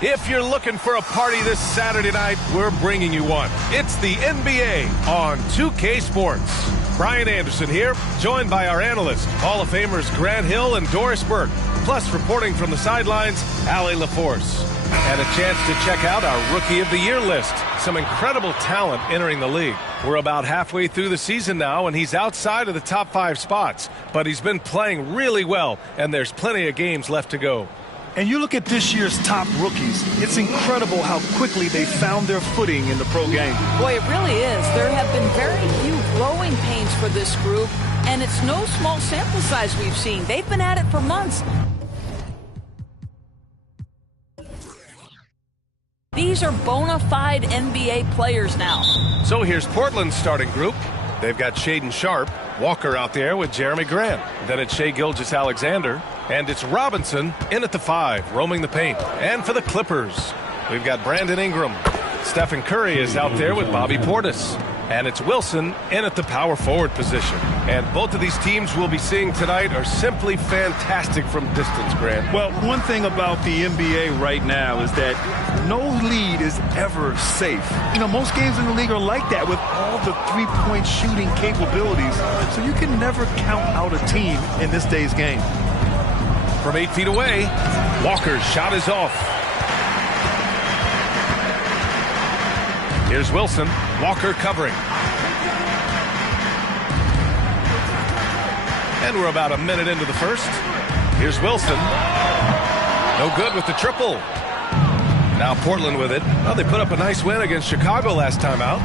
If you're looking for a party this Saturday night, we're bringing you one. It's the NBA on 2K Sports. Brian Anderson here, joined by our analysts, Hall of Famers Grant Hill and Doris Burke, plus reporting from the sidelines, Allie LaForce. And a chance to check out our Rookie of the Year list. Some incredible talent entering the league. We're about halfway through the season now, and he's outside of the top 5 spots. But he's been playing really well, and there's plenty of games left to go. And you look at this year's top rookies, it's incredible how quickly they found their footing in the pro game. Boy, it really is. There have been very few growing pains for this group, and it's no small sample size we've seen. They've been at it for months. These are bona fide NBA players now. So here's Portland's starting group. They've got Shaedon Sharpe, Walker out there with Jeremy Grant. Then it's Shai Gilgeous-Alexander. And it's Robinson in at the 5, roaming the paint. And for the Clippers, we've got Brandon Ingram. Stephen Curry is out there with Bobby Portis. And it's Wilson in at the power forward position. And both of these teams we'll be seeing tonight are simply fantastic from distance, Grant. Well, one thing about the NBA right now is that no lead is ever safe. You know, most games in the league are like that with all the three-point shooting capabilities. So you can never count out a team in this day's game. From 8 feet away, Walker's shot is off. Here's Wilson. Walker covering. And we're about a minute into the first. Here's Wilson. No good with the triple. Now Portland with it. Well, they put up a nice win against Chicago last time out.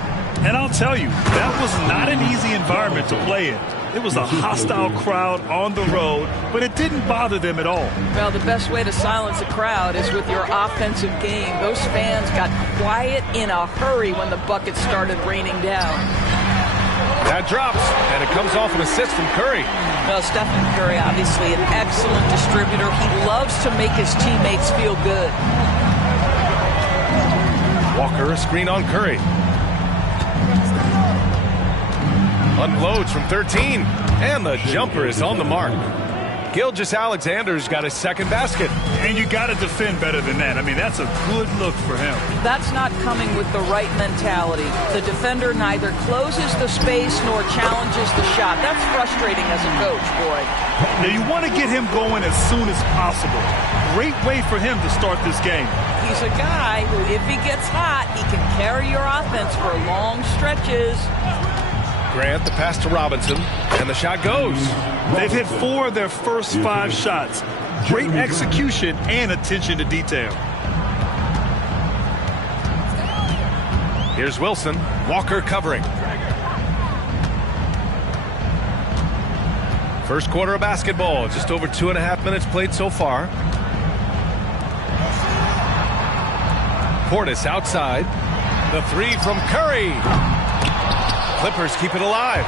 And I'll tell you, that was not an easy environment to play in. It was a hostile crowd on the road, but it didn't bother them at all. Well, the best way to silence a crowd is with your offensive game. Those fans got quiet in a hurry when the buckets started raining down. That drops, and it comes off an assist from Curry. Well, Stephen Curry, obviously an excellent distributor. He loves to make his teammates feel good. Walker, a screen on Curry. Unloads from 13, and the jumper is on the mark. Gilgeous-Alexander's got his second basket. And you got to defend better than that. I mean, that's a good look for him. That's not coming with the right mentality. The defender neither closes the space nor challenges the shot. That's frustrating as a coach, boy. Now, you want to get him going as soon as possible. Great way for him to start this game. He's a guy who, if he gets hot, he can carry your offense for long stretches. Grant, the pass to Robinson, and the shot goes. They've hit 4 of their first 5 shots. Great execution and attention to detail. Here's Wilson. Walker covering. First quarter of basketball. Just over 2.5 minutes played so far. Portis outside. The 3 from Curry. Clippers keep it alive.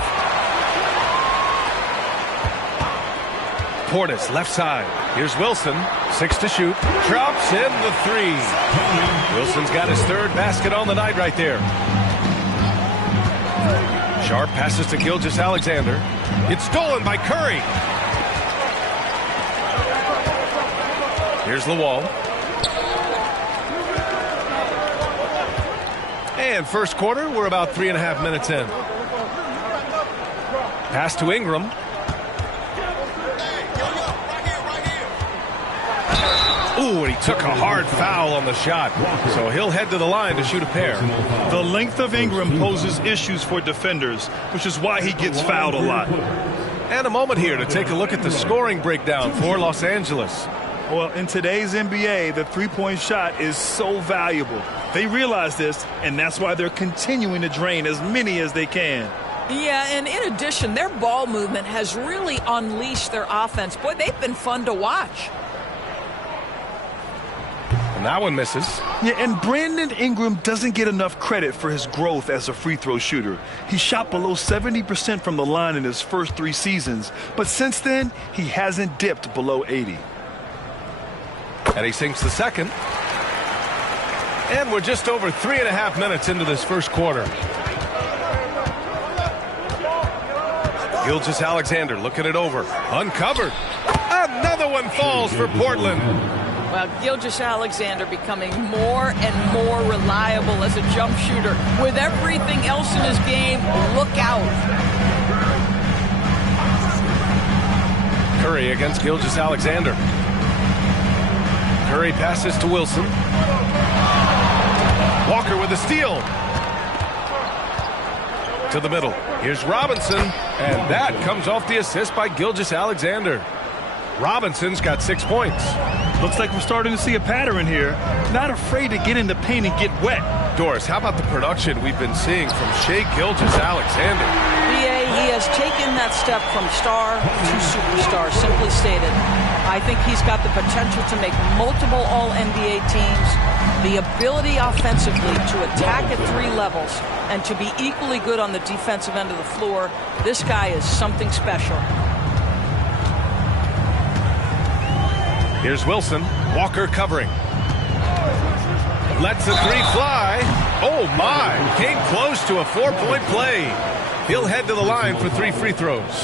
Portis left side. Here's Wilson. 6 to shoot. Drops in the 3. Wilson's got his 3rd basket on the night right there. Sharpe passes to Gilgeous-Alexander. It's stolen by Curry. Here's Lawal. And first quarter, we're about 3.5 minutes in. Pass to Ingram. Ooh, and he took a hard foul on the shot. So he'll head to the line to shoot a pair. The length of Ingram poses issues for defenders, which is why he gets fouled a lot. And a moment here to take a look at the scoring breakdown for Los Angeles. Well, in today's NBA, the three-point shot is so valuable. They realize this, and that's why they're continuing to drain as many as they can. Yeah, and in addition, their ball movement has really unleashed their offense. Boy, they've been fun to watch. And that one misses. Yeah, and Brandon Ingram doesn't get enough credit for his growth as a free throw shooter. He shot below 70% from the line in his first 3 seasons, but since then, he hasn't dipped below 80. And he sinks the second. And we're just over 3.5 minutes into this first quarter. Gilgeous-Alexander looking it over. Uncovered. Another one falls for Portland. Well, Gilgeous-Alexander becoming more and more reliable as a jump shooter. With everything else in his game, look out. Curry against Gilgeous-Alexander. Curry passes to Wilson. Walker with a steal. To the middle. Here's Robinson, and that comes off the assist by Gilgeous-Alexander. Robinson's got 6 points. Looks like we're starting to see a pattern here. Not afraid to get in the paint and get wet. Doris, how about the production we've been seeing from Shai Gilgeous-Alexander? He has taken that step from star to superstar, simply stated. I think he's got the potential to make multiple All-NBA teams, the ability offensively to attack at 3 levels, and to be equally good on the defensive end of the floor. This guy is something special. Here's Wilson. Walker covering. Lets the 3 fly. Oh, my. Came close to a 4-point play. He'll head to the line for 3 free throws.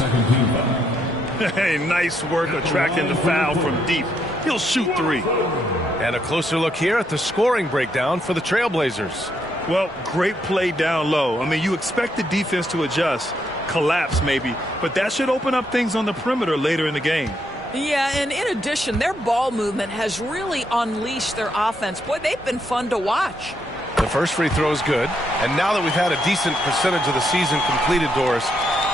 Hey, nice work attracting the foul from deep. He'll shoot 3. And a closer look here at the scoring breakdown for the Trailblazers. Well, great play down low. I mean, you expect the defense to adjust, collapse maybe, but that should open up things on the perimeter later in the game. Yeah, and in addition, their ball movement has really unleashed their offense. Boy, they've been fun to watch. The first free throw is good. And now that we've had a decent percentage of the season completed, Doris,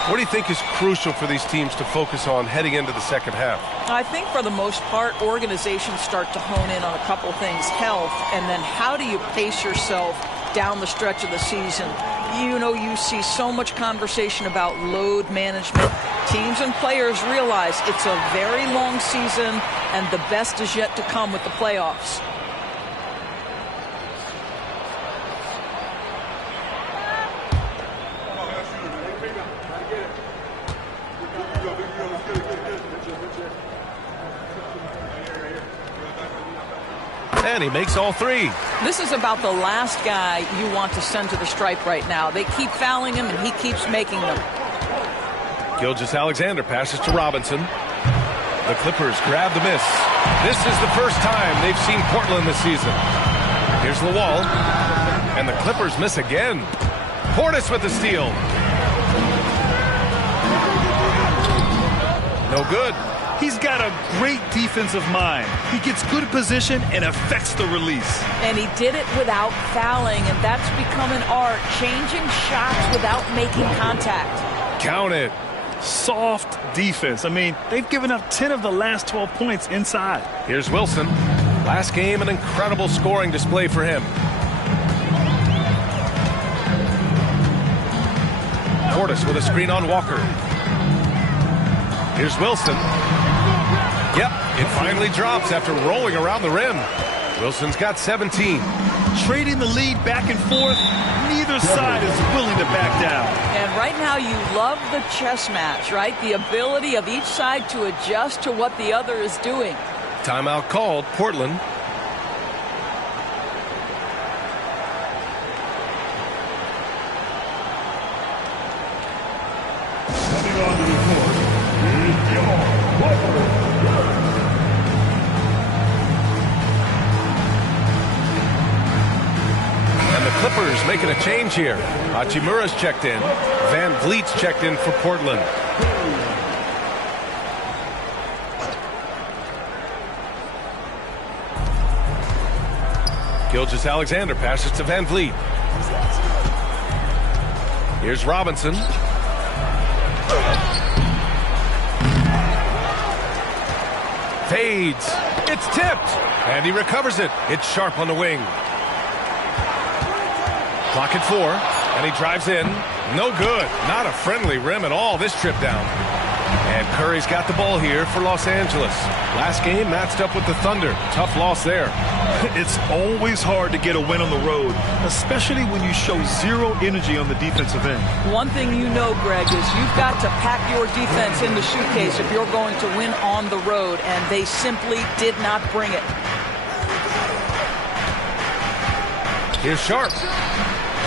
what do you think is crucial for these teams to focus on heading into the second half? I think for the most part, organizations start to hone in on a couple things: health, and then how do you pace yourself down the stretch of the season. You know, you see so much conversation about load management. Teams and players realize it's a very long season, and the best is yet to come with the playoffs. And he makes all 3. This is about the last guy you want to send to the stripe right now. They keep fouling him, and he keeps making them. Gilgeous-Alexander passes to Robinson. The Clippers grab the miss. This is the first time they've seen Portland this season. Here's the wall. And the Clippers miss again. Portis with the steal. No good. He's got a great defensive mind. He gets good position and affects the release. And he did it without fouling, and that's become an art, changing shots without making contact. Count it. Soft defense. I mean, they've given up 10 of the last 12 points inside. Here's Wilson. Last game, an incredible scoring display for him. Portis with a screen on Walker. Here's Wilson. Yep, it finally drops after rolling around the rim. Wilson's got 17. Trading the lead back and forth, neither side is willing to back down. And right now you love the chess match, right? The ability of each side to adjust to what the other is doing. Timeout called, Portland. Clippers making a change here. Hachimura's checked in. Van Vliet's checked in for Portland. Gilgeous-Alexander passes to Van Vliet. Here's Robinson. Fades. It's tipped. And he recovers it. It's sharp on the wing. Clock at 4, and he drives in. No good. Not a friendly rim at all this trip down. And Curry's got the ball here for Los Angeles. Last game matched up with the Thunder. Tough loss there. It's always hard to get a win on the road, especially when you show zero energy on the defensive end. One thing you know, Greg, is you've got to pack your defense in the suitcase if you're going to win on the road, and they simply did not bring it. Here's Sharp.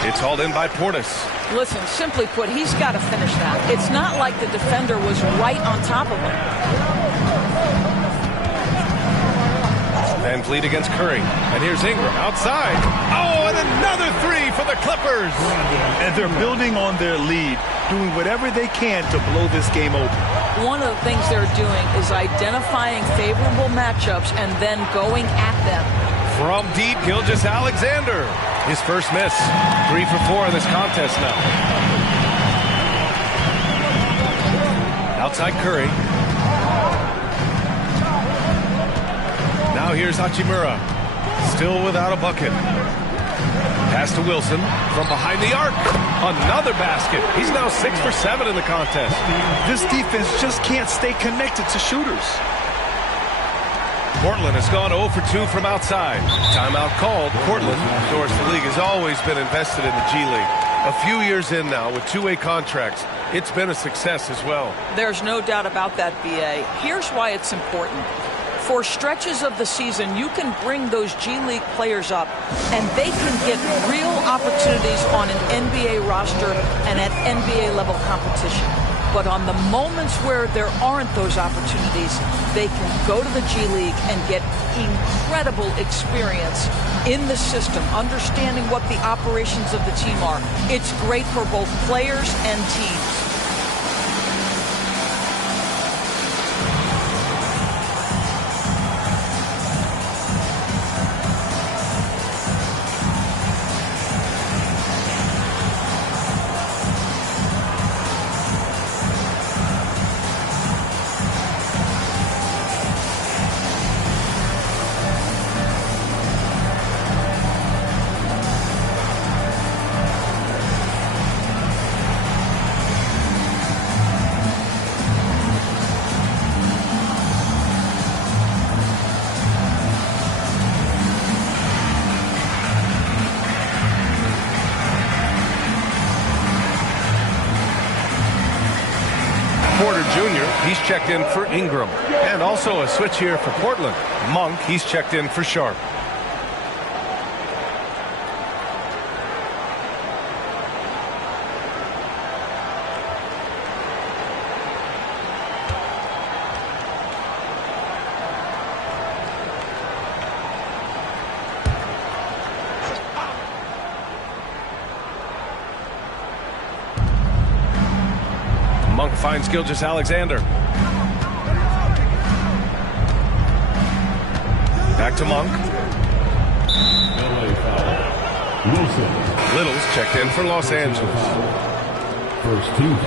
It's hauled in by Portis. Listen, simply put, he's got to finish that. It's not like the defender was right on top of him. Van Vliet against Curry. And here's Ingram outside. Oh, and another three for the Clippers. And they're building on their lead, doing whatever they can to blow this game open. One of the things they're doing is identifying favorable matchups and then going at them. From deep, Gilgeous-Alexander. His first miss. 3 for 4 in this contest now. Outside Curry. Now here's Hachimura. Still without a bucket. Pass to Wilson from behind the arc. Another basket. He's now 6 for 7 in the contest. This defense just can't stay connected to shooters. Portland has gone 0 for 2 from outside. Timeout called. Portland, of course, the league has always been invested in the G League. A few years in now with two-way contracts. It's been a success as well. There's no doubt about that, B.A. Here's why it's important. For stretches of the season, you can bring those G League players up, and they can get real opportunities on an NBA roster and at NBA-level competition. But on the moments where there aren't those opportunities, they can go to the G League and get incredible experience in the system, understanding what the operations of the team are. It's great for both players and teams. He's checked in for Ingram. And also a switch here for Portland. Monk, he's checked in for Sharp. Monk finds Gilgeous-Alexander. Back to Monk. Little's checked in for Los Angeles. First team.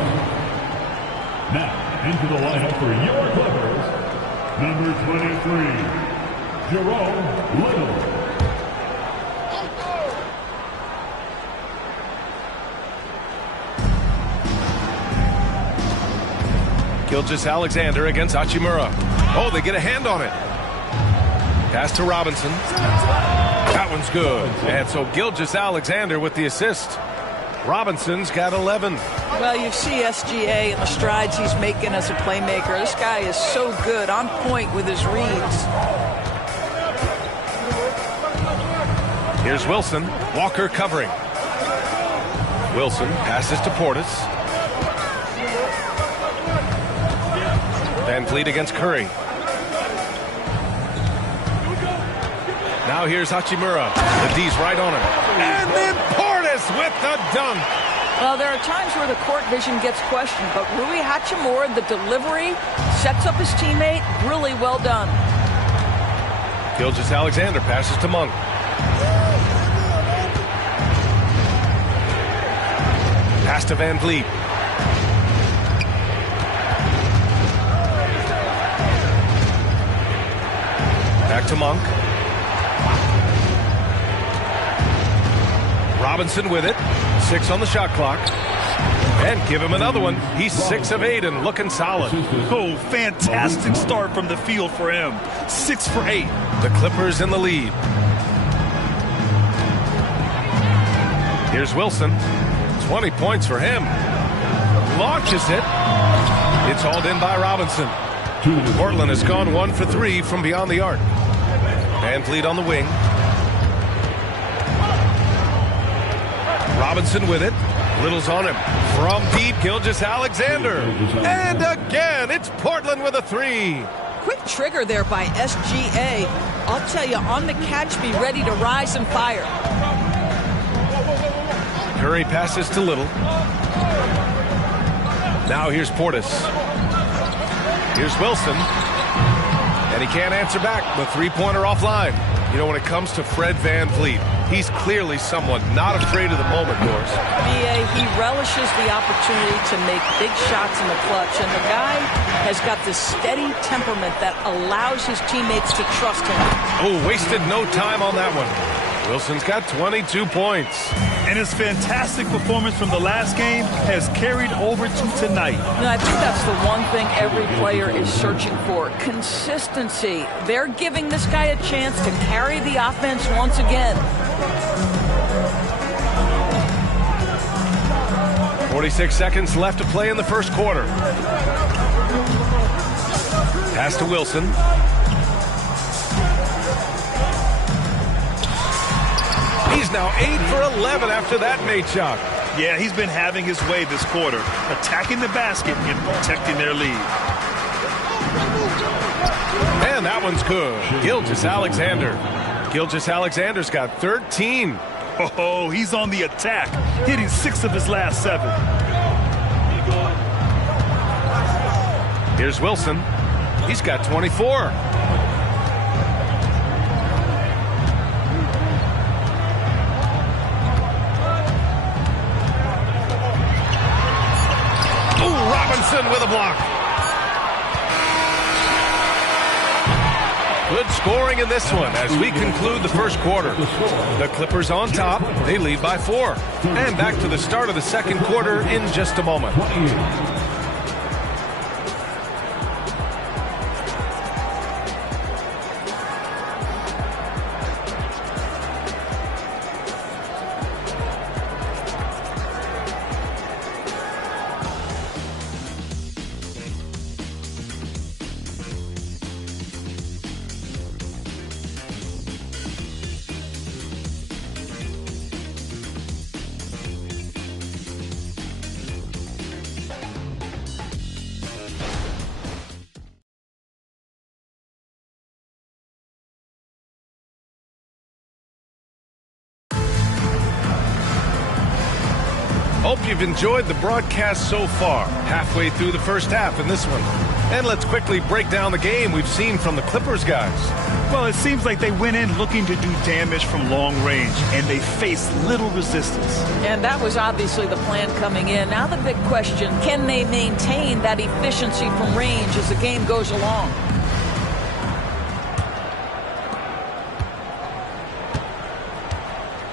Now into the lineup for your Clippers, number 23, Jerome Little. Gilgeous-Alexander against Hachimura. Oh, they get a hand on it. Pass to Robinson. That one's good. And so Gilgeous-Alexander with the assist. Robinson's got 11. Well, you see SGA and the strides he's making as a playmaker. This guy is so good, on point with his reads. Here's Wilson. Walker covering. Wilson passes to Portis. Van Vliet against Curry. Now here's Hachimura. The D's right on him. And then Portis with the dunk. Well, there are times where the court vision gets questioned, but Rui Hachimura, the delivery, sets up his teammate. Really well done. Gilgeous-Alexander passes to Monk. Pass to Van Vliet. Back to Monk. Robinson with it. 6 on the shot clock. And give him another one. He's 6 of 8 and looking solid. Oh, fantastic start from the field for him. 6 for 8. The Clippers in the lead. Here's Wilson. 20 points for him. Launches it. It's hauled in by Robinson. Portland has gone 1 for 3 from beyond the arc. Van Vliet on the wing. Robinson with it. Little's on him. From deep, Gilgeous-Alexander. And again, it's Portland with a 3. quick trigger there by SGA. I'll tell you, on the catch, be ready to rise and fire. Curry passes to Little. Now here's Portis. Here's Wilson. And he can't answer back. The three-pointer offline. You know, when it comes to Fred VanVleet, he's clearly someone not afraid of the moment, Doris. BA, he relishes the opportunity to make big shots in the clutch, and the guy has got this steady temperament that allows his teammates to trust him. Oh, wasted no time on that one. Wilson's got 22 points. And his fantastic performance from the last game has carried over to tonight. No, I think that's the one thing every player is searching for. Consistency. They're giving this guy a chance to carry the offense once again. 46 seconds left to play in the first quarter. Pass to Wilson. He's now 8 for 11 after that made shot. Yeah, he's been having his way this quarter, attacking the basket and protecting their lead. And that one's good. Gilgeous-Alexander. Gilgeous-Alexander's got 13. Oh, he's on the attack, hitting 6 of his last 7. Here's Wilson. He's got 24. With a block. Good scoring in this one as we conclude the first quarter. The Clippers on top. They lead by 4. And back to the start of the second quarter in just a moment. Hope you've enjoyed the broadcast so far. Halfway through the first half in this one. And let's quickly break down the game we've seen from the Clippers guys. Well, it seems like they went in looking to do damage from long range, and they faced little resistance. And that was obviously the plan coming in. Now the big question, can they maintain that efficiency from range as the game goes along?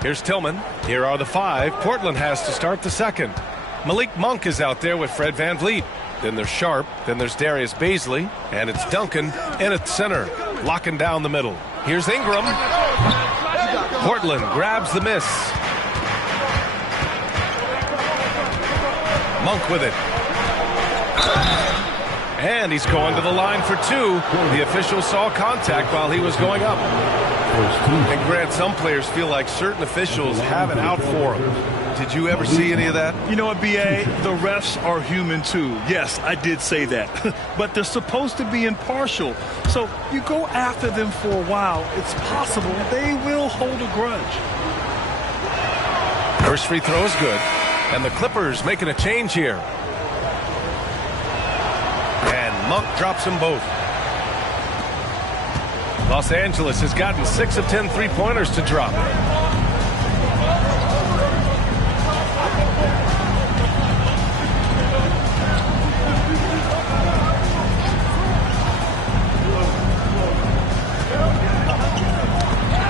Here's Tillman. Here are the 5. Portland has to start the second. Malik Monk is out there with Fred VanVleet. Then there's Sharp. Then there's Darius Baisley. And it's Duncan in at center, locking down the middle. Here's Ingram. Portland grabs the miss. Monk with it. And he's going to the line for 2. The official saw contact while he was going up. And Grant, some players feel like certain officials have it out for them. Did you ever see any of that? You know what, B.A.? The refs are human too. Yes, I did say that. But they're supposed to be impartial. So you go after them for a while, it's possible they will hold a grudge. First free throw is good. And the Clippers making a change here. And Monk drops them both. Los Angeles has gotten 6 of 10 three-pointers to drop.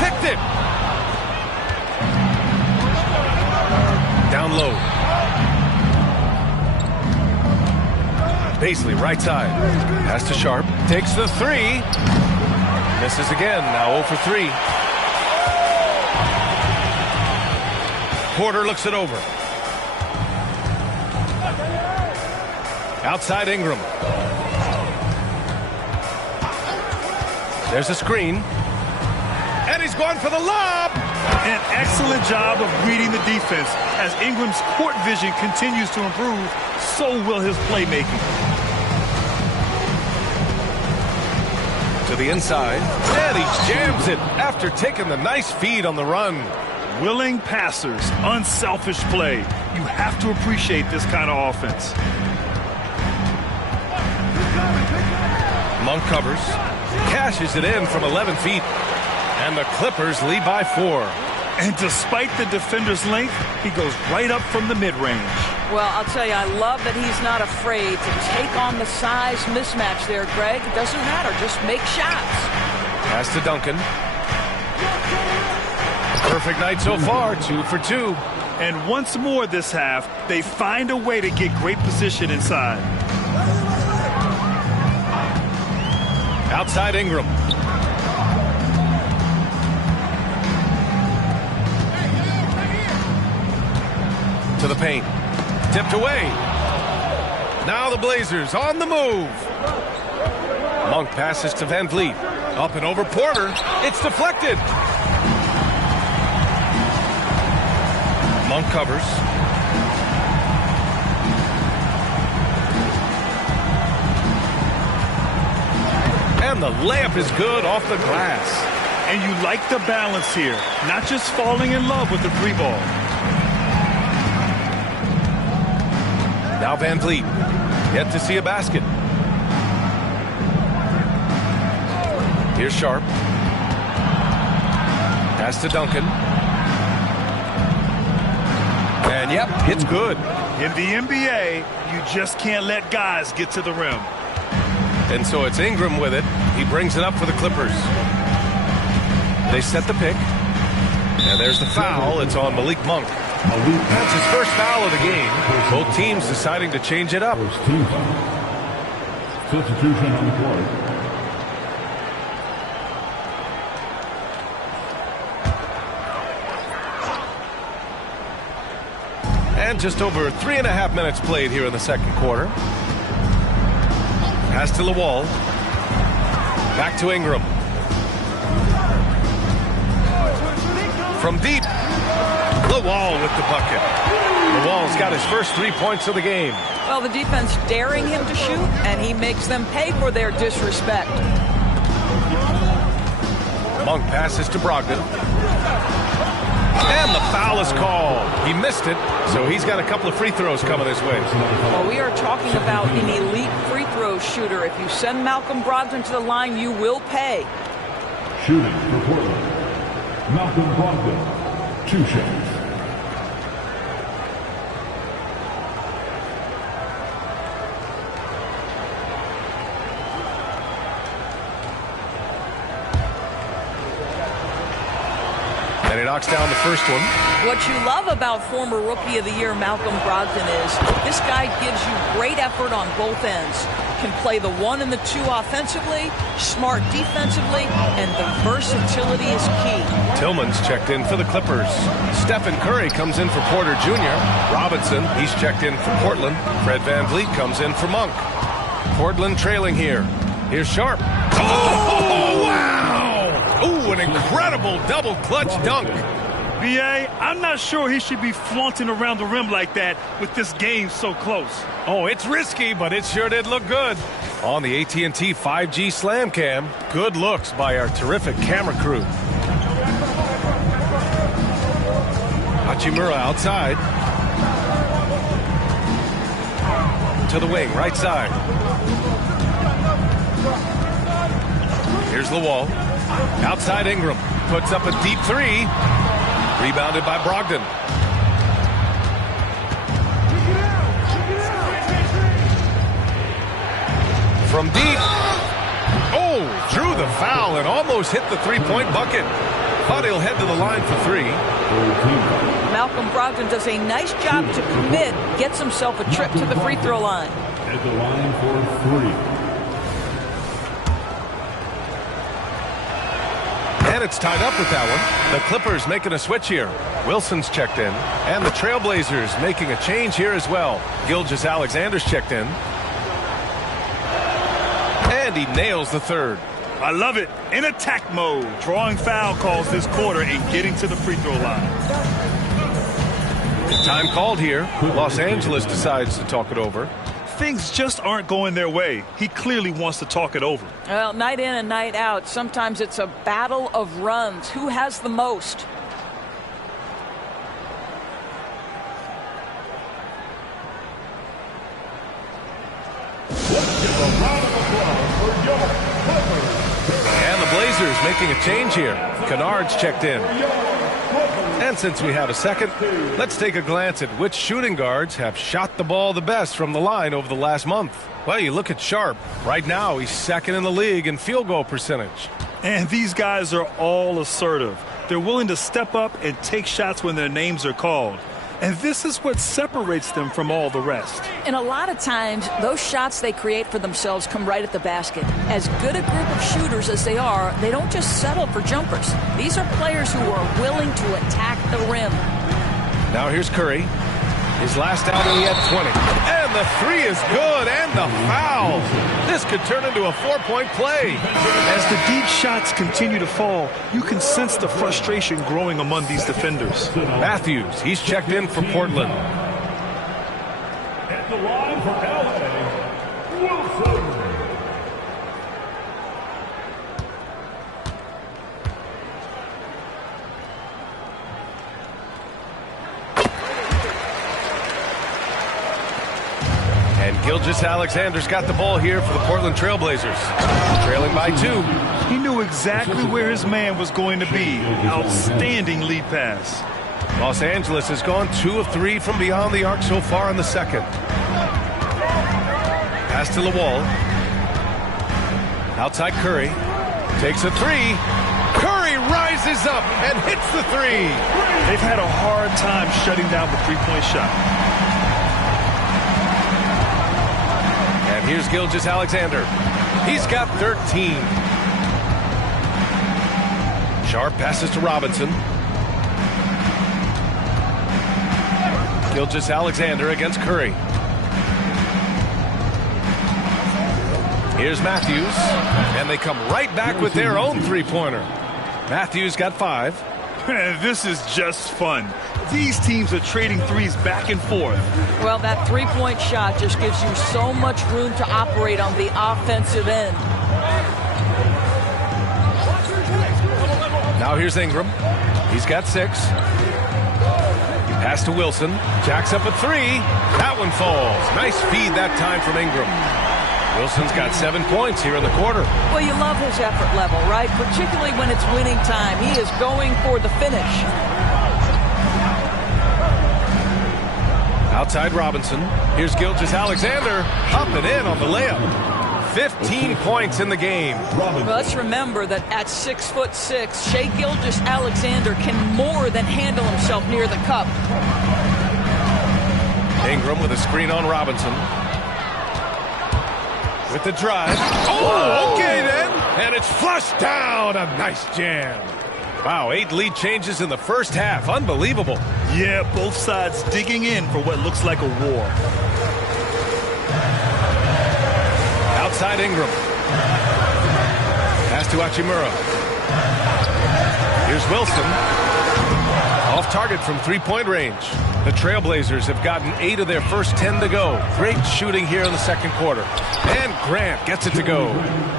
Picked it. Down low. Baisley, right side. Pass to Sharp. Takes the 3. Misses again, now 0 for 3. Porter looks it over. Outside Ingram. There's a screen. And he's going for the lob! An excellent job of reading the defense. As Ingram's court vision continues to improve, so will his playmaking. To the inside, and he jams it after taking the nice feed on the run. Willing passers, unselfish play. You have to appreciate this kind of offense. Monk covers, cashes it in from 11 feet, and the Clippers lead by 4. And despite the defender's length, he goes right up from the mid-range. Well, I'll tell you, I love that he's not afraid to take on the size mismatch there, Greg. It doesn't matter. Just make shots. Pass to Duncan. Perfect night so far, 2 for 2. And once more this half, they find a way to get great position inside. Outside Ingram. To the paint. Tipped away. Now the Blazers on the move. Monk passes to Van Vliet. Up and over Porter. It's deflected. Monk covers. And the layup is good off the glass. And you like the balance here. Not just falling in love with the three ball. Now Van Vliet. Yet to see a basket. Here's Sharp. Pass to Duncan. And yep, it's good. In the NBA, you just can't let guys get to the rim. And so it's Ingram with it. He brings it up for the Clippers. They set the pick. And there's the foul. It's on Malik Monk. That's his first foul of the game. Both teams deciding to change it up. Substitution on the court. And just over 3.5 minutes played here in the second quarter. Pass to Lawal. Back to Ingram. From deep. Lawal with the bucket. Lawal's got his first 3 points of the game. Well, the defense daring him to shoot, and he makes them pay for their disrespect. Monk passes to Brogdon. And the foul is called. He missed it, so he's got a couple of free throws coming his way. Well, we are talking about an elite free throw shooter. If you send Malcolm Brogdon to the line, you will pay. Shooting for Portland. Malcolm Brogdon, 2 shots. And he knocks down the first one. What you love about former Rookie of the Year Malcolm Brogdon is this guy gives you great effort on both ends. Can play the 1 and the 2 offensively, smart defensively, and the versatility is key. Tillman's checked in for the Clippers. Stephen Curry comes in for Porter Jr. Robinson, he's checked in for Portland. Fred Van Vliet comes in for Monk. Portland trailing here. Here's Sharp. Oh, wow! Ooh, an incredible double clutch dunk. B.A., I'm not sure he should be flaunting around the rim like that with this game so close. Oh, it's risky, but it sure did look good. On the AT&T 5G Slam Cam, good looks by our terrific camera crew. Hachimura outside. To the wing, right side. Here's Lawal. Outside Ingram. Puts up a deep 3. Rebounded by Brogdon. From deep. Oh, drew the foul and almost hit the 3-point bucket. But he'll head to the line for 3. Malcolm Brogdon does a nice job to commit, gets himself a trip to the free throw line. At the line for 3. And it's tied up with that one. The Clippers making a switch here. Wilson's checked in. And the Trailblazers making a change here as well. Gilgeous-Alexander's checked in. And he nails the third. I love it. In attack mode. Drawing foul calls this quarter and getting to the free throw line. Time called here. Los Angeles decides to talk it over. things just aren't going their way, he clearly wants to talk it over. Well, night in and night out, sometimes it's a battle of runs. Who has the most? And the Blazers making a change here. Kennard's checked in. And since we have a second, let's take a glance at which shooting guards have shot the ball the best from the line over the last month. Well, you look at Sharp. Right now, he's second in the league in field goal percentage. And these guys are all assertive. They're willing to step up and take shots when their names are called. And this is what separates them from all the rest. And a lot of times, those shots they create for themselves come right at the basket. As good a group of shooters as they are, they don't just settle for jumpers. These are players who are willing to attack the rim. Now here's Curry. His last outing, he had 20. And the three is good, and the foul. This could turn into a 4-point play. As the deep shots continue to fall, you can sense the frustration growing among these defenders. Matthews, he's checked in for Portland. At the line for LA, Wilson. Gilgeous-Alexander's got the ball here for the Portland Trailblazers. Trailing by 2. He knew exactly where his man was going to be. Outstanding lead pass. Los Angeles has gone 2 of 3 from beyond the arc so far in the second. Pass to Lawal. Outside Curry. Takes a 3. Curry rises up and hits the 3. They've had a hard time shutting down the three-point shot. And here's Gilgeous-Alexander. He's got 13. Sharp passes to Robinson. Gilgeous-Alexander against Curry. Here's Matthews. And they come right back with their own three-pointer. Matthews got 5. This is just fun. These teams are trading threes back and forth. Well, that three-point shot just gives you so much room to operate on the offensive end. Now here's Ingram. He's got 6. He passed to Wilson. Jacks up a 3. That one falls. Nice feed that time from Ingram. Wilson's got 7 points here in the quarter. Well, you love his effort level, right? Particularly when it's winning time. He is going for the finish. Outside Robinson. Here's Gilgeous-Alexander. Up and in on the layup. 15 points in the game. Well, let's remember that at 6'6", Shai Gilgeous-Alexander can more than handle himself near the cup. Ingram with a screen on Robinson. With the drive. Oh, okay then. And it's flushed down. A nice jam. Wow, 8 lead changes in the first half. Unbelievable. Yeah, both sides digging in for what looks like a war. Outside Ingram. Pass to Hachimura. Here's Wilson. Off target from three-point range. The Trailblazers have gotten 8 of their first 10 to go. Great shooting here in the second quarter. And Grant gets it to go.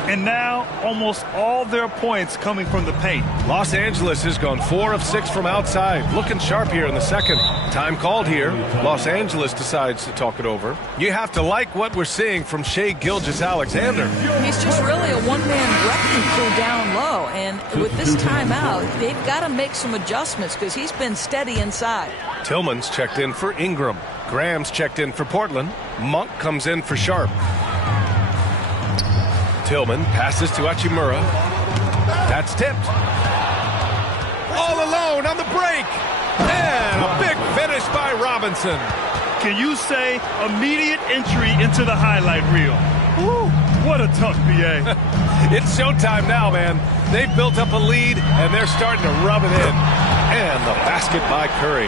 And now almost all their points coming from the paint. Los Angeles has gone 4 of 6 from outside. Looking sharp here in the second. Time called here. Los Angeles decides to talk it over. You have to like what we're seeing from Shai Gilgeous-Alexander. He's just really a one-man wrecking crew down low. And with this timeout, they've got to make some adjustments because he's been steady inside. Tillman's checked in for Ingram. Graham's checked in for Portland. Monk comes in for Sharp. Tillman passes to Hachimura. That's tipped. All alone on the break. And a big finish by Robinson. Can you say immediate entry into the highlight reel? Woo, what a tough BA. It's showtime now, man. They've built up a lead, and they're starting to rub it in. And the basket by Curry.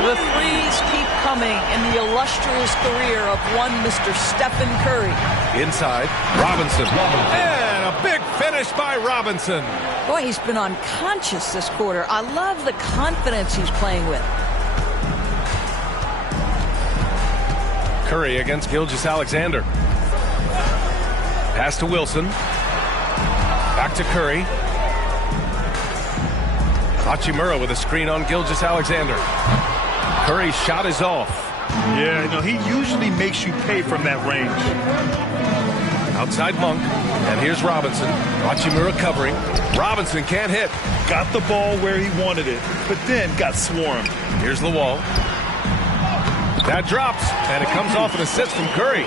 The threes keep coming in the illustrious career of one Mr. Stephen Curry. Inside, Robinson. And a big finish by Robinson. Boy, he's been unconscious this quarter. I love the confidence he's playing with. Curry against Gilgeous-Alexander. Pass to Wilson. Back to Curry. Hachimura with a screen on Gilgeous-Alexander. Curry's shot is off. Yeah, he usually makes you pay from that range. Outside Monk. And here's Robinson. Hachimura covering. Robinson can't hit. Got the ball where he wanted it, but then got swarmed. Here's Lawal. That drops, and it comes off an assist from Curry.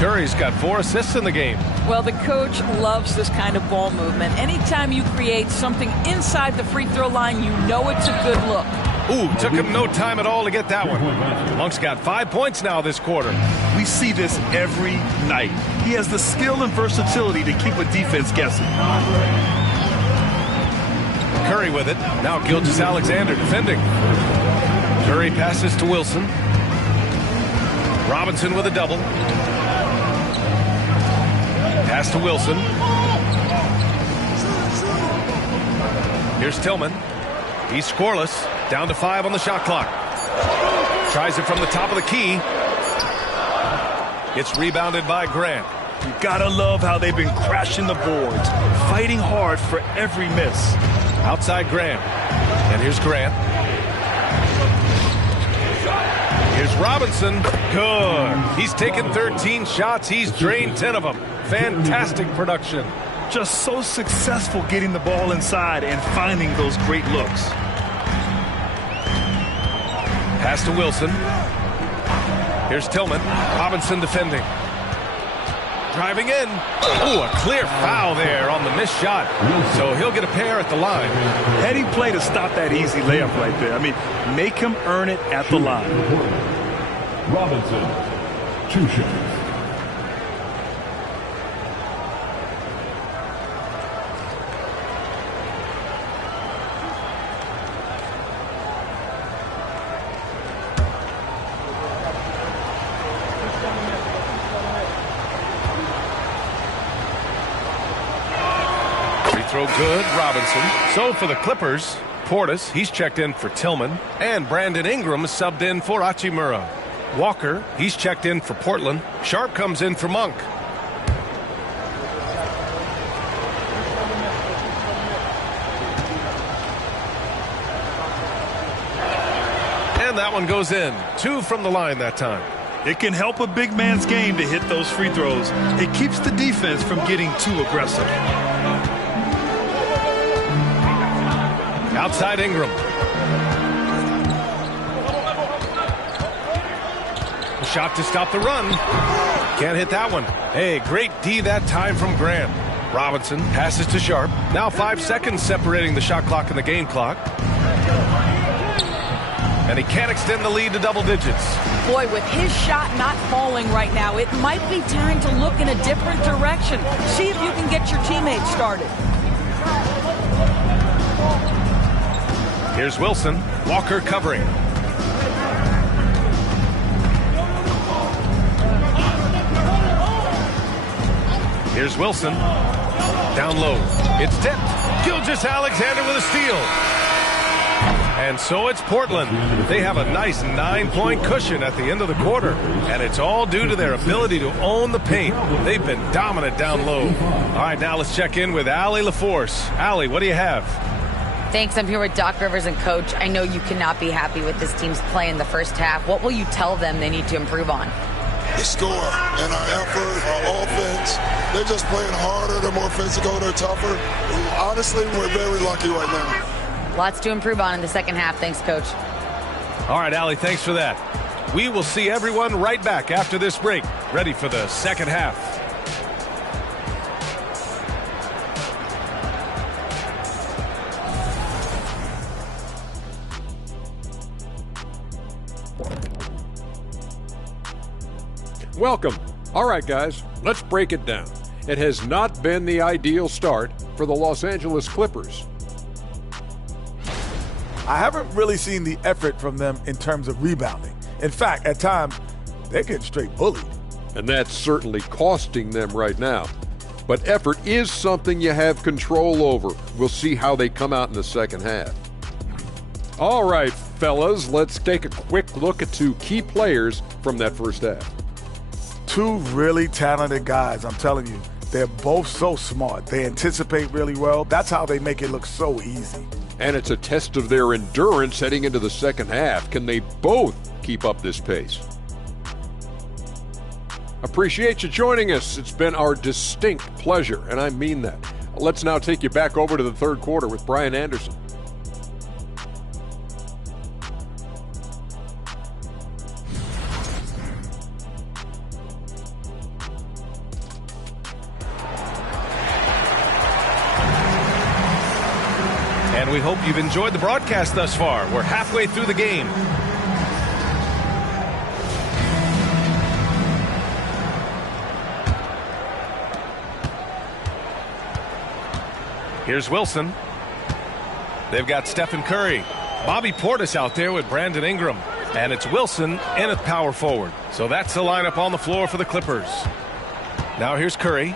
Curry's got 4 assists in the game. Well, the coach loves this kind of ball movement. Anytime you create something inside the free throw line, you know it's a good look. Ooh, took him no time at all to get that one. Monk's got 5 points now this quarter. We see this every night. He has the skill and versatility to keep a defense guessing. Curry with it. Now Gilgeous-Alexander defending. Curry passes to Wilson. Robinson with a double. Pass to Wilson. Here's Tillman. He's scoreless. Down to 5 on the shot clock. Tries it from the top of the key. It's rebounded by Grant. You gotta love how they've been crashing the boards, fighting hard for every miss. Outside Grant. And here's Grant. Here's Robinson. Good. He's taken 13 shots. He's drained 10 of them. Fantastic production. Just so successful getting the ball inside and finding those great looks. Pass to Wilson. Here's Tillman. Robinson defending. Driving in. Ooh, a clear foul there on the missed shot. So he'll get a pair at the line. Heady play to stop that easy layup right there. I mean, make him earn it at the line. Robinson, 2 shots. Throw good, Robinson. So for the Clippers, Portis, he's checked in for Tillman, and Brandon Ingram is subbed in for Hachimura. Walker, he's checked in for Portland. Sharp comes in for Monk. And that one goes in. 2 from the line that time. It can help a big man's game to hit those free throws. It keeps the defense from getting too aggressive. Outside Ingram. A shot to stop the run. Can't hit that one. Hey, great D that time from Grant. Robinson passes to Sharp. Now 5 seconds separating the shot clock and the game clock. And he can't extend the lead to double digits. Boy, with his shot not falling right now, it might be time to look in a different direction. See if you can get your teammates started. Here's Wilson. Walker covering. Here's Wilson. Down low. It's tipped. Gilgeous-Alexander with a steal. And so it's Portland. They have a nice 9-point cushion at the end of the quarter. And it's all due to their ability to own the paint. They've been dominant down low. All right, now let's check in with Allie LaForce. Allie, what do you have? Thanks. I'm here with Doc Rivers and Coach. I know you cannot be happy with this team's play in the first half. What will you tell them they need to improve on? The score and our effort, our offense. They're just playing harder. They're more physical. They're tougher. Honestly, we're very lucky right now. Lots to improve on in the second half. Thanks, Coach. All right, Allie, thanks for that. We will see everyone right back after this break, ready for the second half. Welcome. All right, guys, let's break it down. It has not been the ideal start for the Los Angeles Clippers. I haven't really seen the effort from them in terms of rebounding. In fact, at times, they're getting straight bullied. And that's certainly costing them right now. But effort is something you have control over. We'll see how they come out in the second half. All right, fellas, let's take a quick look at two key players from that first half. Two really talented guys, I'm telling you. They're both so smart. They anticipate really well. That's how they make it look so easy. And it's a test of their endurance heading into the second half. Can they both keep up this pace? Appreciate you joining us. It's been our distinct pleasure, and I mean that. Let's now take you back over to the third quarter with Brian Anderson. And we hope you've enjoyed the broadcast thus far. We're halfway through the game. Here's Wilson. They've got Stephen Curry. Bobby Portis out there with Brandon Ingram. And it's Wilson in at power forward. So that's the lineup on the floor for the Clippers. Now here's Curry.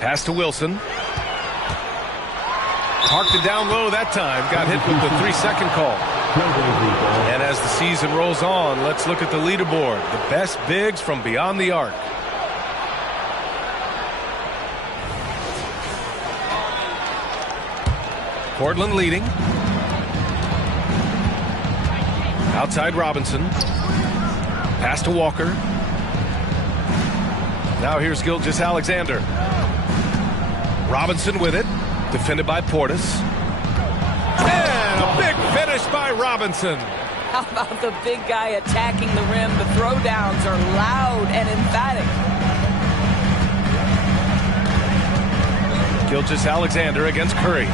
Pass to Wilson. Parked it down low that time. Got hit with the 3-second call. And as the season rolls on, let's look at the leaderboard. The best bigs from beyond the arc. Portland leading. Outside Robinson. Pass to Walker. Now here's Gilgeous-Alexander. Robinson with it. Defended by Portis. And a big finish by Robinson. How about the big guy attacking the rim? The throwdowns are loud and emphatic. Gilgeous-Alexander against Curry.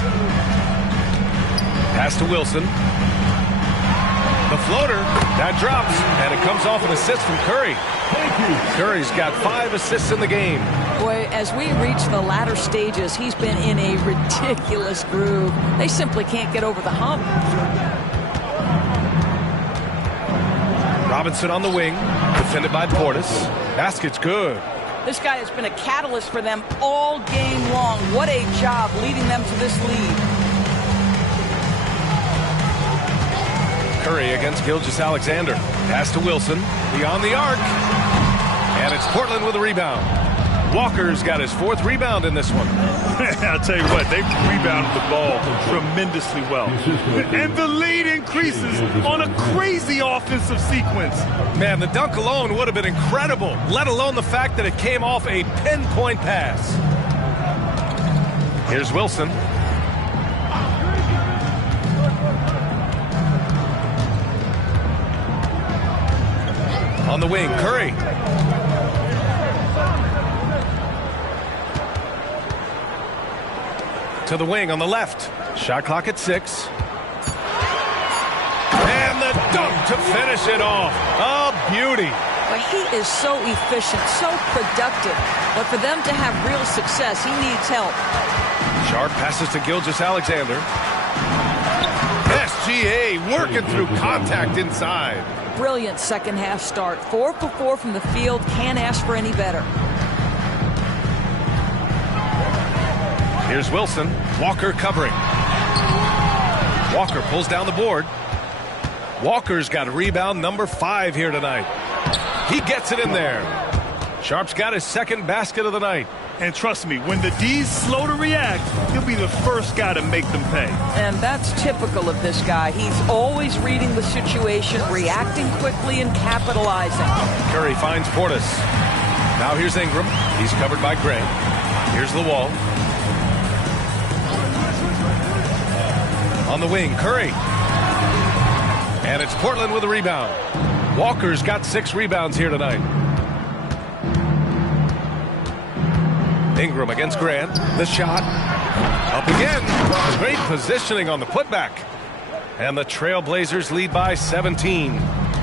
Pass to Wilson. The floater, that drops, and it comes off an assist from Curry. Curry's got 5 assists in the game. Boy, as we reach the latter stages, he's been in a ridiculous groove. They simply can't get over the hump. Robinson on the wing, defended by Portis. Basket's good. This guy has been a catalyst for them all game long. What a job leading them to this lead. Curry against Gilgeous-Alexander. Pass to Wilson. Beyond the arc. And it's Portland with a rebound. Walker's got his 4th rebound in this one. I'll tell you what, they've rebounded the ball tremendously well. And the lead increases on a crazy offensive sequence. Man, the dunk alone would have been incredible, let alone the fact that it came off a pinpoint pass. Here's Wilson. On the wing, Curry. To the wing on the left. Shot clock at 6. And the dunk to finish it off. A beauty. But he is so efficient, so productive. But for them to have real success, he needs help. Sharp passes to Gilgeous-Alexander. SGA working through contact inside. Brilliant second half start. 4 for 4 from the field. Can't ask for any better. Here's Wilson. Walker covering. Walker pulls down the board. Walker's got rebound number 5 here tonight. He gets it in there. Sharp's got his 2nd basket of the night. And trust me, when the D's slow to react, he'll be the first guy to make them pay. And that's typical of this guy. He's always reading the situation, reacting quickly, and capitalizing. Curry finds Portis. Now here's Ingram. He's covered by Gray. Here's the wall. On the wing, Curry. And it's Portland with a rebound. Walker's got 6 rebounds here tonight. Ingram against Grant. The shot. Up again. Great positioning on the putback. And the Trailblazers lead by 17.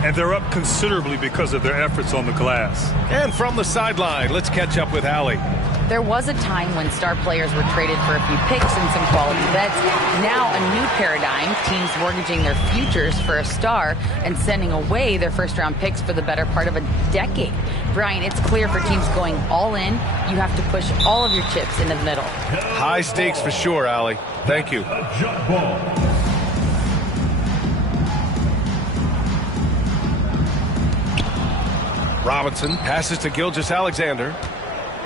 And they're up considerably because of their efforts on the glass. And from the sideline, let's catch up with Allie. There was a time when star players were traded for a few picks and some quality vets. Now a new paradigm, teams mortgaging their futures for a star and sending away their first-round picks for the better part of a decade. Brian, it's clear for teams going all in, you have to push all of your chips into the middle. High stakes for sure, Allie. Thank you. Robinson passes to Gilgeous-Alexander.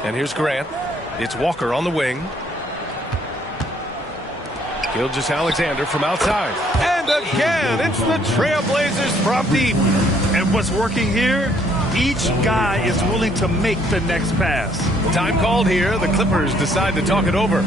And here's Grant. It's Walker on the wing. Gilgeous-Alexander from outside. And again, it's the Trailblazers from deep. And what's working here? Each guy is willing to make the next pass. Time called here. The Clippers decide to talk it over.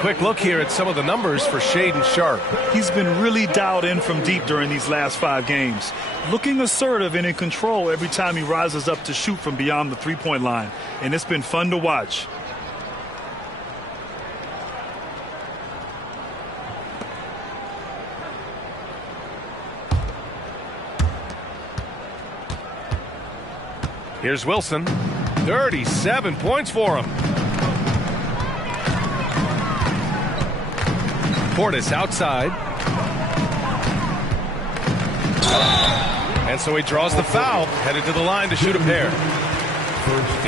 Quick look here at some of the numbers for Shaedon Sharpe. He's been really dialed in from deep during these last 5 games. Looking assertive and in control every time he rises up to shoot from beyond the three-point line. And it's been fun to watch. Here's Wilson. 37 points for him. Portis outside. And so he draws the foul, headed to the line to shoot a pair.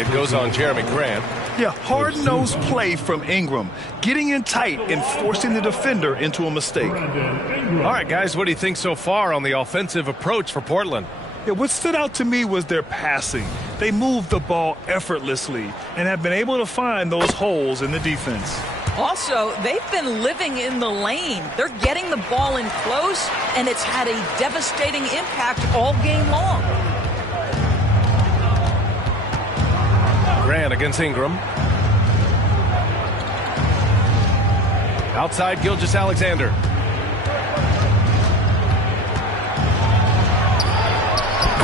It goes on Jeremy Grant. Yeah, hard-nosed play from Ingram, getting in tight and forcing the defender into a mistake. All right, guys, what do you think so far on the offensive approach for Portland? Yeah, what stood out to me was their passing. They moved the ball effortlessly and have been able to find those holes in the defense. Also, they've been living in the lane. They're getting the ball in close, and it's had a devastating impact all game long. Grant against Ingram. Outside Gilgeous-Alexander.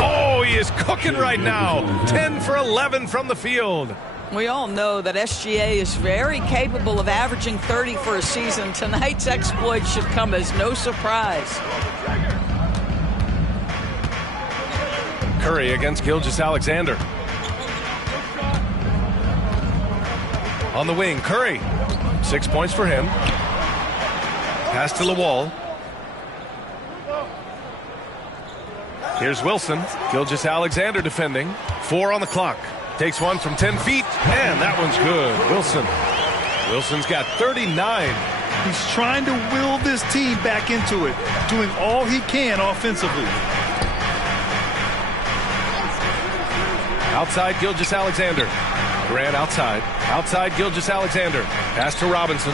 Oh, he is cooking right now. 10 for 11 from the field. We all know that SGA is very capable of averaging 30 for a season. Tonight's exploit should come as no surprise. Curry against Gilgeous-Alexander. On the wing, Curry. 6 points for him. Pass to Lawal. Here's Wilson. Gilgeous-Alexander defending. 4 on the clock. Takes one from 10 feet, and that one's good. Wilson's got 39. He's trying to will this team back into it, doing all he can offensively. Outside Gilgeous-Alexander. Grant outside. Outside Gilgeous-Alexander. Pass to Robinson.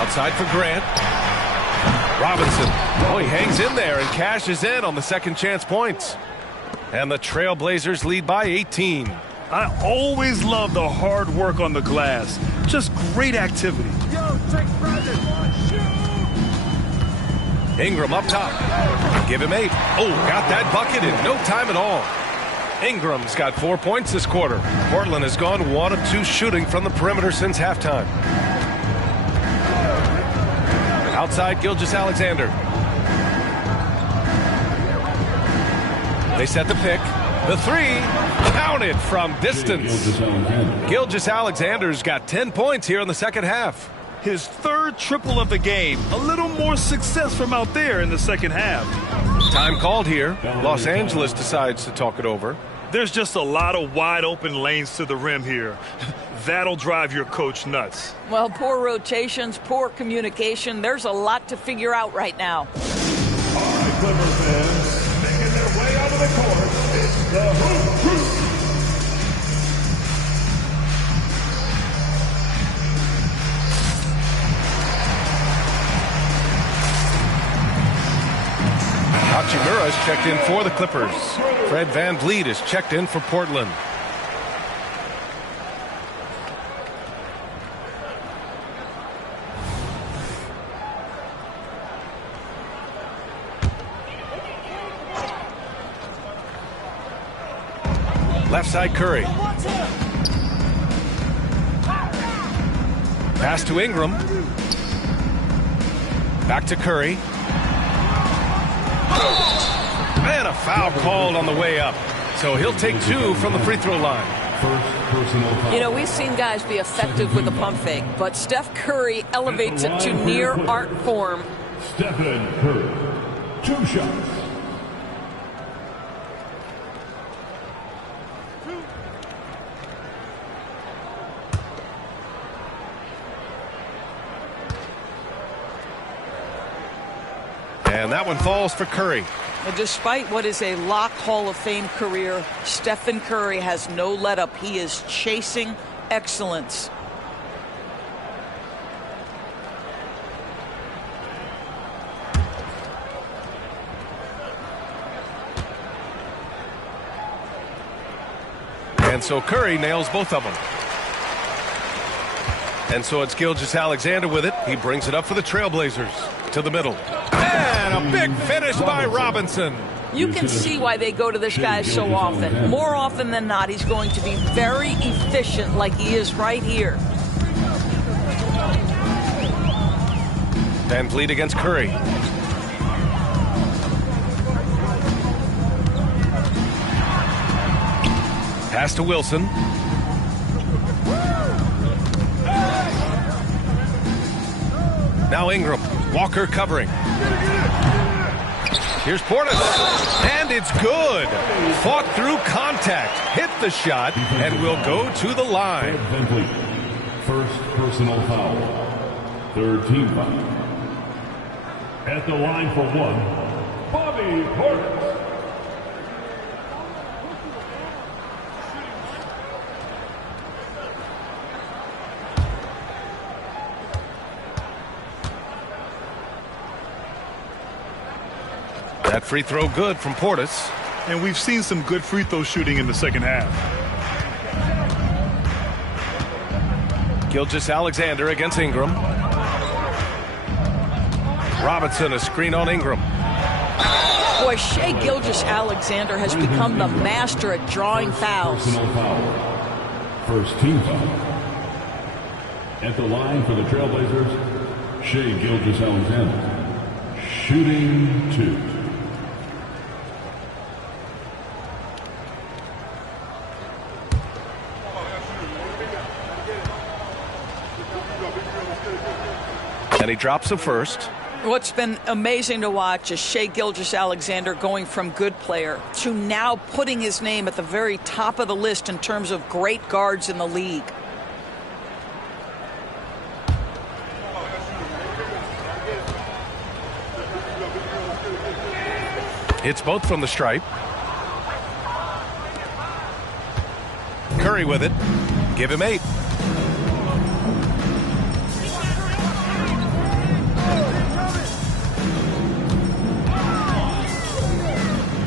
Outside for Grant. Robinson. Oh, he hangs in there and cashes in on the second chance points. And the Trailblazers lead by 18. I always love the hard work on the glass. Just great activity. Ingram up top. Give him 8. Oh, got that bucket in no time at all. Ingram's got 4 points this quarter. Portland has gone 1 of 2 shooting from the perimeter since halftime. Outside Gilgeous-Alexander. They set the pick. The 3 counted from distance. Gilgeous-Alexander's got 10 points here in the second half. His 3rd triple of the game. A little more success from out there in the second half. Time called here. Los Angeles decides to talk it over. There's just a lot of wide open lanes to the rim here. That'll drive your coach nuts. Well, poor rotations, poor communication. There's a lot to figure out right now. Clipper fans, making their way out of the court, it's the Hoop Crew. Hachimura is checked in for the Clippers. Fred VanVleet is checked in for Portland. Left side Curry. Pass to Ingram. Back to Curry. And a foul called on the way up. So he'll take 2 from the free throw line. You know, we've seen guys be effective with the pump fake, but Steph Curry elevates it to near art form. Stephen Curry, 2 shots. And that one falls for Curry. And despite what is a lock Hall of Fame career, Stephen Curry has no let-up. He is chasing excellence. And so Curry nails both of them. And so it's Gilgeous-Alexander with it. He brings it up for the Trailblazers to the middle. And a big finish by Robinson. You can see why they go to this guy so often. More often than not, he's going to be very efficient like he is right here. VanVleet against Curry. Pass to Wilson. Now Ingram. Walker covering. Here's Portis. And it's good. Fought through contact. Hit the shot and will go to the line. First personal foul. Third team foul. At the line for 1, Bobby Portis. That free throw good from Portis. And we've seen some good free throw shooting in the second half. Gilgeous-Alexander against Ingram. Robinson, a screen on Ingram. Boy, Shai Gilgeous-Alexander has become the master at drawing fouls. First team foul. At the line for the Trailblazers, Shai Gilgeous-Alexander. Shooting 2. And he drops the first. What's been amazing to watch is Shai Gilgeous-Alexander going from good player to now putting his name at the very top of the list in terms of great guards in the league. It's both from the stripe. Curry with it. Give him 8.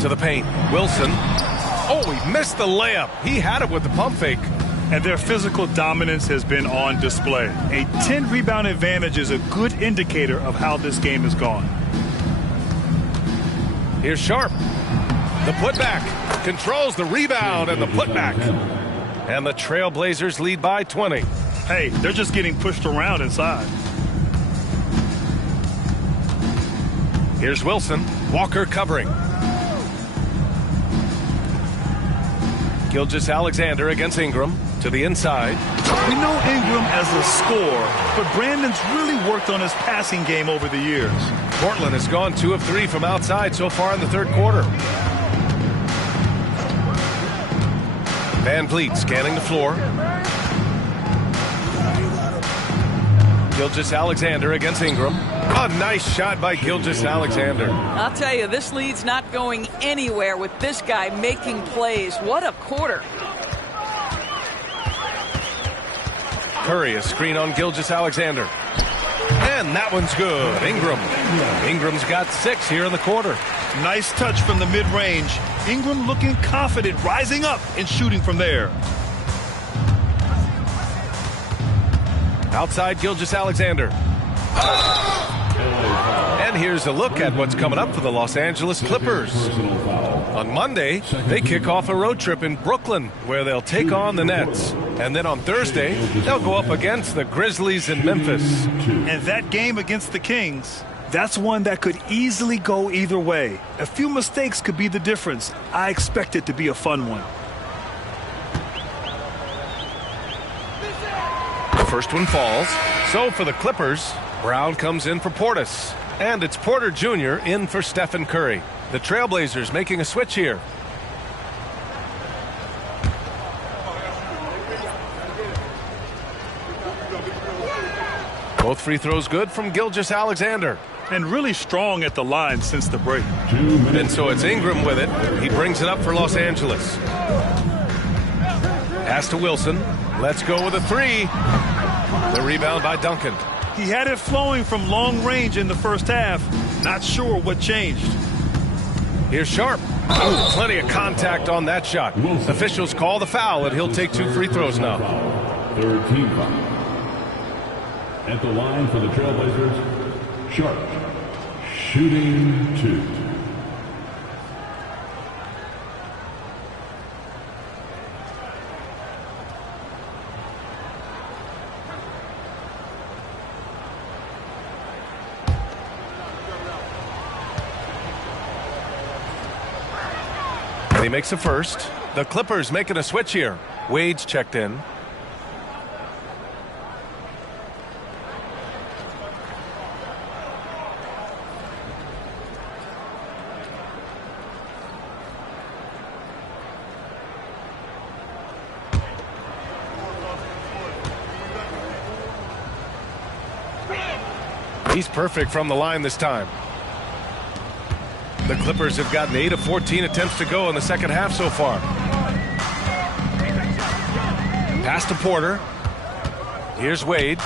To the paint. Wilson. Oh, he missed the layup. He had it with the pump fake. And their physical dominance has been on display. A 10-rebound advantage is a good indicator of how this game has gone. Here's Sharp. The putback. Controls the rebound and the putback. And the Trailblazers lead by 20. Hey, they're just getting pushed around inside. Here's Wilson. Walker covering. Gilgeous-Alexander against Ingram to the inside. We know Ingram as a scorer, but Brandon's really worked on his passing game over the years. Portland has gone 2 of 3 from outside so far in the third quarter. VanVleet scanning the floor. Gilgeous-Alexander against Ingram. A nice shot by Gilgeous-Alexander. I'll tell you, this lead's not going anywhere with this guy making plays. What a quarter. Curry, a screen on Gilgeous-Alexander. And that one's good. Ingram's got 6 here in the quarter. Nice touch from the mid-range. Ingram looking confident, rising up and shooting from there. Outside Gilgeous-Alexander. And here's a look at what's coming up for the Los Angeles Clippers. On Monday, they kick off a road trip in Brooklyn where they'll take on the Nets. And then on Thursday, they'll go up against the Grizzlies in Memphis. And that game against the Kings, that's one that could easily go either way. A few mistakes could be the difference. I expect it to be a fun one. The first one falls. So for the Clippers, Brown comes in for Portis. And it's Porter Jr. in for Stephen Curry. The Trailblazers making a switch here. Both free throws good from Gilgeous-Alexander. And really strong at the line since the break. And so it's Ingram with it. He brings it up for Los Angeles. Pass to Wilson. Let's go with a 3. The rebound by Duncan. He had it flowing from long range in the first half. Not sure what changed. Here's Sharp. Ooh, plenty of contact on that shot. Officials call the foul, and he'll take 2 free throws now. Third team foul. At the line for the Trailblazers, Sharp, shooting 2. He makes a first. The Clippers making a switch here. Wade's checked in. He's perfect from the line this time. The Clippers have gotten 8 of 14 attempts to go in the second half so far. Pass to Porter. Here's Wade.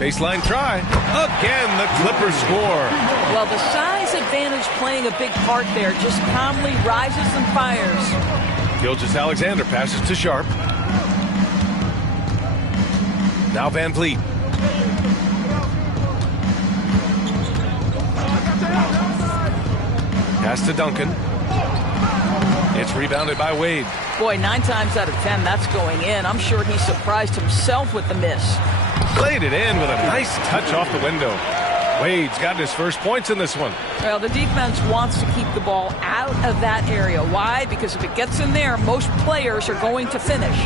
Baseline try. Again, the Clippers score. Well, the size advantage playing a big part there. Just calmly rises and fires. Gilgeous-Alexander passes to Sharp. Now Van Vliet. Pass to Duncan. It's rebounded by Wade. Boy, 9 times out of 10, that's going in. I'm sure he surprised himself with the miss. Played it in with a nice touch off the window. Wade's gotten his first points in this one. Well, the defense wants to keep the ball out of that area. Why? Because if it gets in there, most players are going to finish.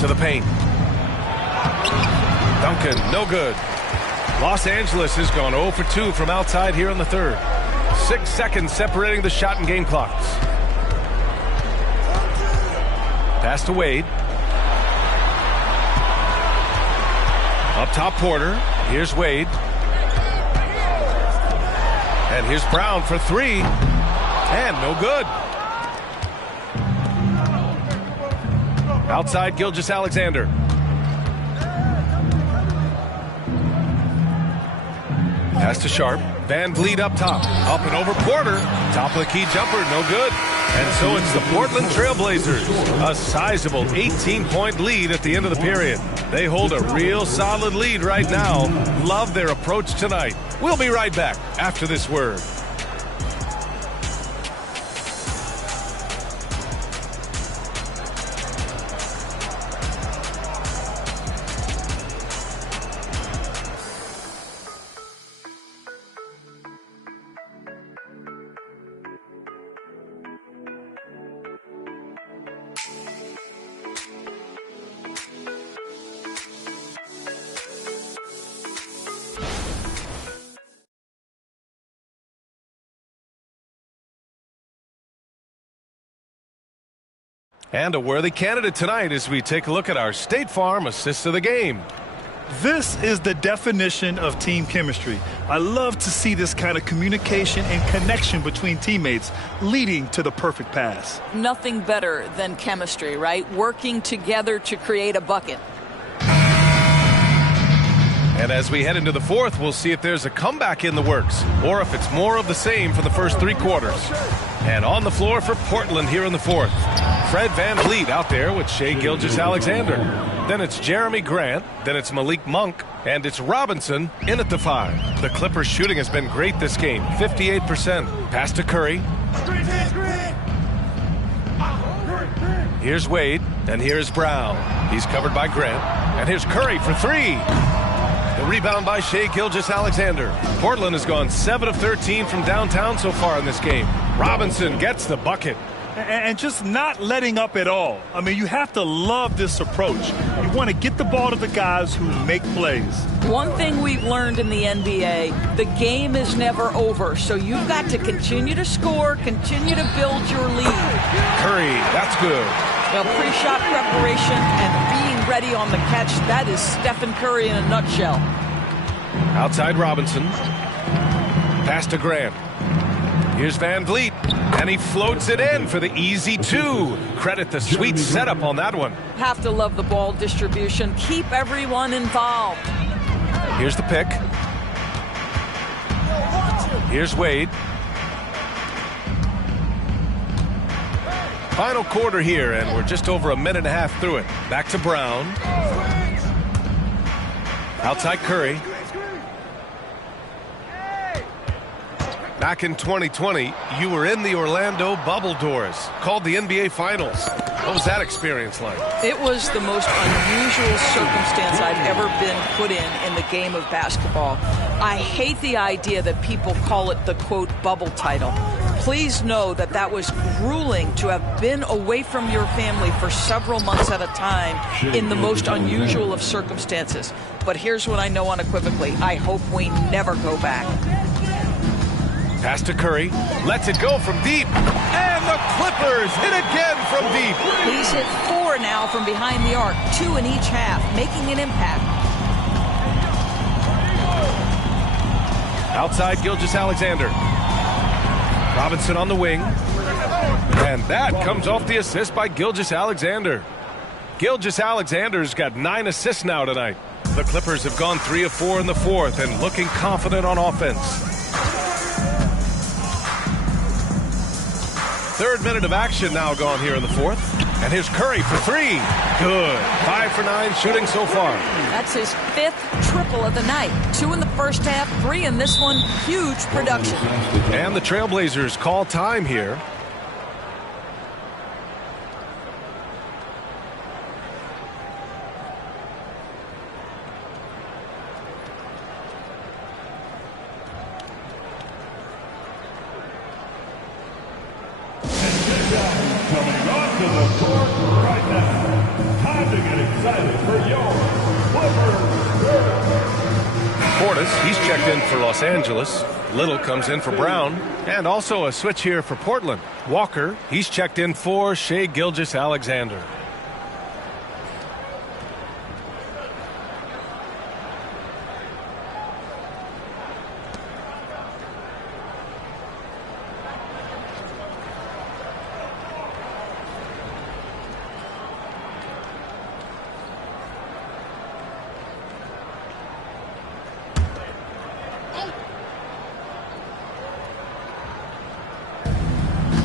To the paint. Duncan, no good. Los Angeles has gone 0 for 2 from outside here in the third. 6 seconds separating the shot and game clocks. Pass to Wade. Up top, Porter. Here's Wade. And here's Brown for 3. And no good. Outside, Gilgeous-Alexander. Pass to Sharp. Van Vliet up top. Up and over Porter. Top of the key jumper. No good. And so it's the Portland Trailblazers. A sizable 18-point lead at the end of the period. They hold a real solid lead right now. Love their approach tonight. We'll be right back after this word. And a worthy candidate tonight as we take a look at our State Farm assist of the game. This is the definition of team chemistry. I love to see this kind of communication and connection between teammates leading to the perfect pass. Nothing better than chemistry, right? Working together to create a bucket. And as we head into the fourth, we'll see if there's a comeback in the works or if it's more of the same for the first three quarters. And on the floor for Portland here in the fourth, Fred VanVleet out there with Shai Gilgeous-Alexander. Then it's Jeremy Grant, then it's Malik Monk, and it's Robinson in at the 5. The Clippers shooting has been great this game, 58%. Pass to Curry. Here's Wade, and here's Brown. He's covered by Grant, and here's Curry for 3. The rebound by Shai Gilgeous-Alexander. Portland has gone 7 of 13 from downtown so far in this game. Robinson gets the bucket. And just not letting up at all. I mean, you have to love this approach. You want to get the ball to the guys who make plays. One thing we've learned in the NBA, the game is never over. So you've got to continue to score, continue to build your lead. Curry, that's good. Well, pre-shot preparation and being ready on the catch, that is Stephen Curry in a nutshell. Outside Robinson. Pass to Grant. Here's VanVleet, and he floats it in for the easy 2. Credit the sweet setup on that one. Have to love the ball distribution. Keep everyone involved. Here's the pick. Here's Wade. Final quarter here, and we're just over a minute and a half through it. Back to Brown. Outside Curry. Back in 2020, you were in the Orlando bubble doors, called the NBA Finals. What was that experience like? It was the most unusual circumstance I've ever been put in the game of basketball. I hate the idea that people call it the, quote, bubble title. Please know that that was grueling to have been away from your family for several months at a time in the most unusual of circumstances. But here's what I know unequivocally. I hope we never go back. Pass to Curry, lets it go from deep, and the Clippers hit again from deep. He's hit 4 now from behind the arc, 2 in each half, making an impact. Outside Gilgeous-Alexander. Robinson on the wing, and that comes off the assist by Gilgeous-Alexander. Gilgeous-Alexander's got 9 assists now tonight. The Clippers have gone 3 of 4 in the fourth and looking confident on offense. Third minute of action now gone here in the fourth. And here's Curry for 3. Good. 5 for 9 shooting so far. That's his 5th triple of the night. 2 in the first half, 3 in this one. Huge production. And the Trailblazers call time here. Coming onto the court right now. Time to get excited for your Clippers. Portis, he's checked in for Los Angeles. Little comes in for Brown. And also a switch here for Portland. Walker, he's checked in for Shai Gilgeous-Alexander.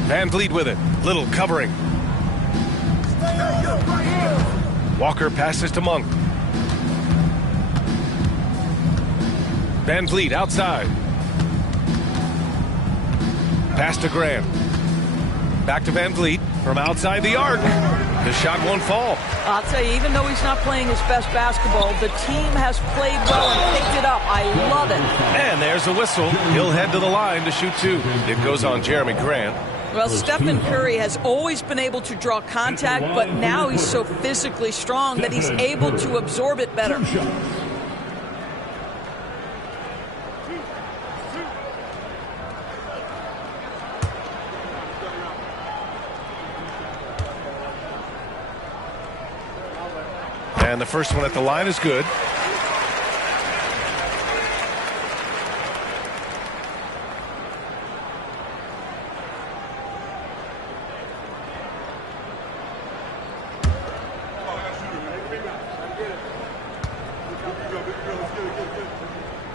VanVleet with it. Little covering. Walker passes to Monk. VanVleet outside. Pass to Grant. Back to VanVleet from outside the arc. The shot won't fall. I'll tell you, even though he's not playing his best basketball, the team has played well and picked it up. I love it. And there's a whistle. He'll head to the line to shoot 2. It goes on Jeremy Grant. Well, Stephen Curry has always been able to draw contact, but now he's so physically strong that he's able to absorb it better. And the first one at the line is good.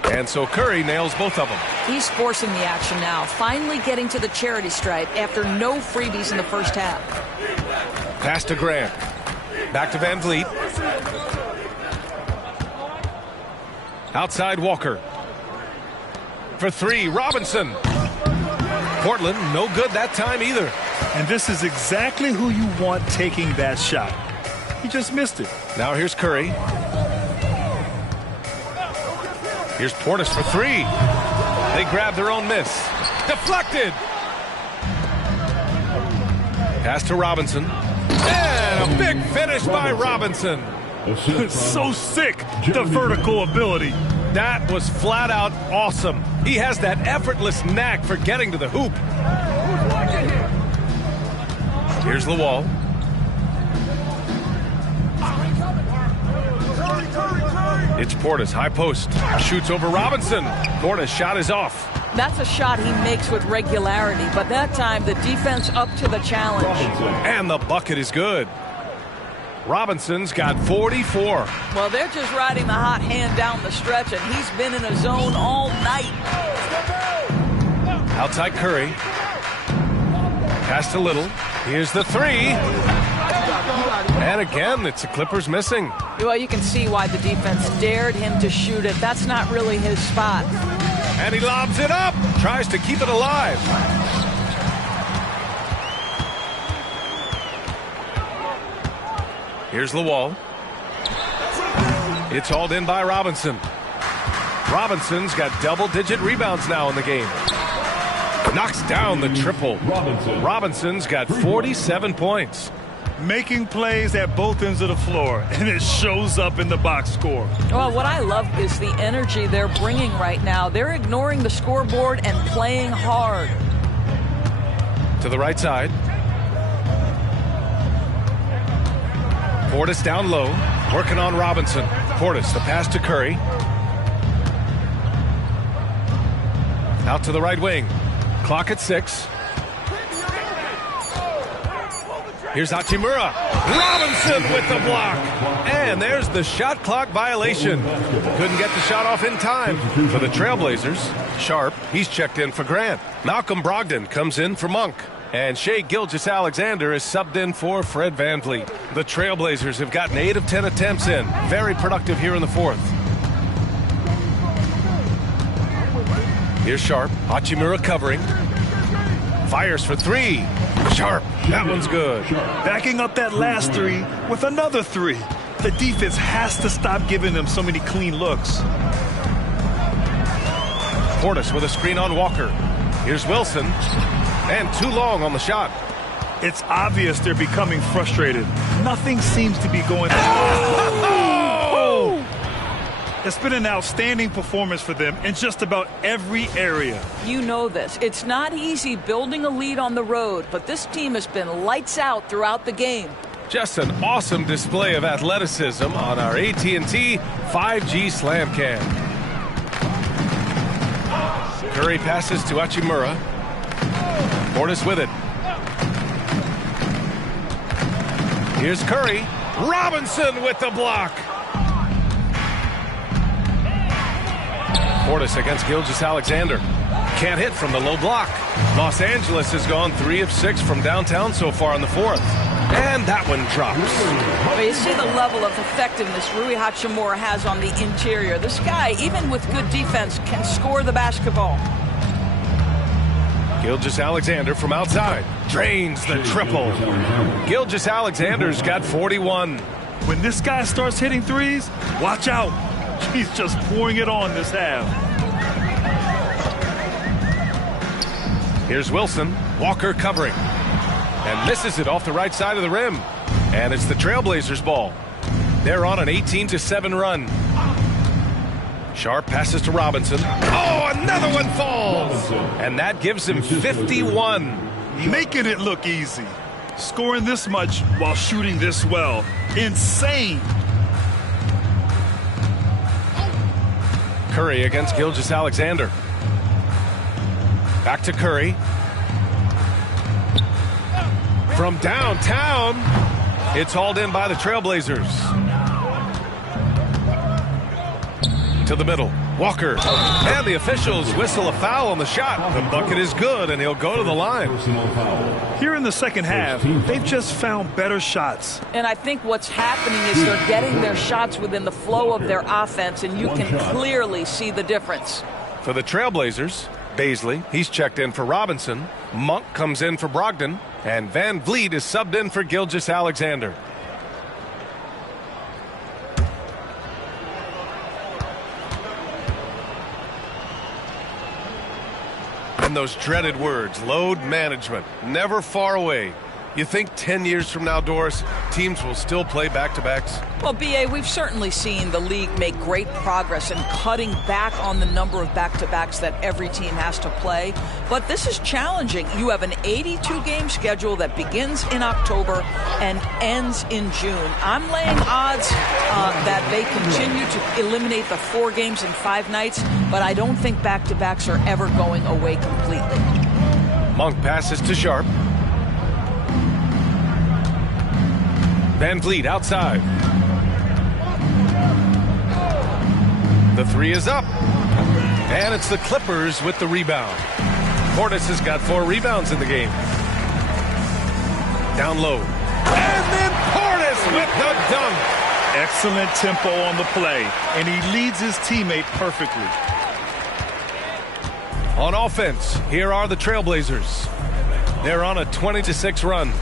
And so Curry nails both of them. He's forcing the action now, finally getting to the charity stripe after no freebies in the first half. Pass to Grant. Back to Van Vliet. Outside Walker. For three, Robinson. Portland, no good that time either. And this is exactly who you want taking that shot. He just missed it. Now here's Curry. Here's Portis for three. They grab their own miss. Deflected. Pass to Robinson. And a big finish by Robinson. So sick, the vertical ability. That was flat out awesome. He has that effortless knack for getting to the hoop. Here's Lawal. It's Portis, high post. Shoots over Robinson. Portis' shot is off. That's a shot he makes with regularity, but that time the defense up to the challenge. And the bucket is good. Robinson's got 44. Well, they're just riding the hot hand down the stretch, and he's been in a zone all night. Outside Curry. Pass to Little. Here's the three. And again, it's the Clippers missing. Well, you can see why the defense dared him to shoot it. That's not really his spot. And he lobs it up. Tries to keep it alive. Here's Lawal. It's hauled in by Robinson. Robinson's got double-digit rebounds now in the game. Knocks down the triple. Robinson's got 47 points. Making plays at both ends of the floor, and it shows up in the box score. Well, what I love is the energy they're bringing right now. They're ignoring the scoreboard and playing hard. To the right side. Portis down low, working on Robinson. Portis, the pass to Curry. Out to the right wing. Clock at 6. Here's Hachimura. Robinson with the block. And there's the shot clock violation. Couldn't get the shot off in time for the Trailblazers. Sharp, he's checked in for Grant. Malcolm Brogdon comes in for Monk. And Shai Gilgeous-Alexander is subbed in for Fred VanVleet. The Trailblazers have gotten 8 of 10 attempts in. Very productive here in the fourth. Here's Sharp. Hachimura covering. Fires for three. Sharp. That one's good. Backing up that last three with another three. The defense has to stop giving them so many clean looks. Portis with a screen on Walker. Here's Wilson. And too long on the shot. It's obvious they're becoming frustrated. Nothing seems to be going. It's been an outstanding performance for them in just about every area. You know this. It's not easy building a lead on the road, but this team has been lights out throughout the game. Just an awesome display of athleticism on our AT&T 5G Slam Cam. Curry passes to Hachimura. Portis with it. Here's Curry. Robinson with the block. Portis against Gilgeous-Alexander. Can't hit from the low block. Los Angeles has gone 3 of 6 from downtown so far in the fourth. And that one drops. Well, you see the level of effectiveness Rui Hachimura has on the interior. This guy, even with good defense, can score the basketball. Gilgeous-Alexander from outside. Drains the triple. Gilgeous-Alexander's got 41. When this guy starts hitting threes, watch out. He's just pouring it on this half. Here's Wilson. Walker covering. And misses it off the right side of the rim. And it's the Trailblazers' ball. They're on an 18-7 run. Sharp passes to Robinson. Oh, another one falls. And that gives him 51. Making it look easy. Scoring this much while shooting this well. Insane. Curry against Gilgeous-Alexander. Back to Curry. From downtown, it's hauled in by the Trailblazers. To the middle. Walker. And the officials whistle a foul on the shot. The bucket is good, and he'll go to the line. Here in the second half, they've just found better shots. And I think what's happening is they're getting their shots within the flow of their offense, and you can clearly see the difference. For the Trailblazers, Baisley, he's checked in for Robinson. Monk comes in for Brogdon. And Van Vliet is subbed in for Gilgeous-Alexander. And those dreaded words, load management, never far away. You think 10 years from now, Doris, teams will still play back-to-backs? Well, B.A., we've certainly seen the league make great progress in cutting back on the number of back-to-backs that every team has to play. But this is challenging. You have an 82-game schedule that begins in October and ends in June. I'm laying odds that they continue to eliminate the 4 games in 5 nights, but I don't think back-to-backs are ever going away completely. Monk passes to Sharp. Van Vliet outside. The 3 is up. And it's the Clippers with the rebound. Portis has got 4 rebounds in the game. Down low. And then Portis with the dunk. Excellent tempo on the play, and he leads his teammate perfectly. On offense, here are the Trailblazers. They're on a 20-6 run.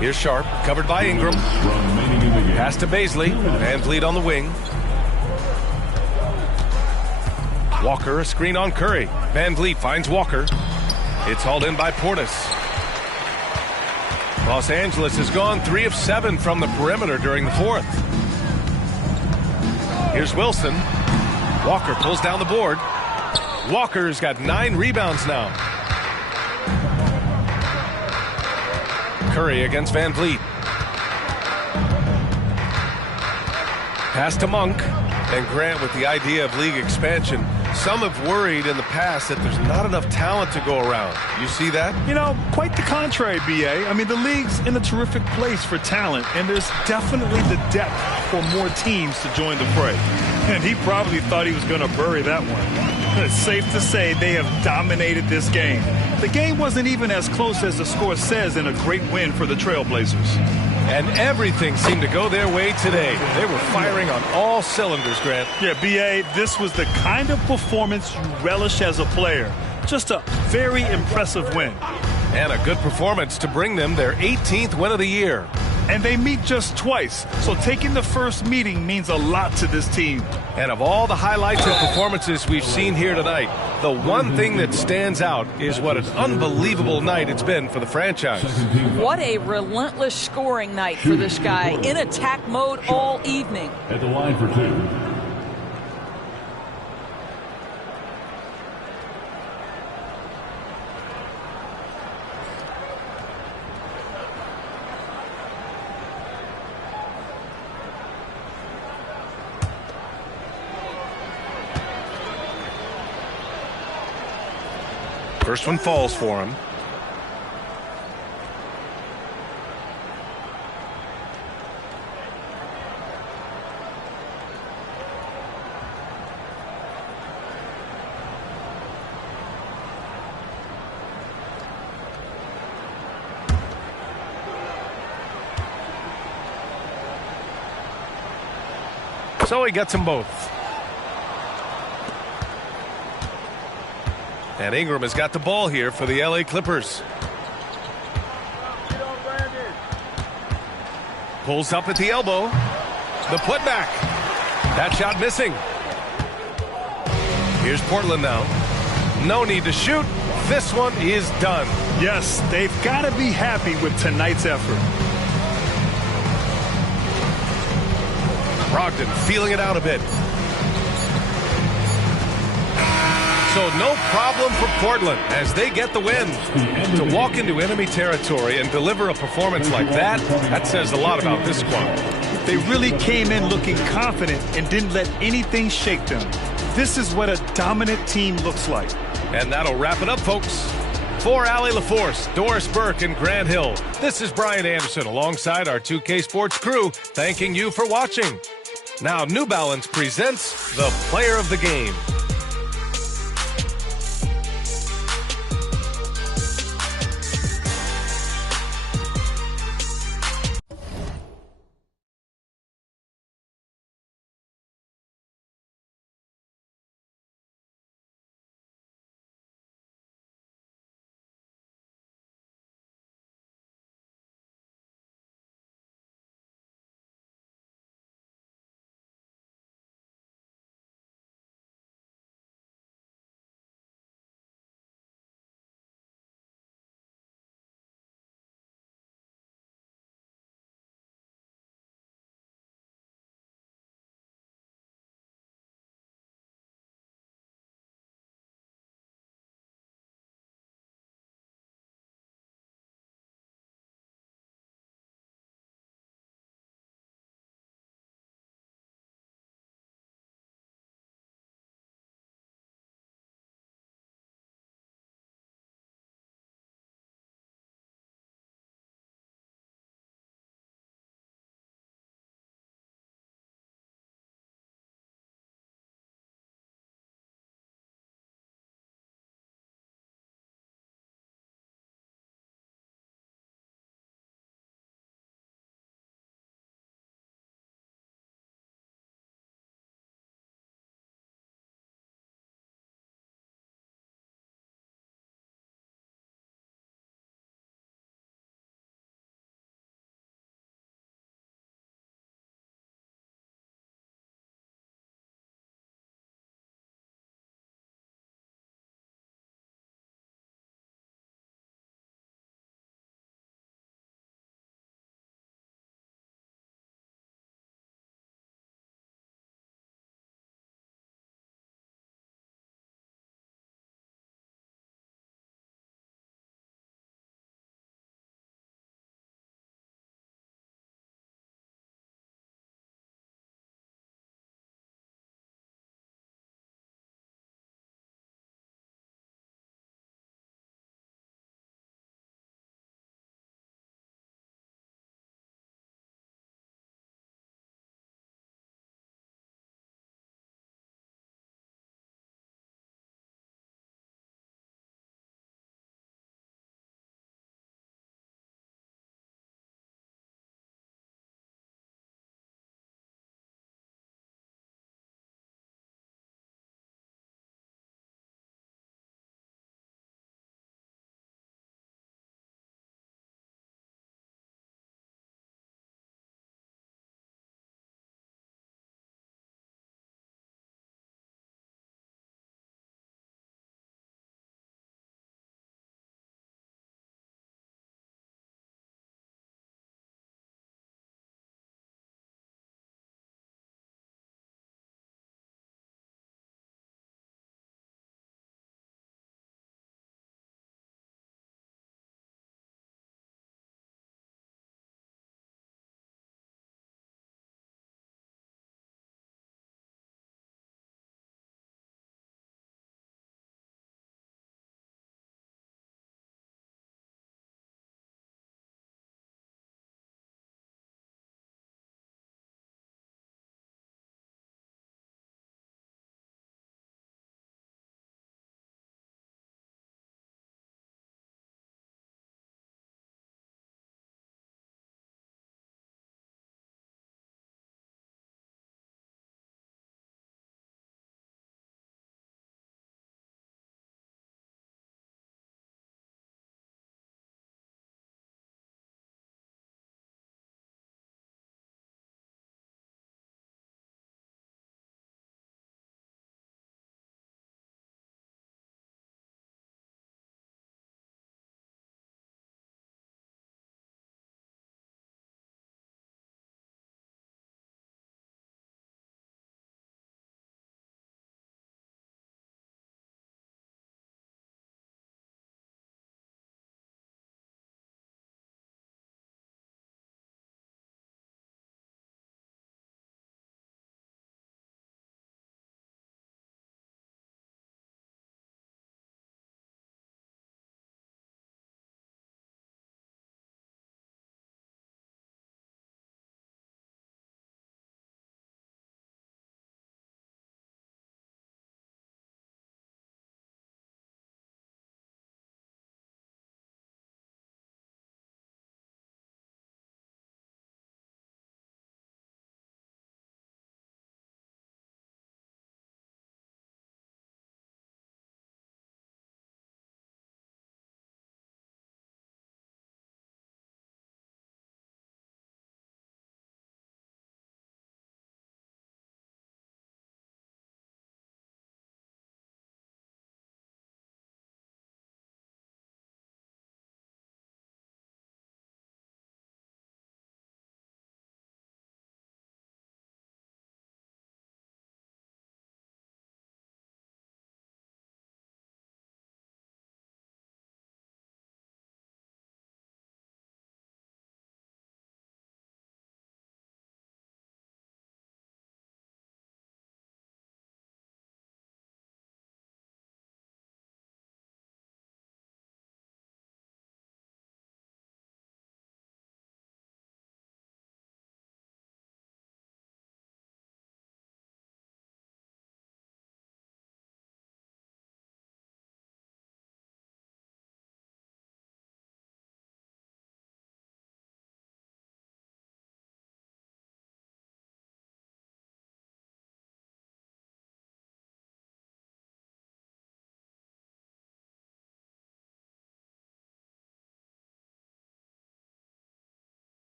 Here's Sharp, covered by Ingram. Pass to Baisley. Van Vliet on the wing. Walker, a screen on Curry. Van Vliet finds Walker. It's hauled in by Portis. Los Angeles has gone 3 of 7 from the perimeter during the 4th. Here's Wilson. Walker pulls down the board. Walker's got 9 rebounds now. Curry against Van Vliet. Pass to Monk. And Grant, with the idea of league expansion, some have worried in the past that there's not enough talent to go around. You see that? You know, quite the contrary, B.A. I mean, the league's in a terrific place for talent, and there's definitely the depth for more teams to join the fray. And he probably thought he was going to bury that one. It's safe to say they have dominated this game. The game wasn't even as close as the score says in a great win for the Trailblazers. And everything seemed to go their way today. They were firing on all cylinders, Grant. Yeah, B.A., this was the kind of performance you relish as a player. Just a very impressive win. And a good performance to bring them their 18th win of the year. And they meet just twice, so taking the first meeting means a lot to this team. And of all the highlights and performances we've seen here tonight, the one thing that stands out is what an unbelievable night it's been for the franchise. What a relentless scoring night for this guy, in attack mode all evening. At the line for 2. First one falls for him. So he gets them both. And Ingram has got the ball here for the LA Clippers. Pulls up at the elbow. The putback. That shot missing. Here's Portland now. No need to shoot. This one is done. Yes, they've got to be happy with tonight's effort. Brogdon feeling it out a bit. So no problem for Portland as they get the win. To walk into enemy territory and deliver a performance like that, that says a lot about this squad. They really came in looking confident and didn't let anything shake them. This is what a dominant team looks like. And that'll wrap it up, folks. For Allie LaForce, Doris Burke, and Grant Hill, this is Brian Anderson alongside our 2K Sports crew, thanking you for watching. Now, New Balance presents the Player of the Game.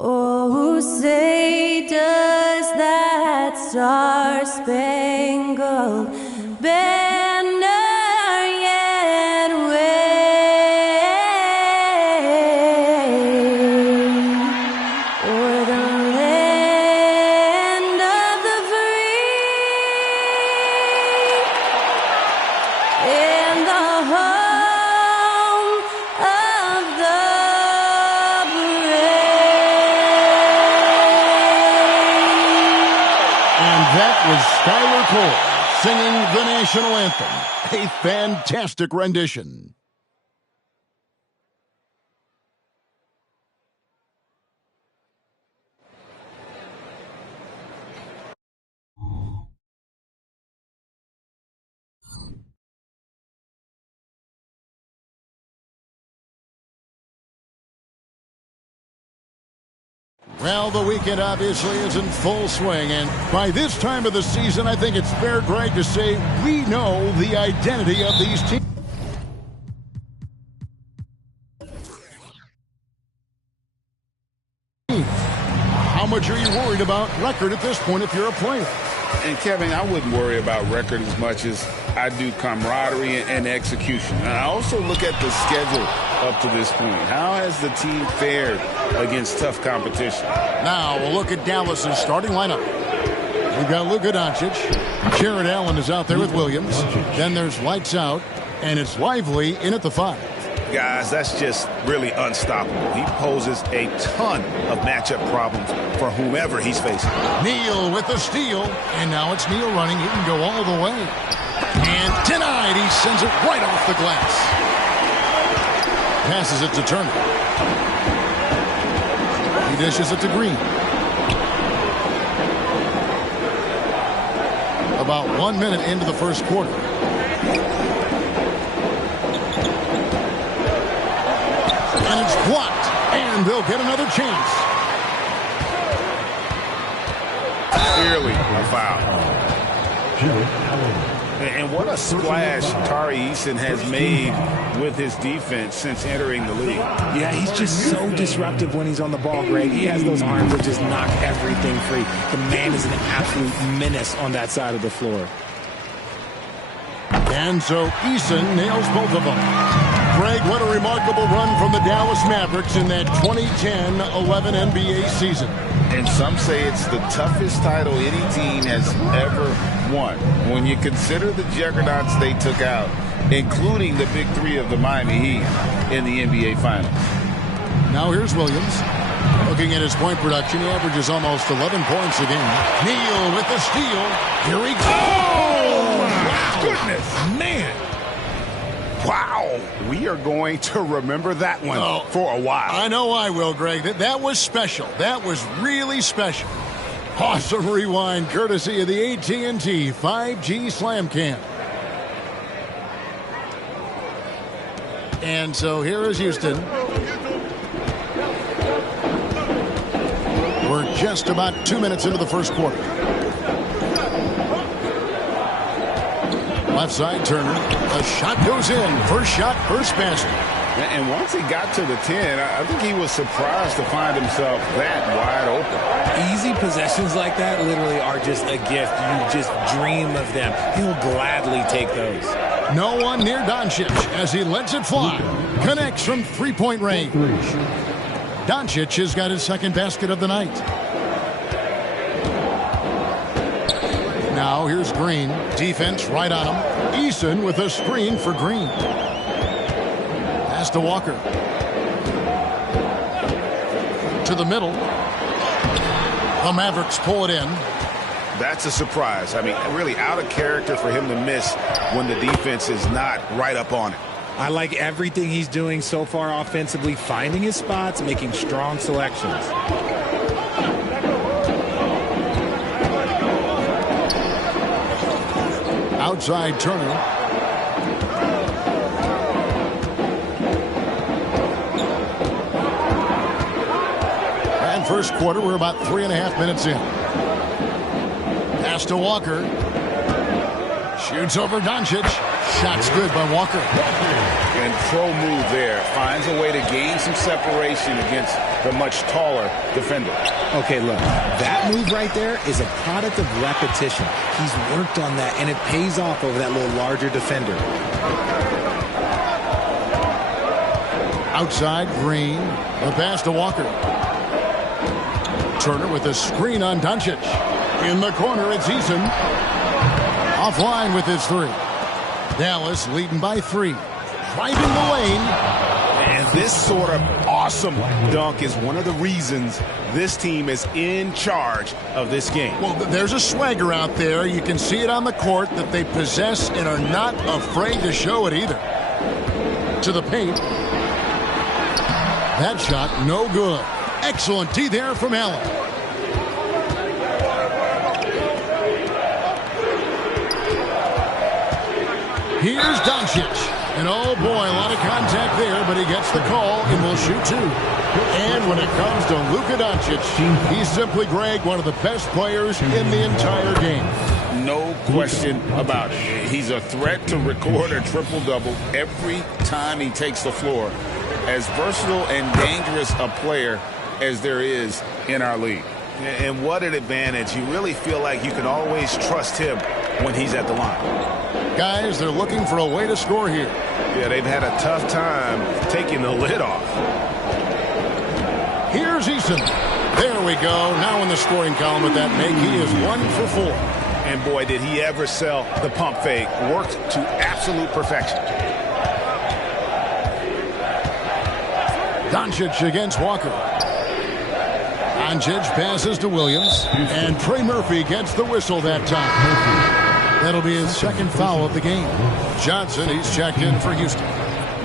Oh, say does that star-spangled banner yet wave o'er the land of the free and the home of the That was Skylar Cole singing the national anthem. A fantastic rendition. Well, the weekend obviously is in full swing, and by this time of the season, I think it's fair, Greg, to say we know the identity of these teams. How much are you worried about record at this point if you're a player? And, Kevin, I wouldn't worry about record as much as I do camaraderie and execution. And I also look at the schedule up to this point. How has the team fared against tough competition? Now we'll look at Dallas's starting lineup. We've got Luka Doncic. Jared Allen is out there with Williams. Then there's Lights Out, and it's Lively in at the 5. Guys, that's just really unstoppable. He poses a ton of matchup problems for whomever he's facing. Neal with the steal, and now it's Neal running. He can go all the way. And denied. He sends it right off the glass. Passes it to Turner. He dishes it to Green. About 1 minute into the first quarter. And it's blocked, and they'll get another chance. Clearly a foul. And what a splash Tari Eason has made with his defense since entering the league. Yeah, he's just so disruptive when he's on the ball, Greg. He has those arms that just knock everything free. The man is an absolute menace on that side of the floor. And so Eason nails both of them. Greg, what a remarkable run from the Dallas Mavericks in that 2010-11 NBA season. And some say it's the toughest title any team has ever won. When you consider the juggernauts they took out, including the big three of the Miami Heat in the NBA Finals. Now here's Williams. Looking at his point production, he averages almost 11 points a game. Neal with the steal. Here he goes. Oh, my goodness. Man. Wow. We are going to remember that one for a while. I know I will, Greg. That was special. That was really special. Awesome rewind courtesy of the AT&T 5G Slam Cam. And so here is Houston. We're just about 2 minutes into the first quarter. Left side, Turner. A shot goes in. First shot, first basket. And once he got to the 10, I think he was surprised to find himself that wide open. Easy possessions like that literally are just a gift. You just dream of them. He'll gladly take those. No one near Doncic as he lets it fly. Connects from three-point range. Doncic has got his second basket of the night. Now here's Green. Defense right on him. Eason with a screen for Green. Pass to Walker. To the middle. The Mavericks pull it in. That's a surprise. I mean, really out of character for him to miss when the defense is not right up on it. I like everything he's doing so far offensively, finding his spots, making strong selections. Outside Turner. And first quarter, we're about 3.5 minutes in. Pass to Walker. Shoots over Doncic. Shot's good by Walker. And pro move there. Finds a way to gain some separation against the much taller defender. Okay, look, that move right there is a product of repetition. He's worked on that, and it pays off over that little larger defender. Outside, Green. The pass to Walker. Turner with a screen on Doncic. In the corner, it's Eason. Offline with his three. Dallas leading by 3. Driving the lane. And this sort of awesome dunk is one of the reasons this team is in charge of this game. Well, there's a swagger out there. You can see it on the court that they possess and are not afraid to show it either. To the paint. That shot, no good. Excellent D there from Allen. Here's Doncic. And oh boy, a lot of contact there, but he gets the call and will shoot 2. And when it comes to Luka Doncic, he's simply, Greg, one of the best players in the entire game. No question about it. He's a threat to record a triple-double every time he takes the floor. As versatile and dangerous a player as there is in our league. And what an advantage. You really feel like you can always trust him when he's at the line. Guys, they're looking for a way to score here. Yeah, they've had a tough time taking the lid off. Here's Eason. There we go. Now in the scoring column with that make, he is 1 for 4. And boy, did he ever sell the pump fake. Worked to absolute perfection. Doncic against Walker. Doncic passes to Williams. And Trey Murphy gets the whistle that time. That'll be his second foul of the game. Johnson, he's checked in for Houston.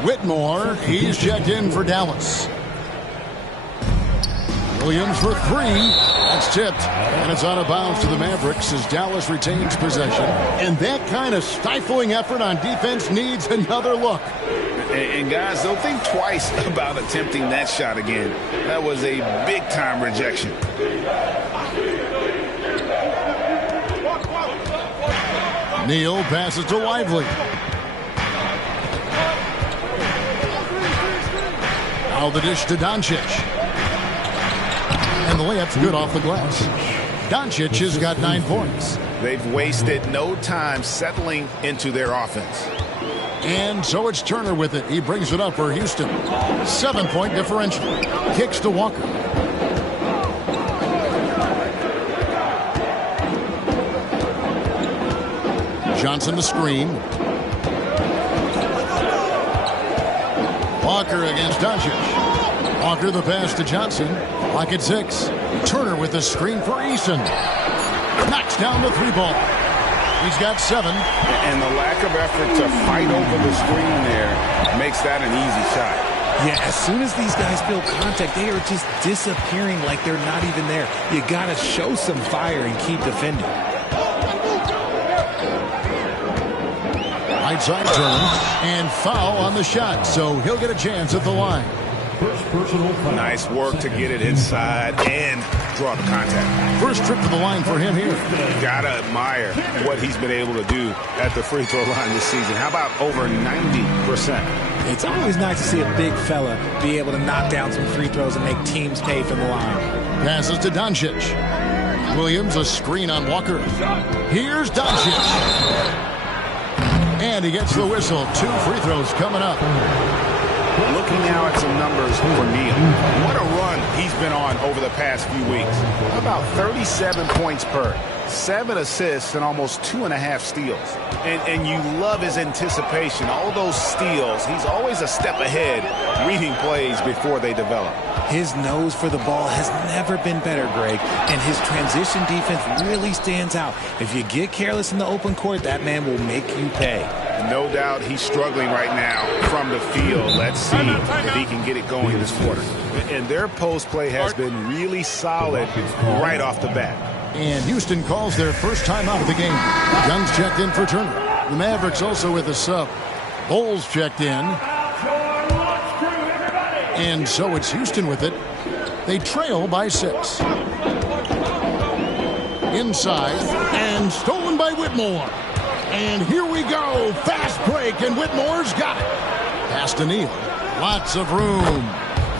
Whitmore, he's checked in for Dallas. Williams for 3. That's tipped. And it's out of bounds to the Mavericks as Dallas retains possession. And that kind of stifling effort on defense needs another look. And guys, don't think twice about attempting that shot again. That was a big-time rejection. Neal passes to Lively. Now the dish to Doncic. And the layup's good off the glass. Doncic has got 9 points. They've wasted no time settling into their offense. And so it's Turner with it. He brings it up for Houston. 7-point differential. Kicks to Walker. Johnson the screen. Walker against Doncic. Walker the pass to Johnson. Lock at 6. Turner with the screen for Eason. Knocks down the 3-ball. He's got 7. And the lack of effort to fight over the screen there makes that an easy shot. Yeah, as soon as these guys feel contact, they are just disappearing like they're not even there. You got to show some fire and keep defending. Right side Turner. And foul on the shot, so he'll get a chance at the line. Nice work to get it inside and draw the contact. First trip to the line for him here. Gotta admire what he's been able to do at the free throw line this season. How about over 90%? It's always nice to see a big fella be able to knock down some free throws and make teams pay for the line. Passes to Doncic. Williams a screen on Walker. Here's Doncic. And he gets the whistle. 2 free throws coming up. Looking now at some numbers for Neal. What a run he's been on over the past few weeks. About 37 points per, 7 assists, and almost 2.5 steals. And you love his anticipation. All those steals, he's always a step ahead, reading plays before they develop. His nose for the ball has never been better, Greg, and his transition defense really stands out. If you get careless in the open court, that man will make you pay. No doubt he's struggling right now from the field. Let's see if he can get it going this quarter. And their post play has been really solid right off the bat. And Houston calls their first time out of the game. Young's checked in for Turner. The Mavericks also with a sub. Bowles checked in. And so it's Houston with it. They trail by 6. Inside. And stolen by Whitmore. And here we go. Fast break. And Whitmore's got it. Pass to Neal. Lots of room.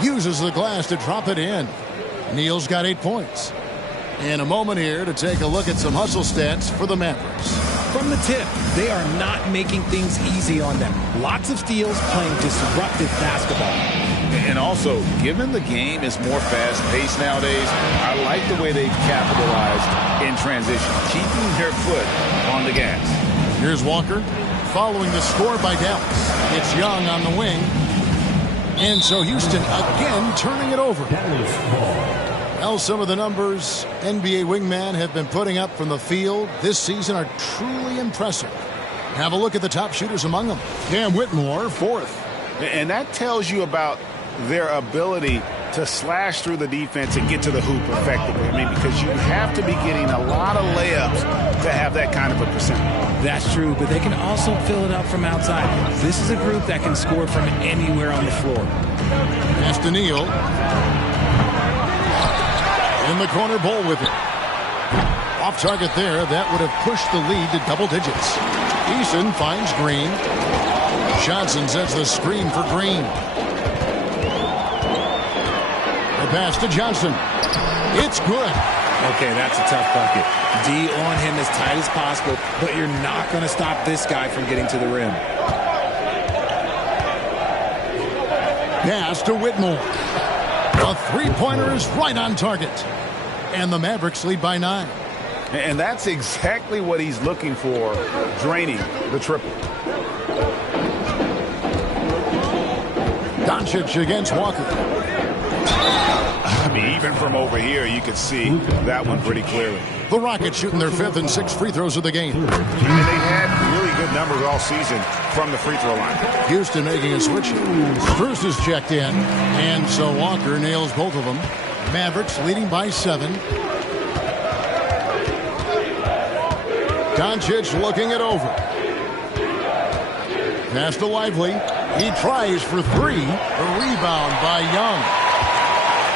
Uses the glass to drop it in. Neal's got 8 points. In a moment here to take a look at some hustle stats for the Mavericks. From the tip, they are not making things easy on them. Lots of steals, playing disruptive basketball. And also, given the game is more fast-paced nowadays, I like the way they've capitalized in transition, keeping their foot on the gas. Here's Walker following the score by Dallas. It's Young on the wing. And so Houston again turning it over. Well, some of the numbers NBA wingmen have been putting up from the field this season are truly impressive. Have a look at the top shooters among them. Cam Whitmore, 4th. And that tells you about their ability to slash through the defense and get to the hoop effectively. I mean, because you have to be getting a lot of layups to have that kind of a percentage. That's true, but they can also fill it up from outside. This is a group that can score from anywhere on the floor. Pass to Neal. In the corner, Ball with it. Off target there. That would have pushed the lead to double digits. Eason finds Green. Johnson sets the screen for Green. The pass to Johnson. It's good. Okay, that's a tough bucket. D on him as tight as possible, but you're not going to stop this guy from getting to the rim. Pass to Whitmore. A three-pointer is right on target. And the Mavericks lead by 9. And that's exactly what he's looking for, draining the triple. Doncic against Walker. I mean, even from over here, you can see that one pretty clearly. The Rockets shooting their 5th and 6th free throws of the game. And they've had really good numbers all season from the free throw line. Houston making a switch. Strus is checked in. And so Walker nails both of them. Mavericks leading by 7. Doncic looking it over. Pass to Lively. He tries for 3. A rebound by Young.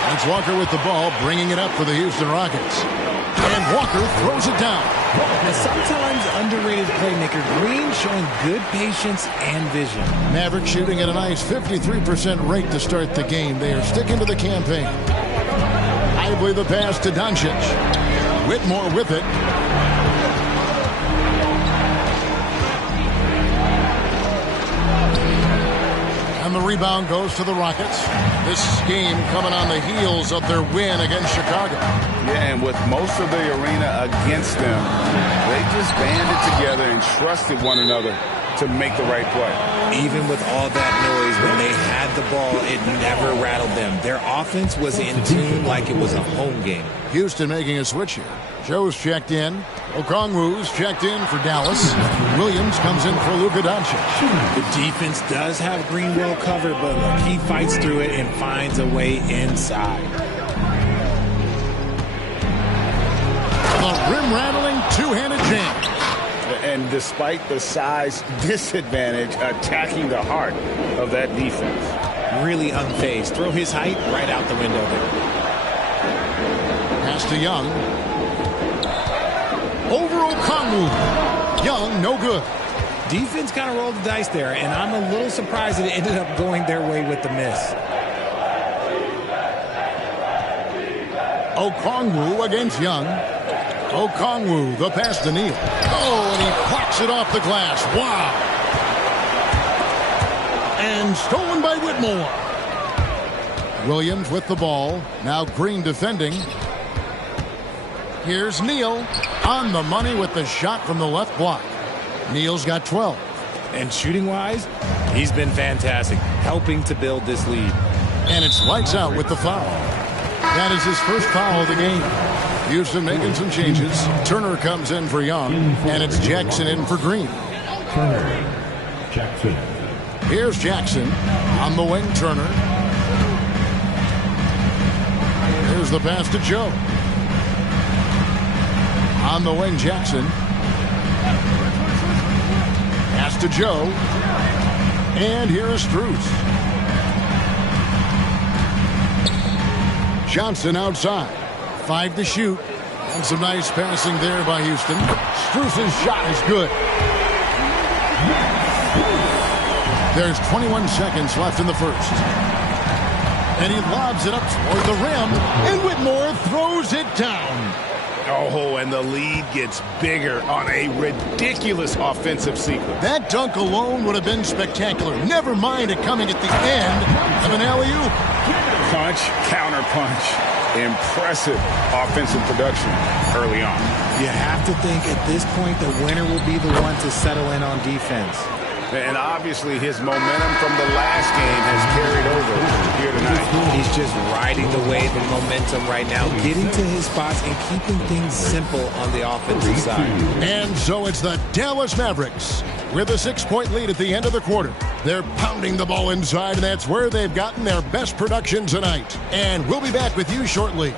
That's Walker with the ball, bringing it up for the Houston Rockets. And Walker throws it down. Now, sometimes underrated playmaker Green showing good patience and vision. Mavericks shooting at a nice 53% rate to start the game. They are sticking to the campaign. Lively the pass to Doncic. Whitmore with it. And the rebound goes to the Rockets. This game coming on the heels of their win against Chicago. Yeah, and with most of the arena against them, they just banded together and trusted one another to make the right play. Even with all that noise, when they had the ball, it never rattled them. Their offense was in tune like it was a home game. Houston making a switch here. Joe's checked in. Okongwu's checked in for Dallas. Williams comes in for Luka Doncic. The defense does have Green well covered, but look, he fights through it and finds a way inside. The rim-rattling two-handed jam. And despite the size disadvantage, attacking the heart of that defense. Really unfazed. Throw his height right out the window there. Pass to Young. Over Okongwu. Young, no good. Defense kind of rolled the dice there, and I'm a little surprised that it ended up going their way with the miss. Okongwu against Young. Okongwu, the pass to Neal. Oh, and he pops it off the glass. Wow. And stolen by Whitmore. Williams with the ball. Now Green defending. Here's Neal on the money with the shot from the left block. Neal's got 12. And shooting-wise, he's been fantastic, helping to build this lead. And it's lights out with the foul. That is his first foul of the game. Houston making some changes. Turner comes in for Young, and it's Jackson in for Green. Turner, Jackson. Here's Jackson on the wing. Turner. Here's the pass to Joe. On the wing, Jackson. Pass to Joe. And here is Strus. Johnson outside. 5 to shoot. And some nice passing there by Houston. Strus's shot is good. There's 21 seconds left in the first. And he lobs it up toward the rim, and Whitmore throws it down. Oh, and the lead gets bigger on a ridiculous offensive sequence. That dunk alone would have been spectacular. Never mind it coming at the end of an alley-oop. Punch, counter punch. Impressive offensive production early on. You have to think at this point the winner will be the one to settle in on defense. And obviously his momentum from the last game has carried over here tonight. He's just riding the wave of momentum right now, getting to his spots and keeping things simple on the offensive side. And so it's the Dallas Mavericks with a 6-point lead at the end of the quarter. They're pounding the ball inside, and that's where they've gotten their best production tonight. And we'll be back with you shortly.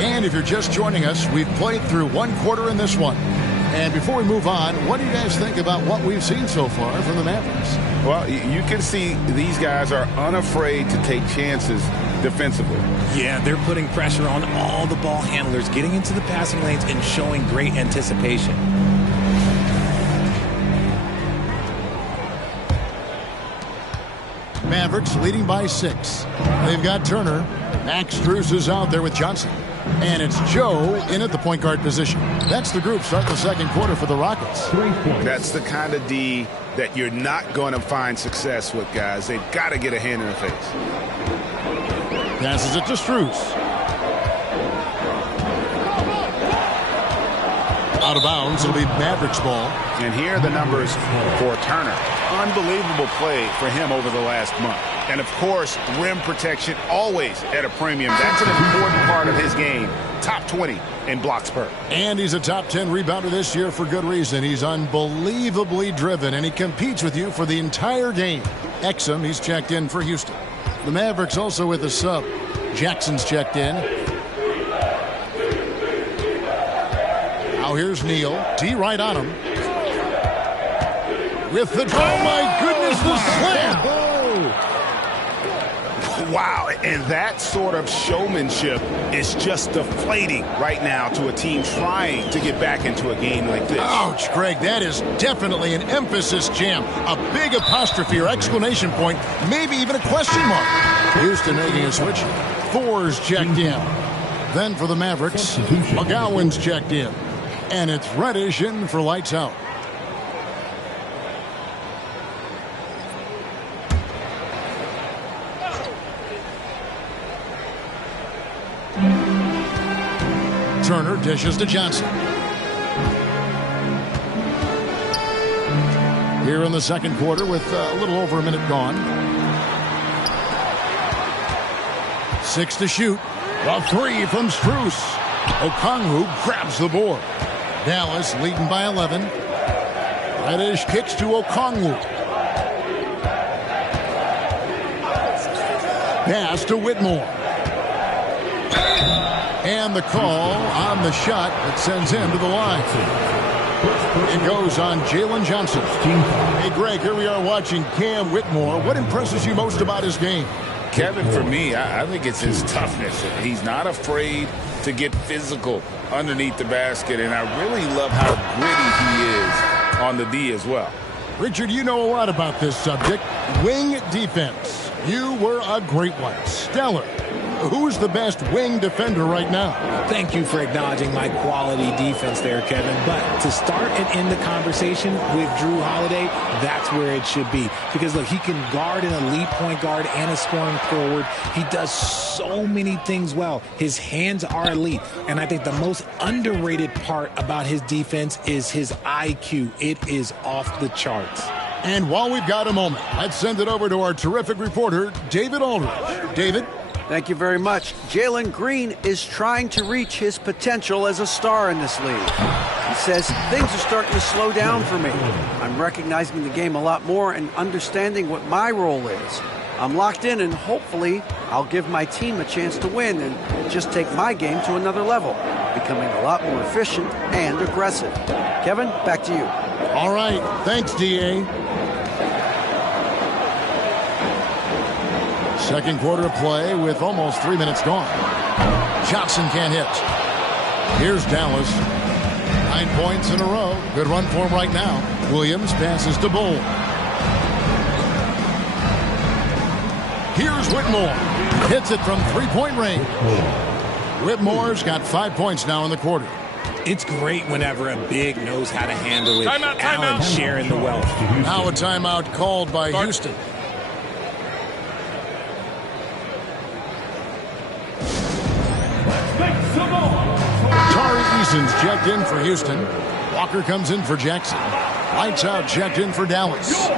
And if you're just joining us, we've played through one quarter in this one. And before we move on, what do you guys think about what we've seen so far from the Mavericks? Well, you can see these guys are unafraid to take chances defensively. Yeah, they're putting pressure on all the ball handlers, getting into the passing lanes and showing great anticipation. Mavericks leading by 6. They've got Turner. Max Strus is out there with Johnson. And it's Joe in at the point guard position. That's the group starting the second quarter for the Rockets. That's the kind of D that you're not going to find success with, guys. They've got to get a hand in the face. Passes it to Strus. Out of bounds, it'll be Mavericks ball. And here are the numbers for Turner. Unbelievable play for him over the last month. And, of course, rim protection always at a premium. That's an important part of his game. Top 20 in blocks per. And he's a top 10 rebounder this year for good reason. He's unbelievably driven, and he competes with you for the entire game. Exum, he's checked in for Houston. The Mavericks also with a sub. Jackson's checked in. Now here's Neal. T right on him. With the draw. Oh, my goodness, the slam. Wow, and that sort of showmanship is just deflating right now to a team trying to get back into a game like this. Ouch, Greg, that is definitely an emphasis jam. A big apostrophe or exclamation point, maybe even a question mark. Houston making a switch. Thor's checked in. Then for the Mavericks, McGowan's checked in. And it's Reddish in for lights out. Turner dishes to Johnson. Here in the second quarter with a little over a minute gone. 6 to shoot. A 3 from Strus. Okongwu grabs the board. Dallas leading by 11. Reddish kicks to Okongwu. Pass to Whitmore. And the call on the shot that sends him to the line. It goes on Jalen Johnson. Hey, Greg, here we are watching Cam Whitmore. What impresses you most about his game? Kevin, for me, I think it's his toughness. He's not afraid to get physical underneath the basket, and I really love how gritty he is on the D as well. Richard, you know a lot about this subject. Wing defense. You were a great one. Stellar. Who's the best wing defender right now? Thank you for acknowledging my quality defense there, Kevin. But to start and end the conversation with Drew Holiday, that's where it should be. Because, look, he can guard an elite point guard and a scoring forward. He does so many things well. His hands are elite. And I think the most underrated part about his defense is his IQ. It is off the charts. And while we've got a moment, let's send it over to our terrific reporter, David Aldridge. David? Thank you very much. Jalen Green is trying to reach his potential as a star in this league. He says things are starting to slow down for me. I'm recognizing the game a lot more and understanding what my role is. I'm locked in, and hopefully I'll give my team a chance to win and just take my game to another level, becoming a lot more efficient and aggressive. Kevin, back to you. All right. Thanks, D.A. Second quarter of play with almost 3 minutes gone. Johnson can't hit. Here's Dallas. 9 points in a row. Good run for him right now. Williams passes to Bull. Here's Whitmore. Hits it from three-point range. Whitmore's got 5 points now in the quarter. It's great whenever a big knows how to handle it. Allen sharing the wealth. Now a timeout called by Houston. Tari Eason's checked in for Houston. Walker comes in for Jackson. Lights out checked in for Dallas.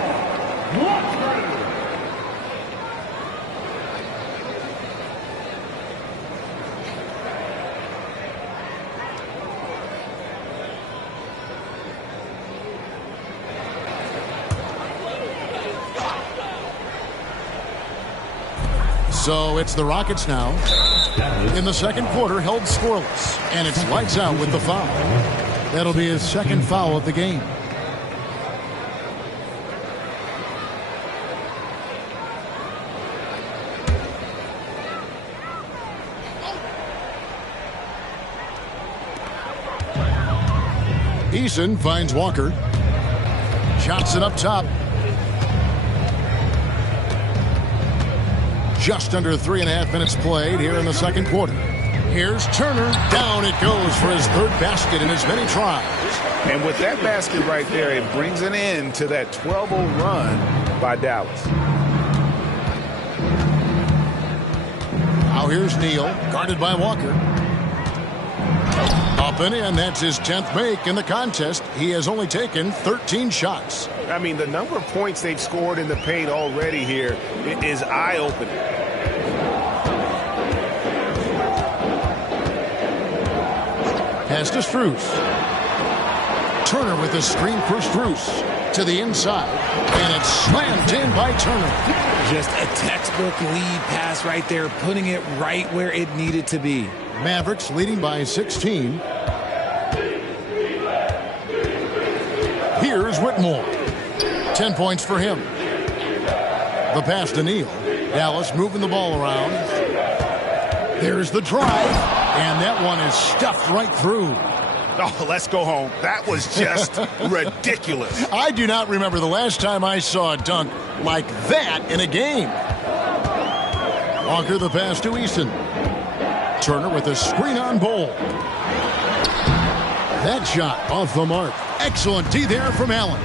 So it's the Rockets now. In the second quarter, held scoreless. And it's lights out with the foul. That'll be his second foul of the game. Eason finds Walker. Johnson up top. Just under 3.5 minutes played here in the second quarter. Here's Turner. Down it goes for his third basket in as many tries. And with that basket right there, it brings an end to that 12-0 run by Dallas. Now here's Neal, guarded by Walker. Up and in. That's his 10th make in the contest. He has only taken 13 shots. I mean, the number of points they've scored in the paint already here is eye-opening. Pass to Strus. Turner with a screen for Strus to the inside. And it's slammed in by Turner. Just a textbook lead pass right there, putting it right where it needed to be. Mavericks leading by 16. Here's Whitmore. 10 points for him. The pass to Neal. Dallas moving the ball around. There's the drive. And that one is stuffed right through. Oh, let's go home. That was just ridiculous. I do not remember the last time I saw a dunk like that in a game. Walker the pass to Easton. Turner with a screen on Bull. That shot off the mark. Excellent D there from Allen.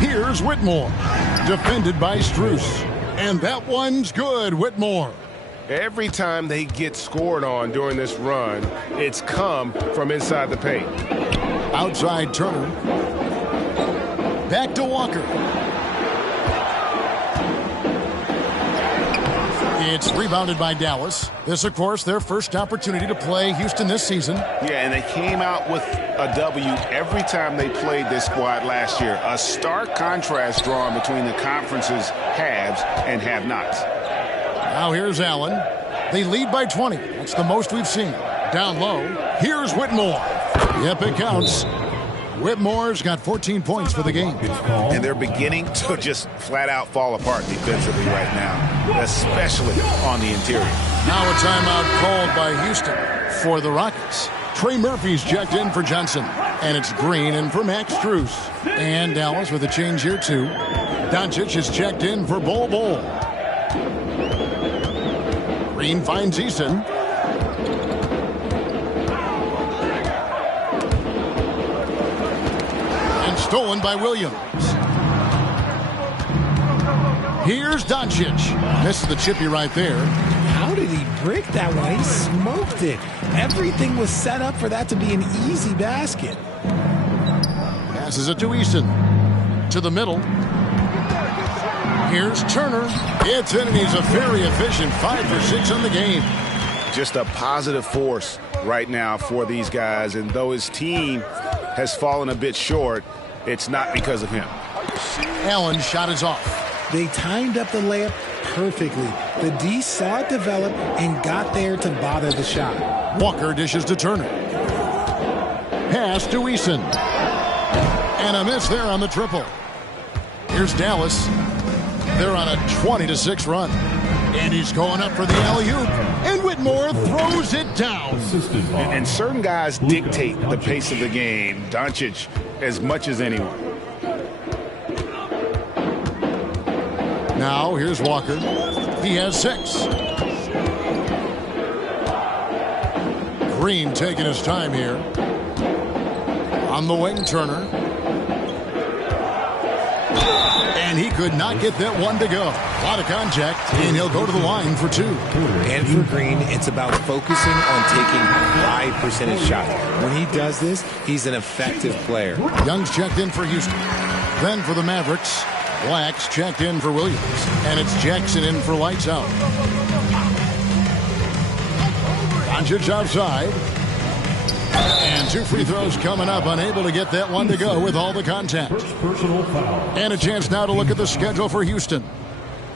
Here's Whitmore. Defended by Strus. And that one's good, Whitmore. Every time they get scored on during this run, it's come from inside the paint. Outside Turner. Back to Walker. It's rebounded by Dallas. This, of course, their first opportunity to play Houston this season. Yeah, and they came out with a W every time they played this squad last year. A stark contrast drawn between the conference's haves and have-nots. Now here's Allen. They lead by 20. That's the most we've seen. Down low, here's Whitmore. Yep, it counts. Whitmore's got 14 points for the game. And they're beginning to just flat-out fall apart defensively right now, especially on the interior. Now a timeout called by Houston for the Rockets. Trey Murphy's checked in for Johnson. And it's Green in for Max Strus. And Dallas with a change here, too. Doncic is checked in for Bol Bol. Green finds Eason. And stolen by Williams. Here's Doncic. This is the chippy right there. How did he break that one? He smoked it. Everything was set up for that to be an easy basket. Passes it to Eason. To the middle. Here's Turner. It's in, and he's a very efficient 5 for 6 on the game. Just a positive force right now for these guys. And though his team has fallen a bit short, it's not because of him. Allen's shot is off. They timed up the layup perfectly. The D saw it develop and got there to bother the shot. Walker dishes to Turner. Pass to Eason. And a miss there on the triple. Here's Dallas. They're on a 20-6 run. And he's going up for the alley-oop. And Whitmore throws it down. And certain guys dictate the pace of the game. Doncic as much as anyone. Now here's Walker. He has 6. Green taking his time here. On the wing, Turner. And he could not get that one to go. A lot of contact, and he'll go to the line for 2. And for Green, it's about focusing on taking high percentage shots. When he does this, he's an effective player. Young's checked in for Houston. Then for the Mavericks, Black's checked in for Williams. And it's Jackson in for lights out. Doncic outside. And 2 free throws coming up, unable to get that one to go with all the contact. And a chance now to look at the schedule for Houston.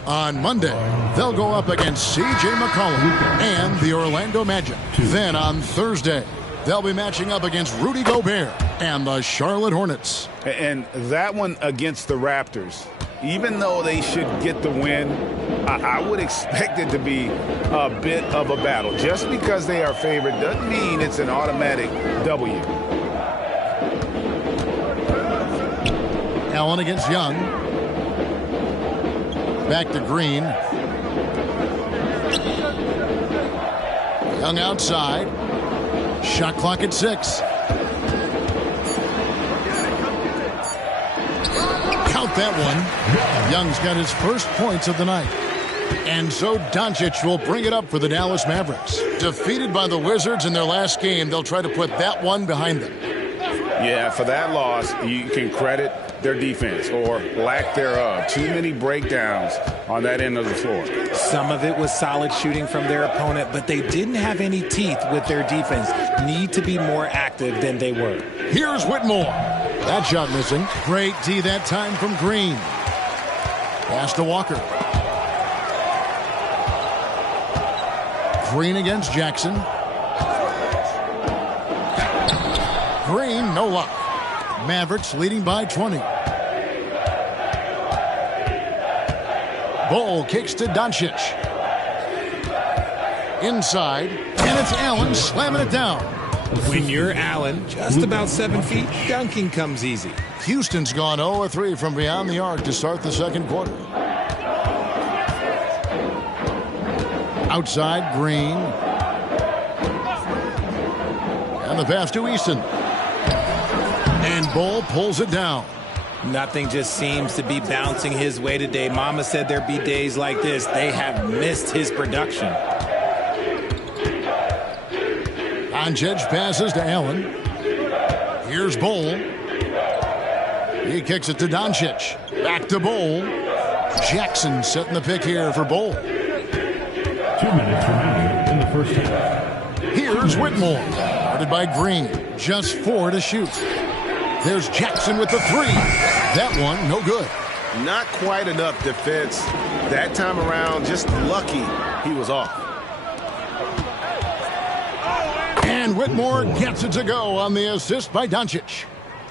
On Monday, they'll go up against C.J. McCollum and the Orlando Magic. Then on Thursday, they'll be matching up against Rudy Gobert and the Charlotte Hornets. And that one against the Raptors, even though they should get the win, I would expect it to be a bit of a battle. Just because they are favored doesn't mean it's an automatic W. Allen against Young. Back to Green. Young outside. Shot clock at 6. Count that one. Young's got his first points of the night. And so Doncic will bring it up for the Dallas Mavericks. Defeated by the Wizards in their last game, they'll try to put that one behind them. Yeah, for that loss, you can credit their defense or lack thereof. Too many breakdowns on that end of the floor. Some of it was solid shooting from their opponent, but they didn't have any teeth with their defense. Need to be more active than they were. Here's Whitmore. That shot missing. Great D that time from Green. Pass to Walker. Green against Jackson. Green, no luck. Mavericks leading by 20. Bull kicks to Doncic. Inside, and it's Allen slamming it down. When you're Allen, just about 7 feet, dunking comes easy. Houston's gone 0-3 from beyond the arc to start the second quarter. Outside, Green. And the pass to Eason. And Bull pulls it down. Nothing just seems to be bouncing his way today. Mama said there'd be days like this. They have missed his production. Doncic passes to Allen. Here's Bull. He kicks it to Doncic. Back to Bull. Jackson setting the pick here for Bull. 2 minutes remaining in the first half. Here's Whitmore. Guarded by Green. Just 4 to shoot. There's Jackson with the 3. That one, no good. Not quite enough defense. That time around, just lucky he was off. And Whitmore gets it to go on the assist by Doncic.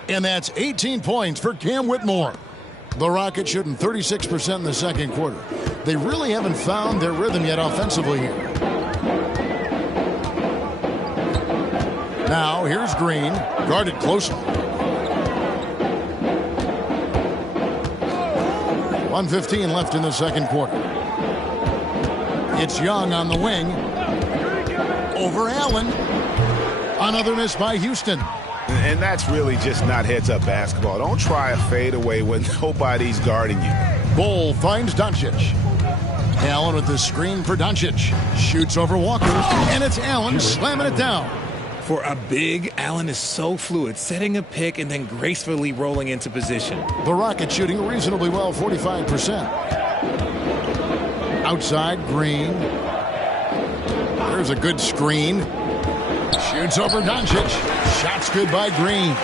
And that's 18 points for Cam Whitmore. The Rockets shooting 36% in the second quarter. They really haven't found their rhythm yet offensively here. Now, here's Green, guarded closely. 1:15 left in the second quarter. It's Young on the wing. Over Allen. Another miss by Houston. And that's really just not heads-up basketball. Don't try a fadeaway when nobody's guarding you. Bull finds Doncic. Allen with the screen for Doncic. Shoots over Walker, and it's Allen slamming it down. For a big, Allen is so fluid, setting a pick and then gracefully rolling into position. The Rockets shooting reasonably well, 45%. Outside, Green. There's a good screen. Shoots over Doncic. Shot's good by Green.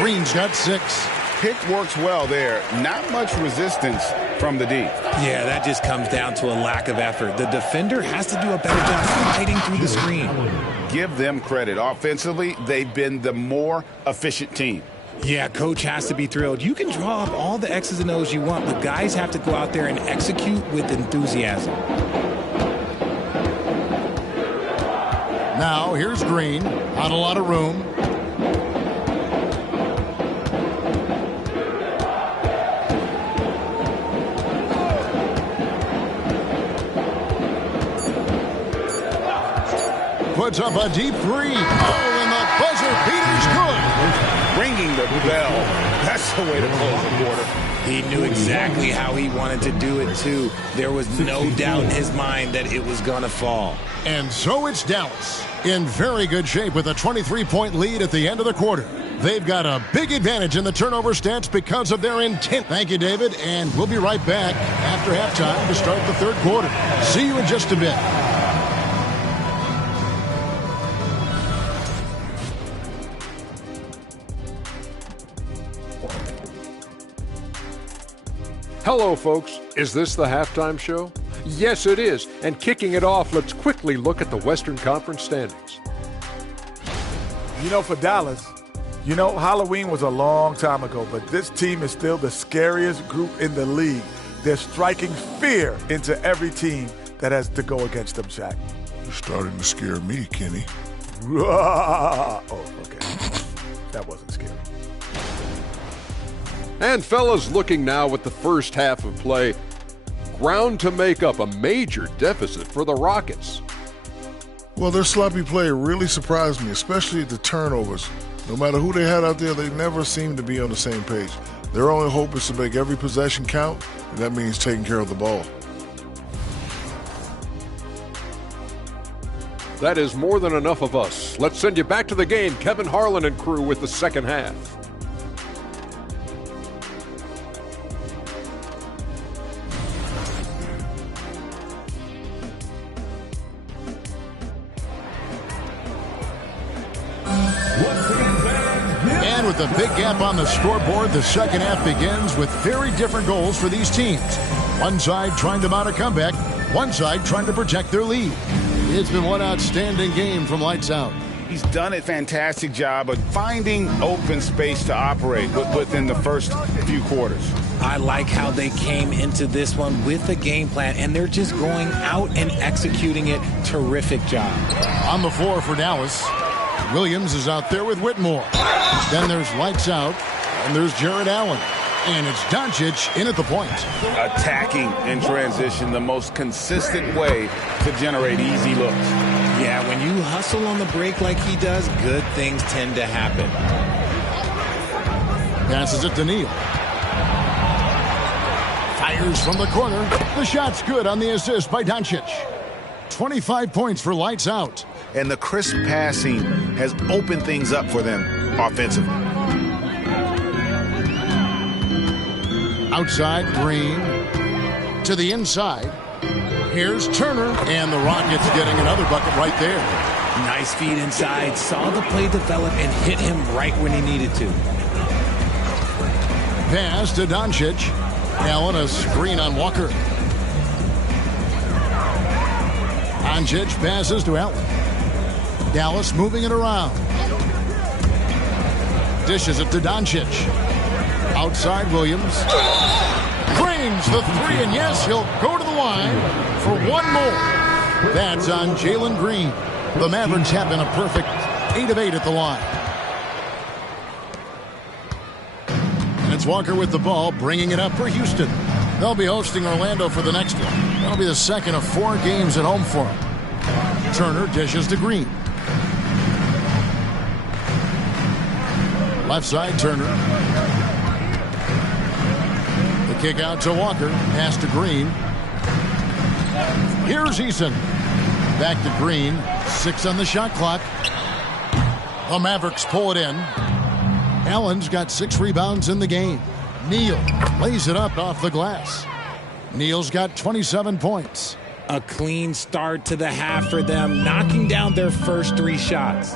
Green's got 6. Pick works well there. Not much resistance from the D. Yeah, that just comes down to a lack of effort. The defender has to do a better job fighting through the screen. Give them credit. Offensively, they've been the more efficient team. Yeah, coach has to be thrilled. You can draw up all the X's and O's you want, but guys have to go out there and execute with enthusiasm. Now, here's Green. Not a lot of room. Puts up a deep 3. Oh, and the buzzer beater's good. Ringing the bell. That's the way to close the quarter. He knew exactly how he wanted to do it, too. There was no doubt in his mind that it was going to fall. And so it's Dallas in very good shape with a 23-point lead at the end of the quarter. They've got a big advantage in the turnover stats because of their intent. Thank you, David, and we'll be right back after halftime to start the third quarter. See you in just a bit. Hello, folks. Is this the halftime show? Yes, it is. And kicking it off, let's quickly look at the Western Conference standings. You know, for Dallas, Halloween was a long time ago, but this team is still the scariest group in the league. They're striking fear into every team that has to go against them, Shaq. You're starting to scare me, Kenny. Oh, okay. That wasn't scary. And fellas, looking now at the first half of play, ground to make up a major deficit for the Rockets. Well, their sloppy play really surprised me, especially the turnovers. No matter who they had out there, they never seemed to be on the same page. Their only hope is to make every possession count, and that means taking care of the ball. That is more than enough of us. Let's send you back to the game, Kevin Harlan and crew with the second half. And with a big gap on the scoreboard, the second half begins with very different goals for these teams. One side trying to mount a comeback, one side trying to protect their lead. It's been one outstanding game from lights out. He's done a fantastic job of finding open space to operate within the first few quarters. I like how they came into this one with a game plan, and they're just going out and executing it. Terrific job. On the floor for Dallas, Williams is out there with Whitmore. Then there's lights out, and there's Jared Allen. And it's Doncic in at the point. Attacking in transition, the most consistent way to generate easy looks. Yeah, when you hustle on the break like he does, good things tend to happen. Passes it to Neal. Fires from the corner. The shot's good on the assist by Doncic. 25 points for lights out. And the crisp passing has opened things up for them offensively. Outside, Green. To the inside. Here's Turner. And the Rockets getting another bucket right there. Nice feed inside. Saw the play develop and hit him right when he needed to. Pass to Doncic. Allen, a screen on Walker. Doncic passes to Allen. Dallas moving it around. Dishes it to Doncic. Outside Williams. Drains the three, and yes, he'll go to the line for one more. That's on Jalen Green. The Mavericks have been a perfect 8 of 8 at the line. And it's Walker with the ball, bringing it up for Houston. They'll be hosting Orlando for the next one. That'll be the second of 4 games at home for them. Turner dishes to Green. Left side, Turner. The kick out to Walker. Pass to Green. Here's Eason. Back to Green. 6 on the shot clock. The Mavericks pull it in. Allen's got 6 rebounds in the game. Neal lays it up off the glass. Neal's got 27 points. A clean start to the half for them, knocking down their first 3 shots.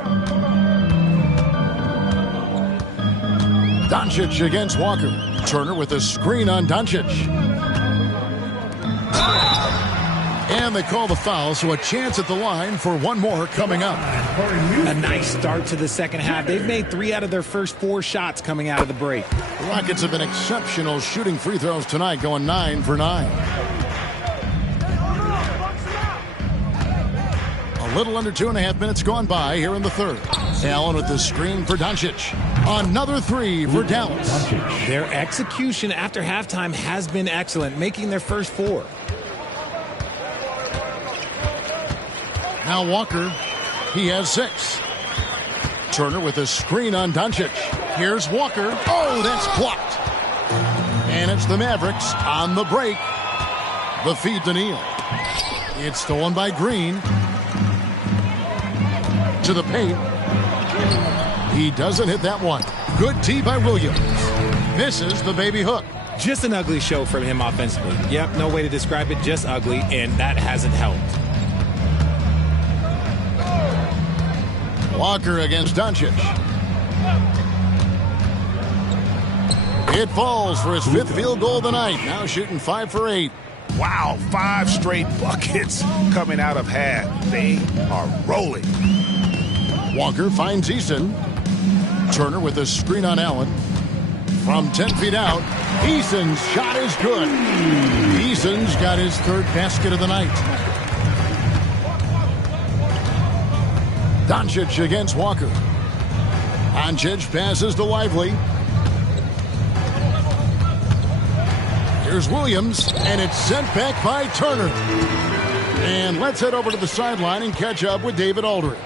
Doncic against Walker. Turner with a screen on Doncic. And they call the foul, so a chance at the line for one more coming up. A nice start to the second half. They've made 3 out of their first 4 shots coming out of the break. The Rockets have been exceptional shooting free throws tonight, going 9 for 9. A little under 2.5 minutes gone by here in the third. Allen with the screen for Doncic. Another 3 for Dallas. Their execution after halftime has been excellent, making their first 4. Now Walker, he has 6. Turner with a screen on Doncic. Here's Walker. Oh, that's blocked. And it's the Mavericks on the break. The feed to Neal. It's stolen by Green. To the paint. He doesn't hit that one. Good tee by Williams. Misses the baby hook. Just an ugly show from him offensively. Yep, no way to describe it, just ugly, and that hasn't helped. Walker against Doncic. It falls for his 5th field goal of the night. Now shooting 5 for 8. Wow, 5 straight buckets coming out of half. They are rolling. Walker finds Eason. Turner with a screen on Allen. From 10 feet out, Eason's shot is good. Eason's got his 3rd basket of the night. Doncic against Walker. Doncic passes to Lively. Here's Williams, and it's sent back by Turner. And let's head over to the sideline and catch up with David Aldridge.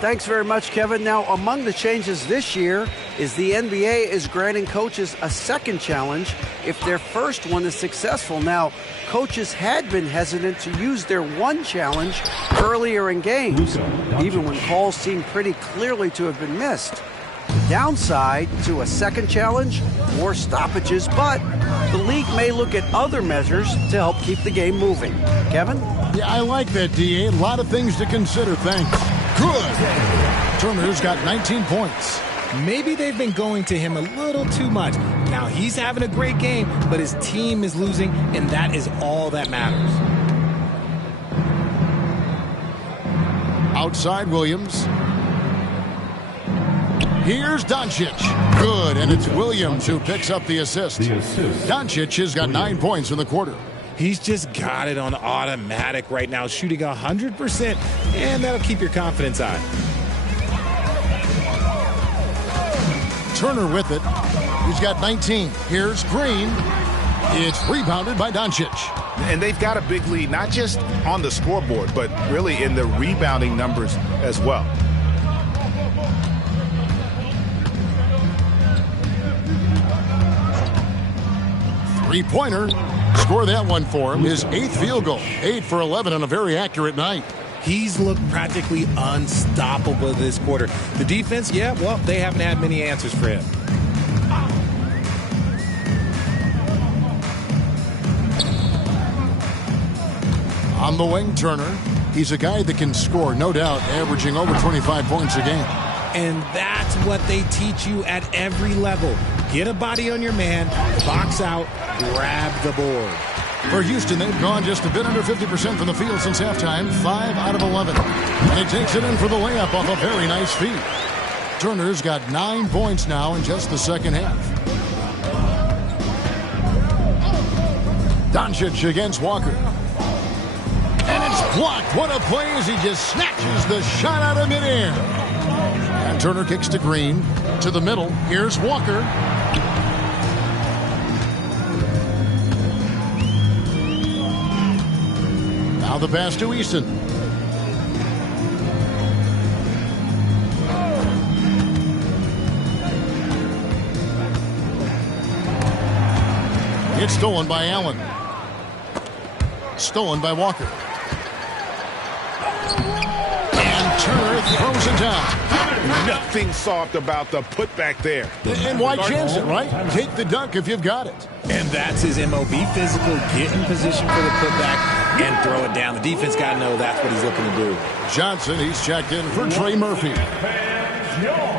Thanks very much, Kevin. Now, among the changes this year is the NBA is granting coaches a second challenge if their first one is successful. Now, coaches had been hesitant to use their one challenge earlier in games, even when calls seemed pretty clearly to have been missed. The downside to a second challenge, more stoppages, but the league may look at other measures to help keep the game moving. Kevin? Yeah, I like that, D.A. A lot of things to consider. Thanks. Good. Turner's got 19 points. Maybe they've been going to him a little too much. Now he's having a great game, but his team is losing, and that is all that matters. Outside Williams. Here's Doncic. Good, and it's Williams who picks up the assist. Doncic has got 9 points in the quarter. He's just got it on automatic right now, shooting 100%, and that'll keep your confidence high. Turner with it. He's got 19. Here's Green. It's rebounded by Doncic. And they've got a big lead, not just on the scoreboard, but really in the rebounding numbers as well. Three-pointer. Score that one for him. His 8th field goal. 8 for 11 on a very accurate night. He's looked practically unstoppable this quarter. The defense, yeah, well, they haven't had many answers for him. On the wing, Turner. He's a guy that can score, no doubt, averaging over 25 points a game. And that's what they teach you at every level. Get a body on your man, box out, grab the board. For Houston, they've gone just a bit under 50% from the field since halftime, 5 out of 11. And he takes it in for the layup off a very nice feed. Turner's got 9 points now in just the second half. Doncic against Walker. And it's blocked. What a play as he just snatches the shot out of midair. And Turner kicks to Green. To the middle. Here's Walker. Now the pass to Easton. It's stolen by Allen. Stolen by Walker. And Turner throws it down. Nothing soft about the putback there. And why chance it, right? Take the dunk if you've got it. And that's his MO. Be physical, get in position for the putback, and throw it down. The defense got to know that's what he's looking to do. Johnson, he's checked in for Trey Murphy.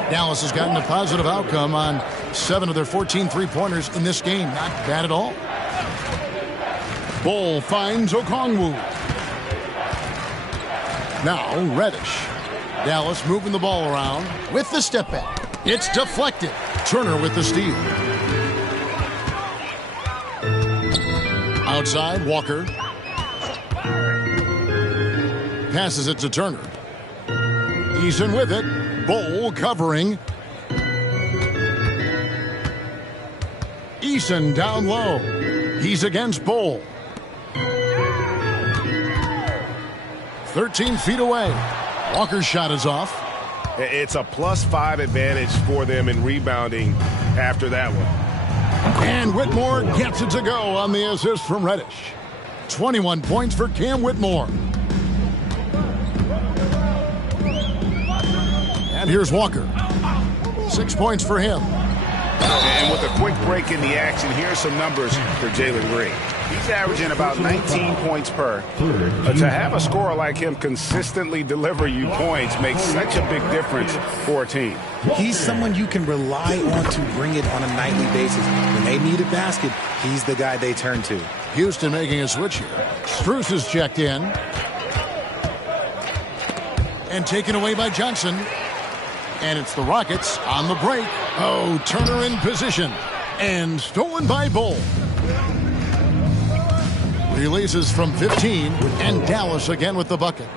Dallas has gotten a positive outcome on 7 of their 14 three-pointers in this game. Not bad at all. Bull finds Okongwu. Now Reddish. Dallas moving the ball around with the step back. It's deflected. Turner with the steal. Outside, Walker. Passes it to Turner. Eason with it. Bull covering. Eason down low. He's against Bull. 13 feet away. Walker's shot is off. It's a +5 advantage for them in rebounding after that one. And Whitmore gets it to go on the assist from Reddish. 21 points for Cam Whitmore. And here's Walker. 6 points for him. And with a quick break in the action, here's some numbers for Jalen Green. He's averaging about 19 points per. To have a scorer like him consistently deliver you points makes such a big difference for a team. He's someone you can rely on to bring it on a nightly basis. When they need a basket, he's the guy they turn to. Houston making a switch here. Strus is checked in. And taken away by Johnson. And it's the Rockets on the break. Oh, Turner in position. And stolen by Bull. Releases from 15. And Dallas again with the bucket.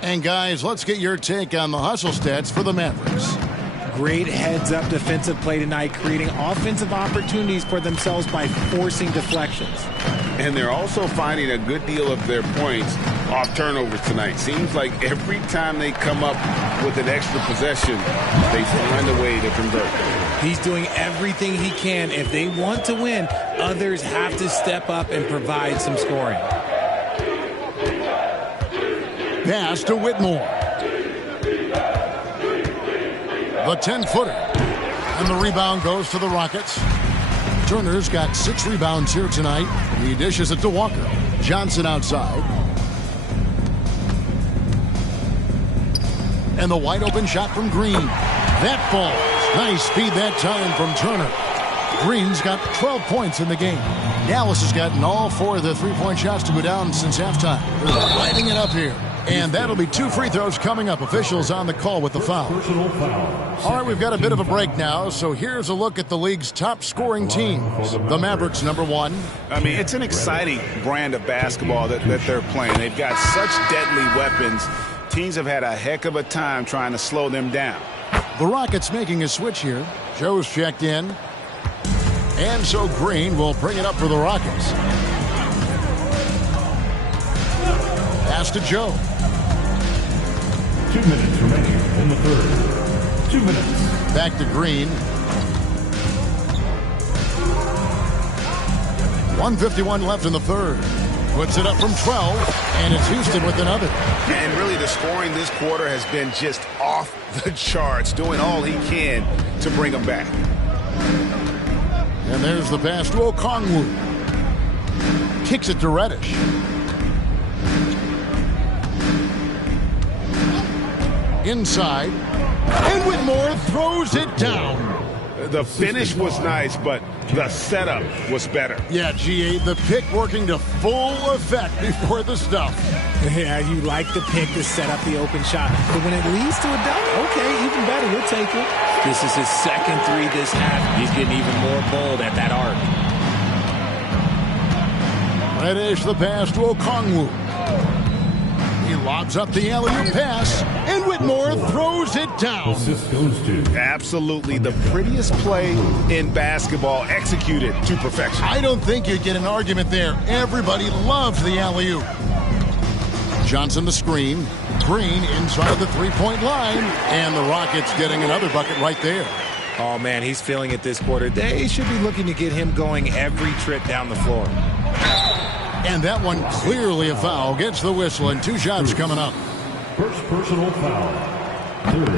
And guys, let's get your take on the hustle stats for the Mavericks. Great heads-up defensive play tonight, creating offensive opportunities for themselves by forcing deflections. And they're also finding a good deal of their points off turnovers tonight. Seems like every time they come up with an extra possession, they find a way to convert. He's doing everything he can. If they want to win, others have to step up and provide some scoring. Pass to Whitmore. The 10-footer. And the rebound goes to the Rockets. Turner's got 6 rebounds here tonight. He dishes it to Walker. Johnson outside. And the wide open shot from Green. That falls. Nice speed that time from Turner. Green's got 12 points in the game. Dallas has gotten all 4 of the three-point shots to go down since halftime. They're lighting it up here. And that'll be 2 free throws coming up. Officials on the call with the foul. All right, we've got a bit of a break now, so here's a look at the league's top scoring teams. The Mavericks, #1. I mean, it's an exciting brand of basketball that they're playing. They've got such deadly weapons. Teams have had a heck of a time trying to slow them down. The Rockets making a switch here. Joe's checked in. And so Green will bring it up for the Rockets. Pass to Joe. 2 minutes remaining in the third. 2 minutes. Back to Green. 1:51 left in the third. Puts it up from 12, and it's Houston with another. And really the scoring this quarter has been just off the charts, doing all he can to bring them back. And there's the pass to Okongwu. Kicks it to Reddish. Inside. And Whitmore throws it down. The finish was nice, but the setup was better. Yeah, GA, the pick working to full effect before the stuff. Yeah, you like the pick to set up the open shot. But when it leads to a dunk, okay, even better, we'll take it. This is his second 3 this half. He's getting even more bold at that arc. Reddish the pass to Okongwu. He lobs up the alley-oop pass, and Whitmore throws it down. Absolutely the prettiest play in basketball, executed to perfection. I don't think you'd get an argument there. Everybody loves the alley-oop. Johnson the screen. Green inside the three-point line, and the Rockets getting another bucket right there. Oh, man, he's feeling it this quarter. They should be looking to get him going every trip down the floor. And that one clearly a foul. Gets the whistle, and 2 shots coming up. First personal foul.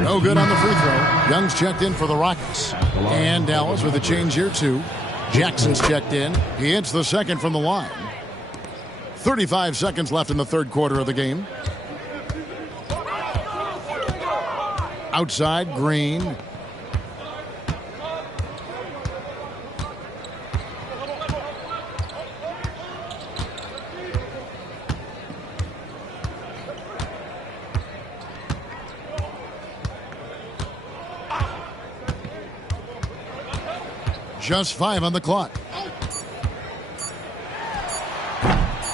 No good on the free throw. Young's checked in for the Rockets. And Dallas with a change here, too. Jackson's checked in. He hits the second from the line. 35 seconds left in the third quarter of the game. Outside, Green. Just 5 on the clock.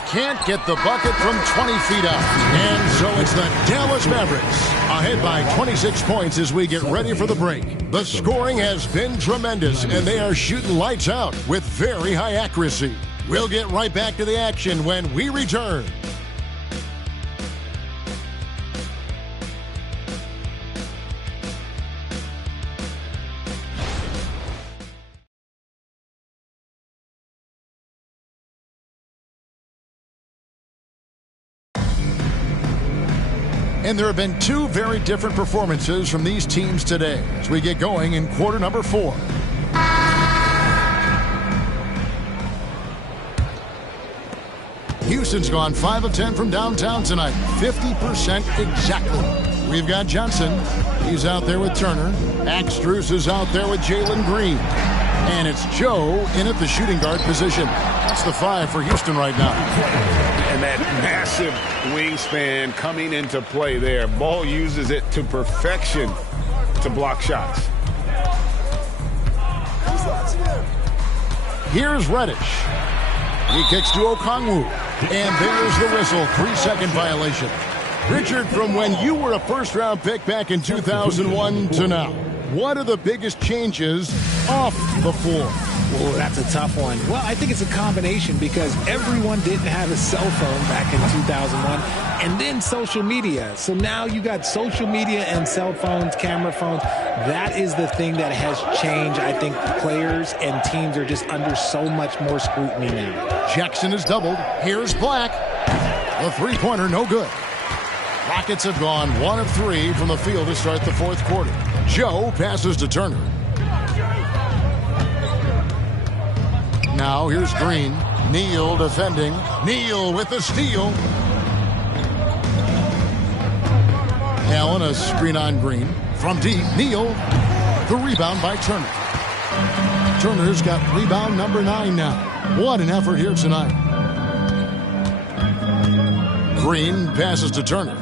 Can't get the bucket from 20 feet out. And so it's the Dallas Mavericks ahead by 26 points as we get ready for the break. The scoring has been tremendous, and they are shooting lights out with very high accuracy. We'll get right back to the action when we return. And there have been two very different performances from these teams today as we get going in quarter number 4. Houston's gone 5 of 10 from downtown tonight. 50% exactly. We've got Johnson. He's out there with Turner. Axtrus is out there with Jalen Green. And it's Joe in at the shooting guard position. That's the 5 for Houston right now. And that massive wingspan coming into play there. Ball uses it to perfection to block shots. Here's Reddish. He kicks to Okongwu. And there's the whistle. 3-second violation. Richard, from when you were a first-round pick back in 2001 to now, what are the biggest changes off the floor? Well, that's a tough one. Well, I think it's a combination because everyone didn't have a cell phone back in 2001 and then social media. So now you got social media and cell phones, camera phones. That is the thing that has changed. I think players and teams are just under so much more scrutiny now. Jackson is doubled. Here's Black. The three-pointer, no good. Rockets have gone 1 of 3 from the field to start the fourth quarter. Joe passes to Turner. Now here's Green. Neal defending. Neal with the steal. Allen a screen on Green. From deep, Neal. The rebound by Turner. Turner's got rebound number 9 now. What an effort here tonight. Green passes to Turner.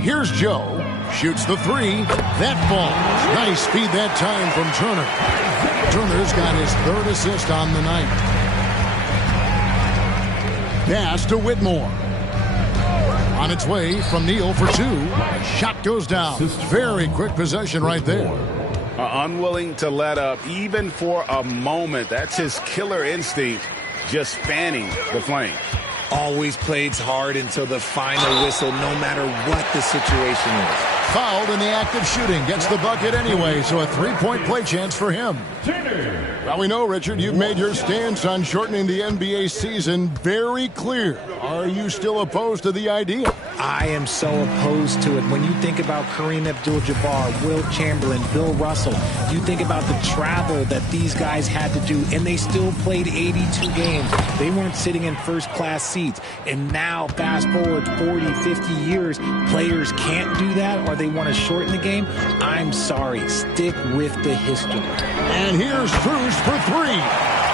Here's Joe. Shoots the 3. That falls. Nice speed that time from Turner. Turner's got his 3rd assist on the night. Pass to Whitmore. On its way from Neal for 2. Shot goes down. Very quick possession right there. Unwilling to let up even for a moment. That's his killer instinct, just fanning the flame. Always plays hard until the final whistle, no matter what the situation is. Fouled in the act of shooting. Gets the bucket anyway, so a 3-point play chance for him. Well, we know, Richard, you've made your stance on shortening the NBA season very clear. Are you still opposed to the idea? I am so opposed to it. When you think about Kareem Abdul-Jabbar, Wilt Chamberlain, Bill Russell, you think about the travel that these guys had to do, and they still played 82 games. They weren't sitting in first-class seats. And now, fast forward 40, 50 years, players can't do that, or they want to shorten the game. I'm sorry. Stick with the history. And here's Cruz for 3.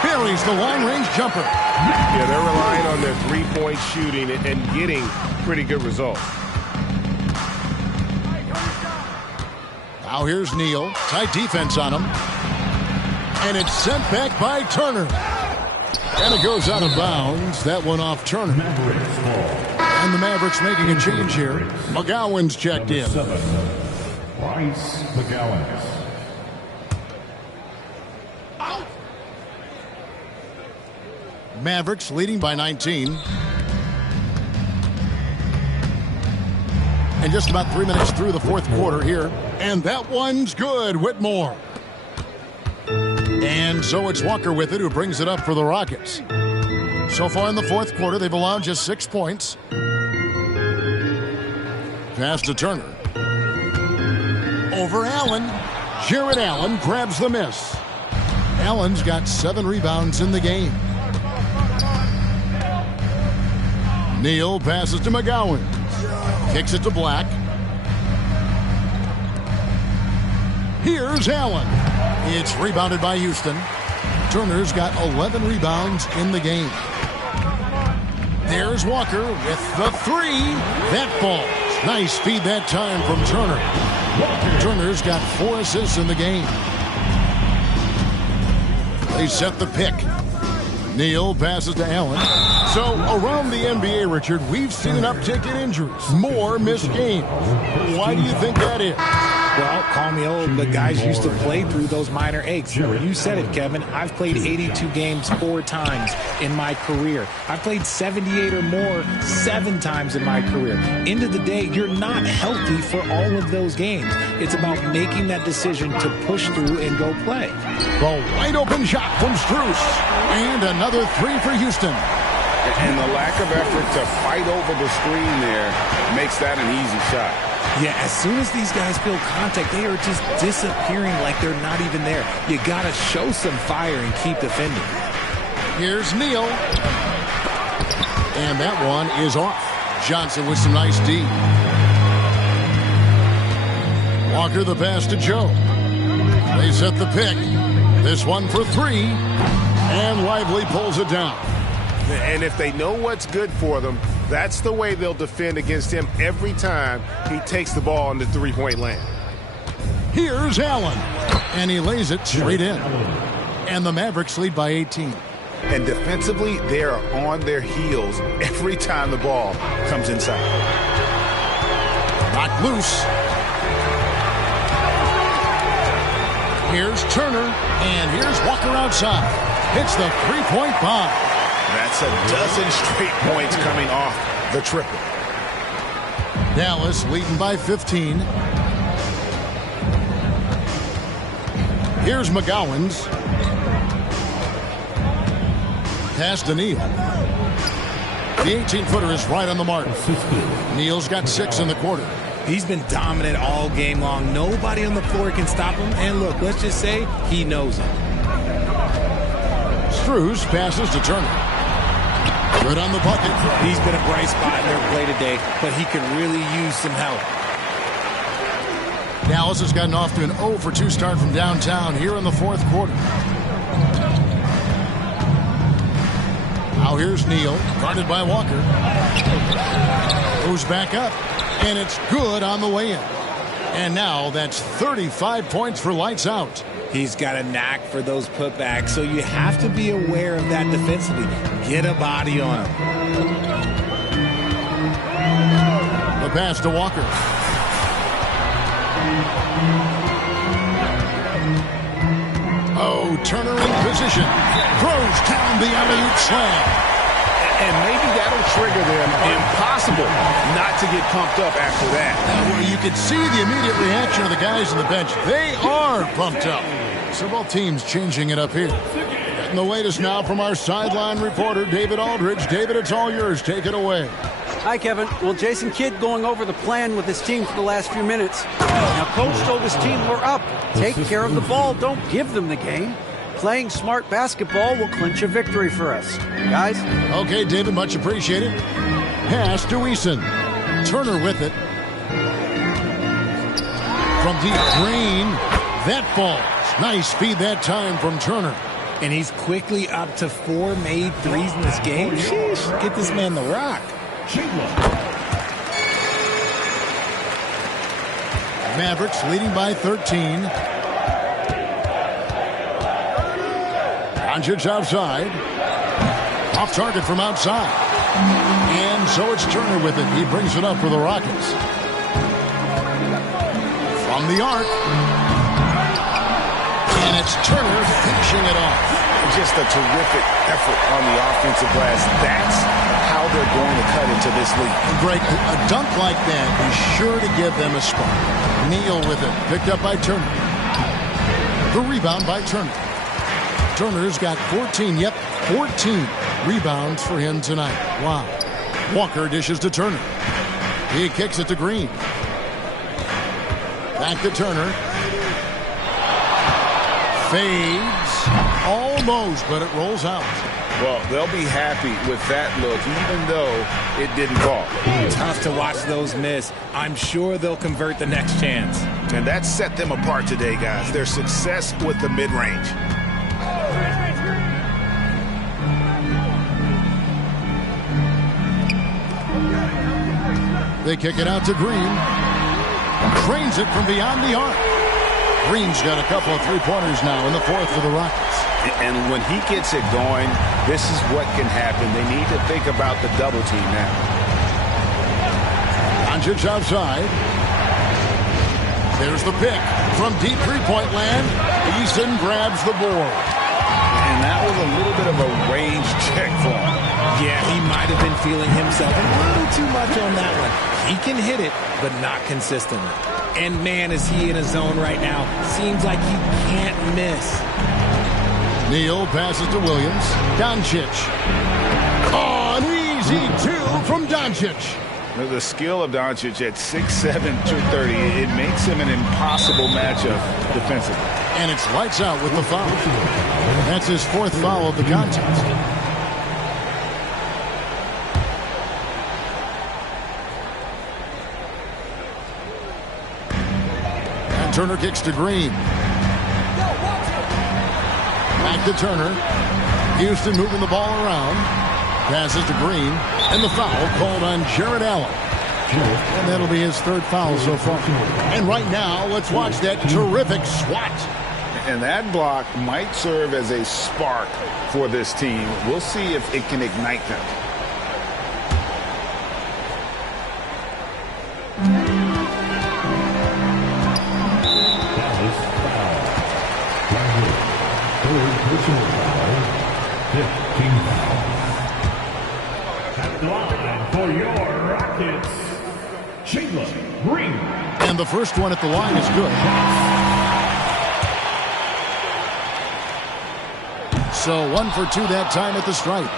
Buries the long-range jumper. Yeah, they're relying on their three-point shooting and getting pretty good results. Now here's Neal. Tight defense on him. And it's sent back by Turner. And it goes out of bounds. That one off Turner. And the Mavericks making a change here. McGowan's checked in. Bryce McGowan. Mavericks leading by 19. And just about 3 minutes through the fourth quarter here. And that one's good. Whitmore. And so it's Walker with it, who brings it up for the Rockets. So far in the fourth quarter, they've allowed just 6 points. Pass to Turner. Over Allen. Jared Allen grabs the miss. Allen's got 7 rebounds in the game. Neal passes to McGowan. Kicks it to Black. Here's Allen. It's rebounded by Houston. Turner's got 11 rebounds in the game. There's Walker with the 3. That falls. Nice feed that time from Turner. Turner's got 4 assists in the game. They set the pick. Neal passes to Allen. So around the NBA, Richard, we've seen an uptick in injuries. More missed games. Why do you think that is? Well, call me old, but guys used to play through those minor aches. You said it, Kevin. I've played 82 games 4 times in my career. I've played 78 or more 7 times in my career. End of the day, you're not healthy for all of those games. It's about making that decision to push through and go play. The wide open shot from Strus. And another 3 for Houston. And the lack of effort to fight over the screen there makes that an easy shot. Yeah, as soon as these guys feel contact, they are just disappearing like they're not even there. You got to show some fire and keep defending. Here's Neal. And that one is off. Johnson with some nice D. Walker the pass to Joe. They set the pick. This one for 3. And Lively pulls it down. And if they know what's good for them, that's the way they'll defend against him every time he takes the ball in the three-point land. Here's Allen. And he lays it straight in. And the Mavericks lead by 18. And defensively, they are on their heels every time the ball comes inside. Knocked loose. Here's Turner. And here's Walker outside. Hits the three-point bomb. That's a dozen straight points coming off the triple. Dallas leading by 15. Here's McGowan's. Pass to Neal. The 18-footer is right on the mark. Neal's got 6 in the quarter. He's been dominant all game long. Nobody on the floor can stop him. And look, let's just say he knows it. Strus passes to Turner. Good on the bucket. He's been a bright spot in their play today, but he could really use some help. Dallas has gotten off to an 0 for 2 start from downtown here in the 4th quarter. Now here's Neal, guarded by Walker. Goes back up, and it's good on the way in. And now that's 35 points for lights out. He's got a knack for those putbacks, so you have to be aware of that defensively. Get a body on him. The pass to Walker. Oh, Turner in position. Throws down the alley-oop slam. And maybe that'll trigger them. Impossible not to get pumped up after that. Well, you can see the immediate reaction of the guys on the bench. They are pumped up. So both teams changing it up here. And the latest now from our sideline reporter, David Aldridge. David, it's all yours. Take it away. Hi, Kevin. Well, Jason Kidd going over the plan with his team for the last few minutes. Now, Coach told his team, we're up. Take care of the ball. Don't give them the game. Playing smart basketball will clinch a victory for us. Guys? Okay, David, much appreciated. Pass to Eason. Turner with it. From deep, Green. That falls. Nice feed that time from Turner. And he's quickly up to 4 made threes in this game. Sheesh, get this man the rock. Mavericks leading by 13. Doncic outside. Off target from outside. And so it's Turner with it. He brings it up for the Rockets. From the arc. And it's Turner finishing it off. Just a terrific effort on the offensive glass. That's how they're going to cut into this league. Greg, a dunk like that is sure to give them a spark. Neal with it. Picked up by Turner. The rebound by Turner. Turner's got 14. Yep, 14 rebounds for him tonight. Wow. Walker dishes to Turner. He kicks it to Green. Back to Turner. Fades. elbows, but it rolls out. Well, they'll be happy with that look, even though it didn't fall. Tough to watch those miss. I'm sure they'll convert the next chance. And that set them apart today, guys. Their success with the mid-range. They kick it out to Green. Trains it from beyond the arc. Green's got a couple of three-pointers now in the fourth for the Rockets. And when he gets it going, this is what can happen. They need to think about the double team now. Doncic outside. There's the pick from deep three-point land. Easton grabs the board. And that was a little bit of a range check for him. Yeah, he might have been feeling himself a little too much on that one. He can hit it, but not consistently. And man, is he in a zone right now. Seems like he can't miss. Neal passes to Williams. Doncic. Oh, an easy two from Doncic. The skill of Doncic at 6'7", 230, it makes him an impossible matchup defensively. And it's lights out with the foul. That's his fourth foul of the contest. And Turner kicks to Green. Back to Turner. Houston moving the ball around. Passes to Green. And the foul called on Jared Allen. And that'll be his third foul so far. And right now, let's watch that terrific swat. And that block might serve as a spark for this team. We'll see if it can ignite them. Personal foul, 15 foul. At the line for your Rockets, Jalen Green. And the first one at the line is good. So 1 for 2 that time at the stripe.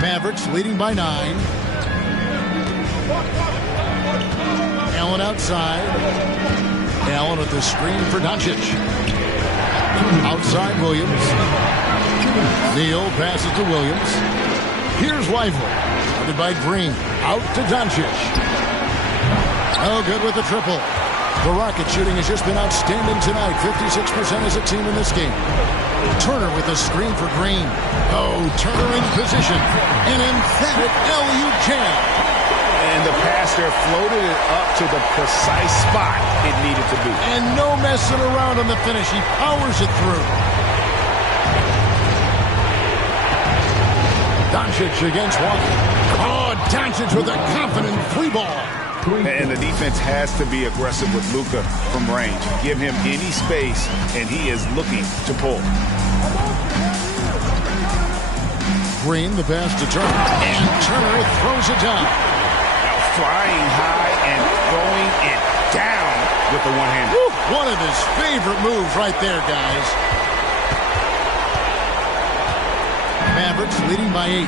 Mavericks leading by 9. Allen outside. Allen with the screen for Doncic. Outside Williams. Neal passes to Williams. Here's Lively. Guarded by Green. Out to Doncic. Oh, good with the triple. The Rocket shooting has just been outstanding tonight. 56% as a team in this game. Turner with the screen for Green. Oh, Turner in position. An emphatic LU jam. And the pass there floated it up to the precise spot it needed to be. And no messing around on the finish. He powers it through. Doncic against Walker. Oh, Doncic with a confident free ball. And the defense has to be aggressive with Luka from range. Give him any space, and he is looking to pull. Green, the pass to Turner. And Turner throws it down. Flying high and throwing it down with the one-hander. One of his favorite moves right there, guys. Mavericks leading by 8.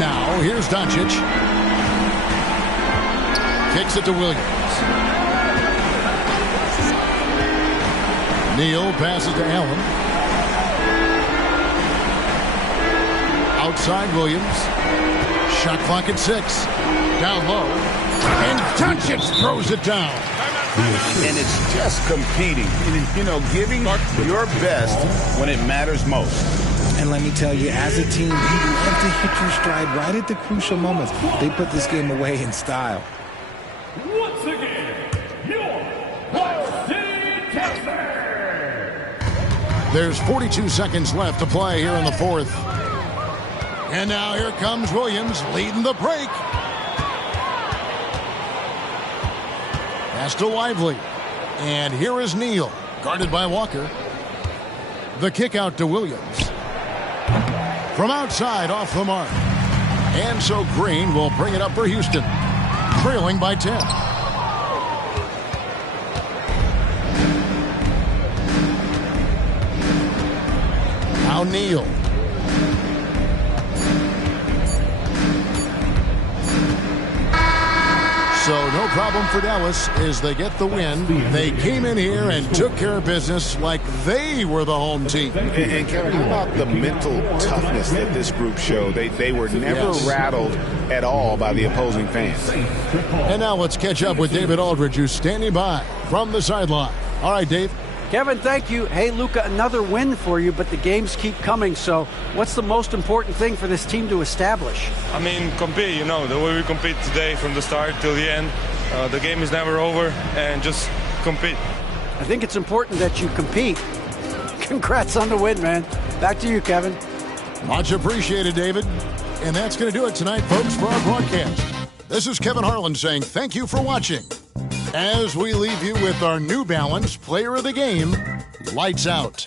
Now, here's Doncic. Kicks it to Williams. Neal passes to Allen. Outside Williams. Shot clock at 6. Down low. And Doncic throws it down. And it's just competing. You know, giving your best when it matters most. And let me tell you, as a team, you love to hit your stride right at the crucial moments. They put this game away in style. Once again, your Varsity Texans. There's 42 seconds left to play here in the fourth. And now here comes Williams leading the break. Pass to Lively. And here is Neal, guarded by Walker. The kick out to Williams. From outside, off the mark. And so Green will bring it up for Houston, trailing by 10. Now Neal. So no problem for Dallas is they get the win. They came in here and took care of business like they were the home team. And Kevin, how about the mental toughness that this group showed? They were never rattled at all by the opposing fans. And now let's catch up with David Aldridge, who's standing by from the sideline. All right, Dave. Kevin, thank you. Hey, Luka, another win for you, but the games keep coming. So what's the most important thing for this team to establish? I mean, compete, the way we compete today from the start till the end. The game is never over, and just compete. I think it's important that you compete. Congrats on the win, man. Back to you, Kevin. Much appreciated, David. And that's going to do it tonight, folks, for our broadcast. This is Kevin Harlan saying thank you for watching. As we leave you with our New Balance Player of the Game, Lights Out.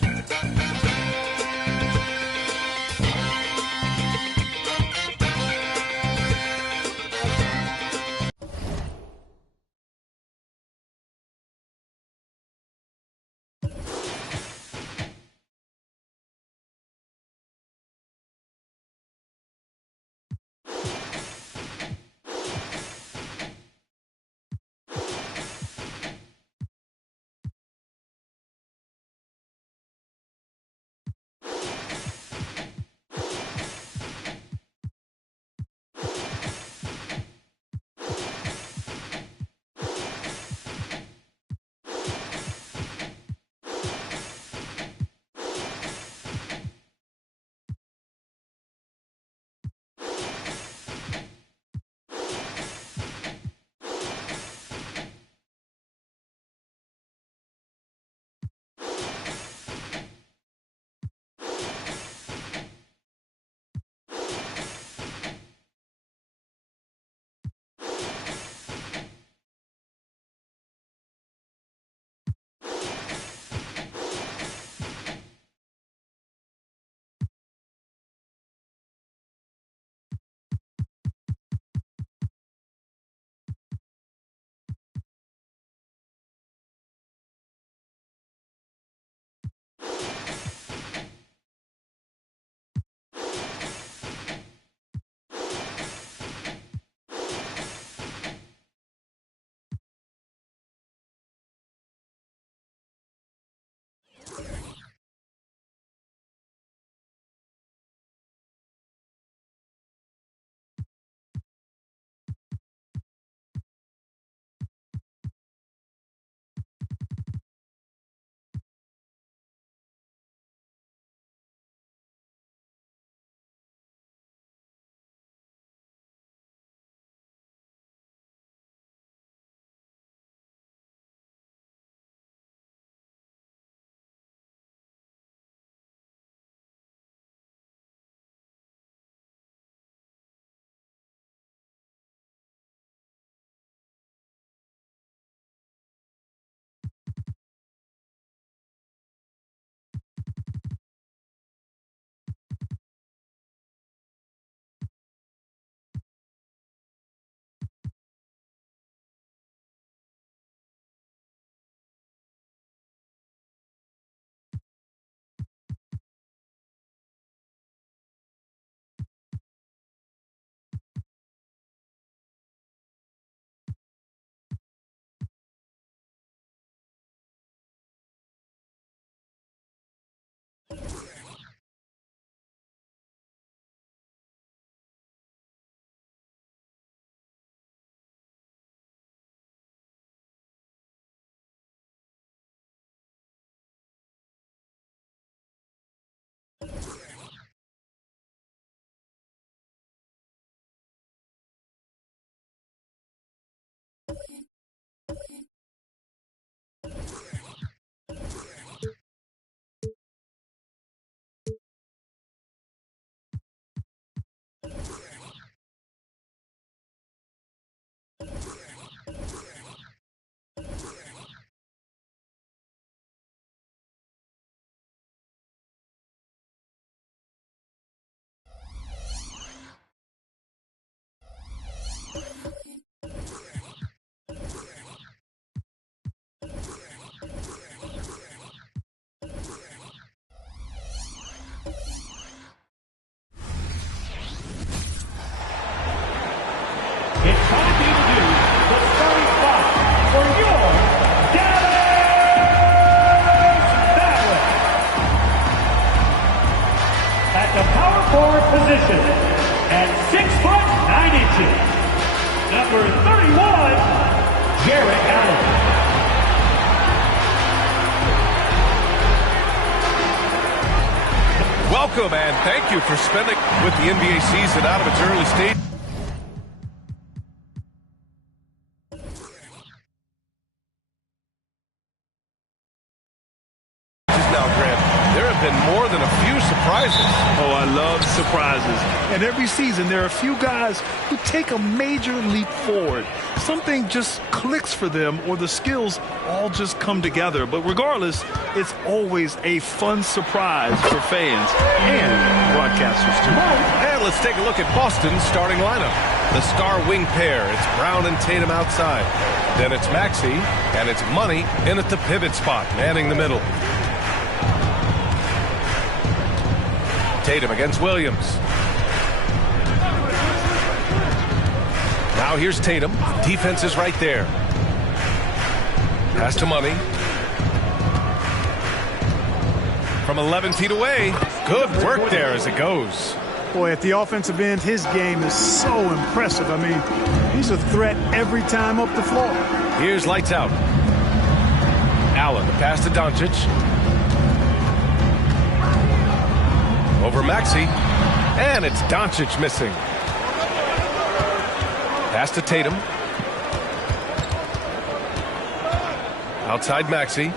position at 6'9", number 31, Jarrett Allen. Welcome and thank you for spending with the NBA season out of its early stage. There have been more than a few surprises. Oh, I love surprises. And every season there are a few guys who take a major leap forward. Something just clicks for them or the skills all just come together. But regardless, it's always a fun surprise for fans and broadcasters too. And let's take a look at Boston's starting lineup. The star wing pair. It's Brown and Tatum outside. Then it's Maxey and it's Money in at the pivot spot, manning the middle. Tatum against Williams. Now here's Tatum. Defense is right there. Pass to Money. From 11 feet away. Good work there as it goes. Boy, at the offensive end, his game is so impressive. I mean, he's a threat every time up the floor. Here's lights out. Allen, the pass to Doncic. Over Maxey, and it's Doncic missing. Pass to Tatum. Outside Maxey.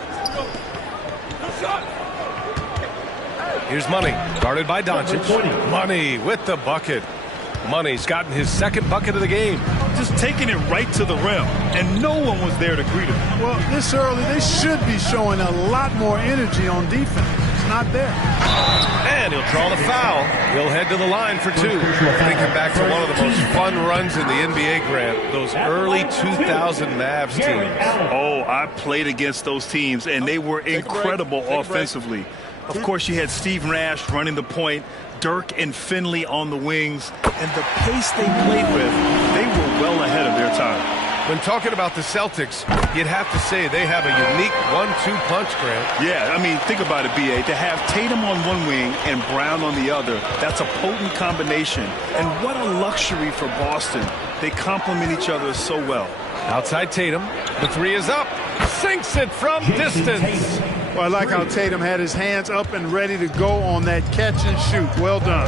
Here's Money, guarded by Doncic. Money with the bucket. Money's gotten his second bucket of the game. Just taking it right to the rim, and no one was there to greet him. Well, this early, they should be showing a lot more energy on defense. It's not there. And he'll draw the foul. He'll head to the line for two. Thinking back to one of the most fun runs in the NBA, Grant, those early 2000 Mavs teams. Oh, I played against those teams, and they were incredible offensively. Of course, you had Steve Nash running the point, Dirk and Finley on the wings, and the pace they played with, they were well ahead of their time. When talking about the Celtics, you'd have to say they have a unique 1-2 punch, Grant. Yeah, I mean, think about it, B.A. To have Tatum on one wing and Brown on the other, that's a potent combination. And what a luxury for Boston. They complement each other so well. Outside Tatum, the three is up. Sinks it from distance. Well, I like how Tatum had his hands up and ready to go on that catch and shoot. Well done.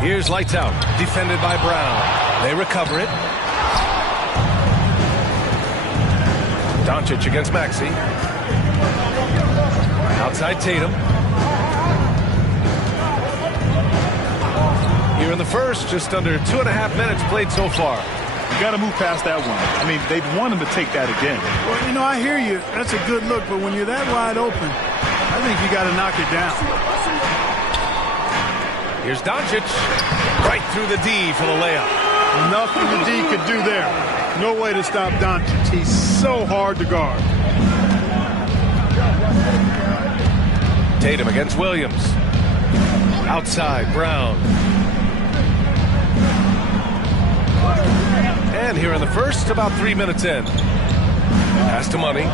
Here's lights out. Defended by Brown. They recover it. Doncic against Maxey. Outside Tatum. Here in the first, just under 2.5 minutes played so far. You got to move past that one. I mean, they'd want him to take that again. Well, you know, I hear you. That's a good look, but when you're that wide open, I think you got to knock it down. Here's Doncic. Right through the D for the layup. Nothing the D could do there. No way to stop Doncic. He's so hard to guard. Tatum against Williams. Outside, Brown. And here in the first, about 3 minutes in. Pass to Money.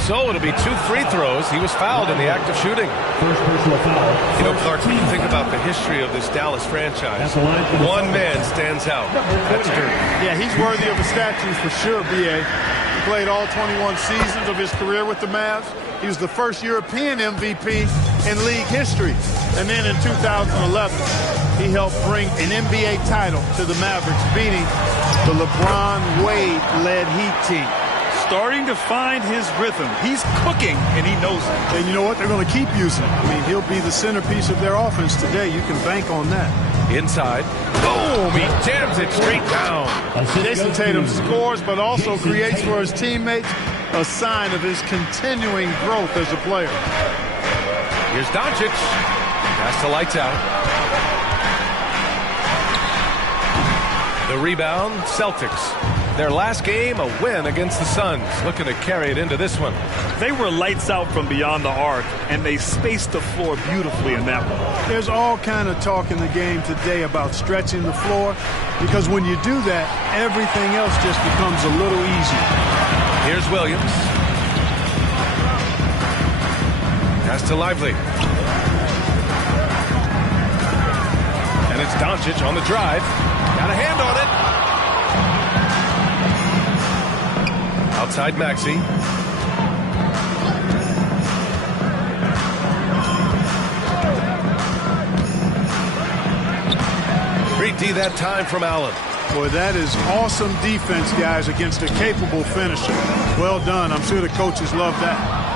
So it'll be 2 free throws. He was fouled in the act of shooting. First personal foul. You know, Clark, when you think about the history of this Dallas franchise, one man stands out. That's Dirk. Yeah, he's worthy of a statue for sure, B.A. He played all 21 seasons of his career with the Mavs. He was the first European MVP in league history. And then in 2011, he helped bring an NBA title to the Mavericks, beating the LeBron Wade-led Heat team. Starting to find his rhythm. He's cooking, and he knows it. And you know what? They're going to keep using him. I mean, he'll be the centerpiece of their offense today. You can bank on that. Inside. Boom! He jams it straight down. Jason Tatum scores, but also creates for his teammates, a sign of his continuing growth as a player. Here's Doncic. Pass to lights out. The rebound, Celtics. Their last game, a win against the Suns. Looking to carry it into this one. They were lights out from beyond the arc, and they spaced the floor beautifully in that one. There's all kind of talk in the game today about stretching the floor, because when you do that, everything else just becomes a little easier. Here's Williams. Pass to Lively. And it's Doncic on the drive. Got a hand on it. Outside Maxey. Great D that time from Allen. Boy, that is awesome defense, guys, against a capable finisher. Well done. I'm sure the coaches love that.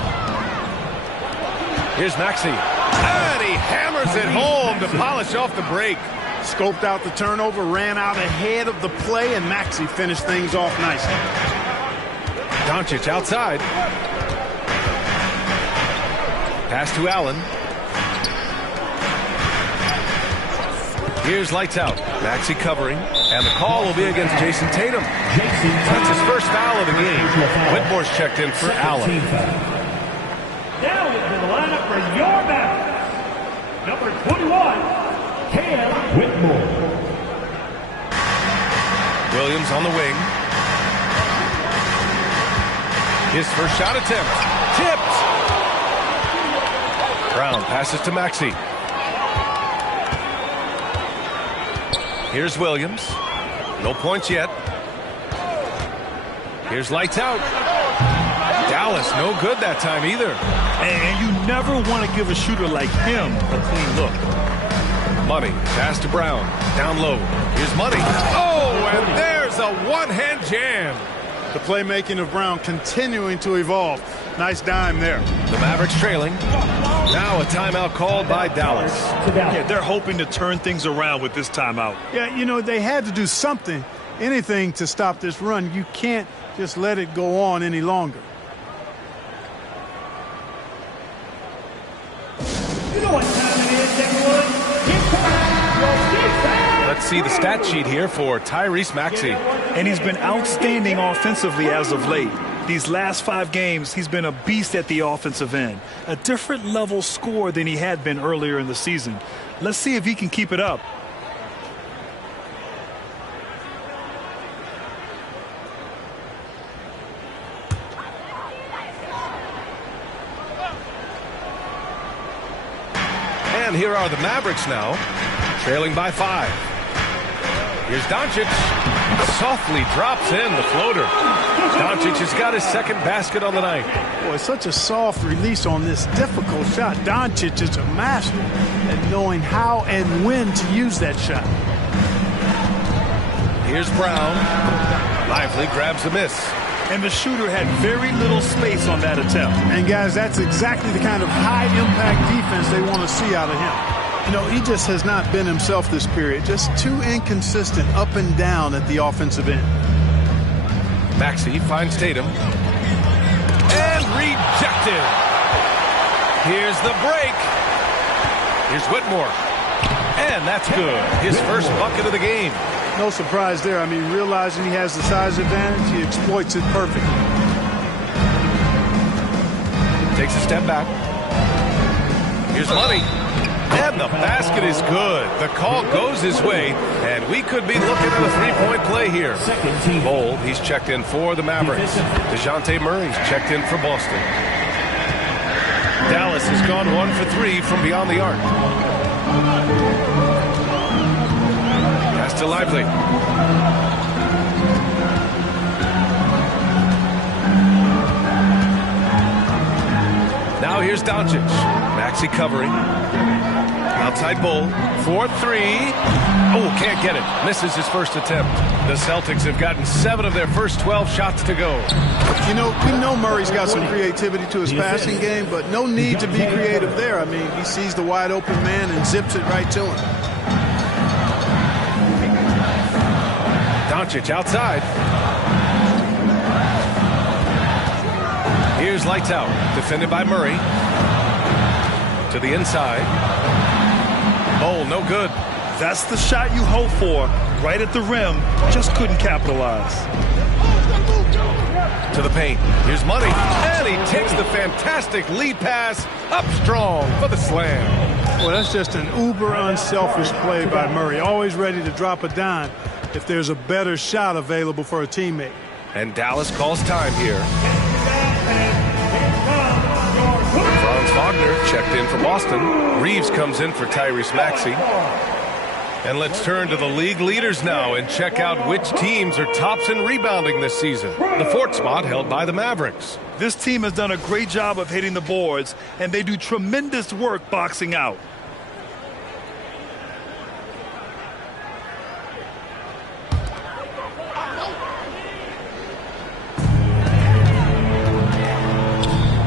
Here's Maxey. And he hammers it home to polish off the break. Scoped out the turnover, ran out ahead of the play, and Maxey finished things off nicely. Doncic outside. Pass to Allen. Here's lights out. Maxey covering. And the call will be against Jason Tatum. That's his first foul of the game. Whitmore's checked in for Allen. Now into the lineup for your Mavericks. Number 21, Cam Whitmore. Williams on the wing. His first shot attempt. Tipped. Brown passes to Maxey. Here's Williams. No points yet. Here's lights out. Dallas, no good that time either. And you never want to give a shooter like him a clean look. Money, pass to Brown. Down low. Here's Money. Oh, and there's a one-hand jam. The playmaking of Brown continuing to evolve. Nice dime there. The Mavericks trailing. Now a timeout called by Dallas. Yeah, they're hoping to turn things around with this timeout. Yeah, you know, they had to do something, anything to stop this run. You can't just let it go on any longer. You know what time it is, everyone? Let's see the stat sheet here for Tyrese Maxey. And he's been outstanding offensively as of late. These last 5 games, he's been a beast at the offensive end. A different level score than he had been earlier in the season. Let's see if he can keep it up. And here are the Mavericks now, trailing by 5. Here's Doncic. Softly drops in the floater. Doncic has got his second basket on the night. Boy, such a soft release on this difficult shot. Doncic is a master at knowing how and when to use that shot. Here's Brown. Lively grabs the miss. And the shooter had very little space on that attempt. And, guys, that's exactly the kind of high-impact defense they want to see out of him. You know, he just has not been himself this period. Just too inconsistent up and down at the offensive end. Maxey finds Tatum. And rejected. Here's the break. Here's Whitmore. And that's good. His first bucket of the game. No surprise there. I mean, realizing he has the size advantage, he exploits it perfectly. Takes a step back. Here's Money. And the basket is good. The call goes his way, and we could be looking at a three-point play here. Bowl, he's checked in for the Mavericks. DeJounte Murray's checked in for Boston. Dallas has gone 1 for 3 from beyond the arc. Pass to Lively. Now here's Doncic. Maxey covering. Outside Bull. 4-3. Oh, can't get it. Misses his first attempt. The Celtics have gotten 7 of their first 12 shots to go. You know, we know Murray's got some creativity to his passing game, but no need to be creative there. I mean, he sees the wide open man and zips it right to him. Doncic outside. Here's lights out. Defended by Murray. To the inside. Oh, no good. That's the shot you hope for. Right at the rim. Just couldn't capitalize. To the paint. Here's Money. And he takes the fantastic lead pass up strong for the slam. Well, that's just an uber unselfish play by Murray. Always ready to drop a dime if there's a better shot available for a teammate. And Dallas calls time here. Franz Wagner checks checked in for Boston. Reeves comes in for Tyrese Maxey. And let's turn to the league leaders now and check out which teams are tops in rebounding this season. The fourth spot held by the Mavericks. This team has done a great job of hitting the boards, and they do tremendous work boxing out.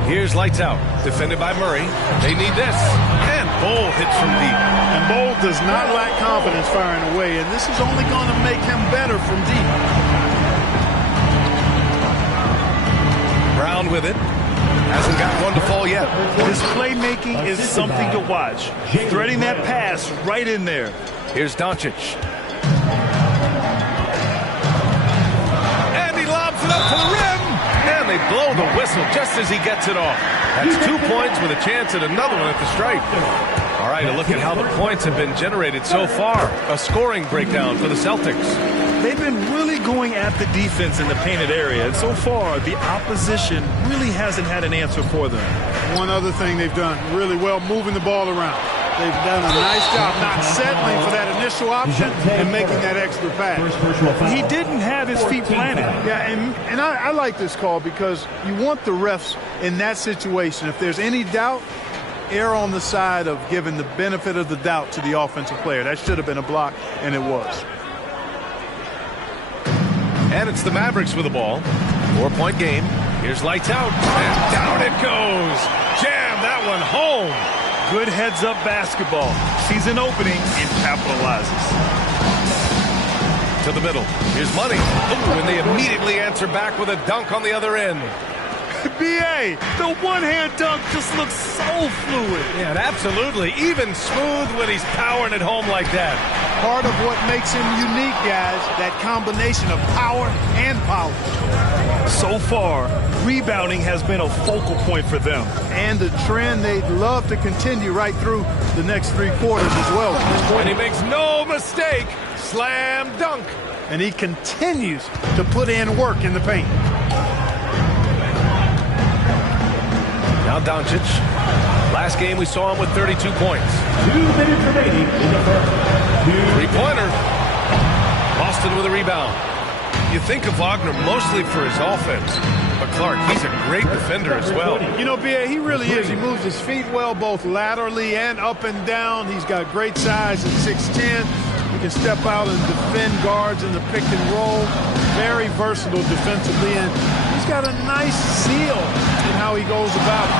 Here's lights out, defended by Murray. They need this, and Bol hits from deep. And Bol does not lack confidence firing away, and this is only going to make him better from deep. Brown with it. Hasn't got one to fall yet. His playmaking is something to watch. Threading that pass right in there. Here's Doncic. And he lobs it up to the rim. And they blow the whistle just as he gets it off. That's 2 points with a chance at another one at the stripe. All right, a look at how the points have been generated so far. A scoring breakdown for the Celtics. They've been really going at the defense in the painted area, and so far the opposition really hasn't had an answer for them. One other thing they've done really well, moving the ball around. They've done a nice job not settling for that initial option and making that extra pass. He didn't have his feet planted. Yeah, and I like this call because you want the refs in that situation. If there's any doubt, err on the side of giving the benefit of the doubt to the offensive player. That should have been a block, and it was. And it's the Mavericks with the ball. 4-point game. Here's lights out. And down it goes. Jam that one home. Good heads-up basketball. Sees an opening and capitalizes. To the middle. Here's Money. Ooh, and they immediately answer back with a dunk on the other end. B.A., the one-hand dunk just looks so fluid. Yeah, absolutely. Even smooth when he's powering it home like that. Part of what makes him unique, guys, that combination of power and power. So far, rebounding has been a focal point for them. And a trend they'd love to continue right through the next 3 quarters as well. And he makes no mistake. Slam dunk. And he continues to put in work in the paint. Now Doncic. Last game we saw him with 32 points. 2 minutes remaining in the first. Three-pointer. Boston with a rebound. You think of Wagner mostly for his offense, but Clark, he's a great defender as well. You know, B.A., he really is. He moves his feet well, both laterally and up and down. He's got great size at 6'10". He can step out and defend guards in the pick and roll. Very versatile defensively, and he's got a nice seal in how he goes about it.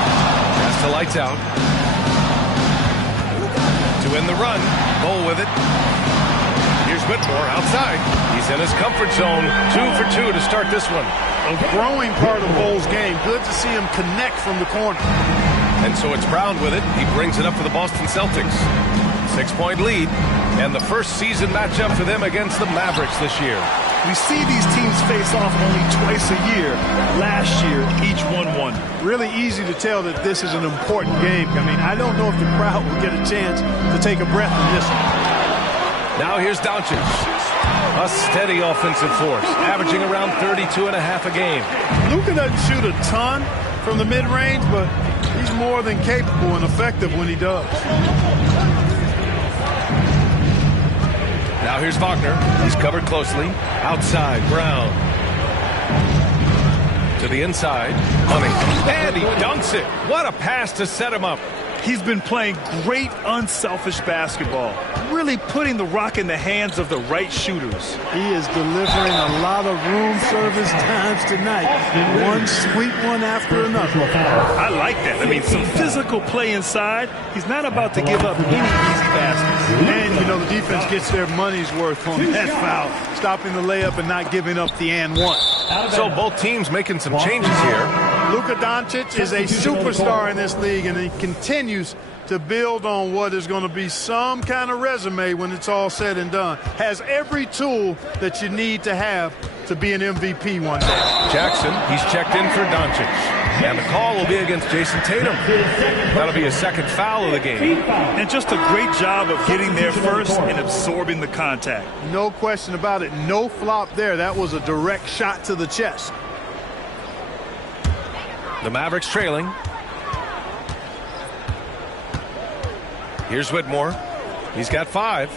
That's the lights out. To end the run, Bol with it. Here's Whitmore outside. He's in his comfort zone. 2 for 2 to start this one. A growing part of Bol's game. Good to see him connect from the corner. And so it's Brown with it. He brings it up for the Boston Celtics. 6-point lead, and the first season matchup for them against the Mavericks this year. We see these teams face off only twice a year. Last year, each won. Really easy to tell that this is an important game. I mean, I don't know if the crowd will get a chance to take a breath in this one. Now here's Doncic. A steady offensive force, averaging around 32.5 a game. Luka doesn't shoot a ton from the mid-range, but he's more than capable and effective when he does. Now here's Wagner. He's covered closely. Outside, Brown. To the inside. Money. And he dunks it. What a pass to set him up. He's been playing great, unselfish basketball, really putting the rock in the hands of the right shooters. He is delivering a lot of room service times tonight. One sweet one after another. I like that. I mean, some physical play inside. He's not about to give up any easy baskets. And, you know, the defense gets their money's worth on that foul, stopping the layup and not giving up the and one. So both teams making some changes here. Luka Doncic is a superstar in this league, and he continues to build on what is going to be some kind of resume when it's all said and done. Has every tool that you need to have to be an MVP one day. Jackson, he's checked in for Doncic. And the call will be against Jason Tatum. That'll be his second foul of the game. And just a great job of getting there first and absorbing the contact. No question about it. No flop there. That was a direct shot to the chest. The Mavericks trailing. Here's Whitmore. He's got 5.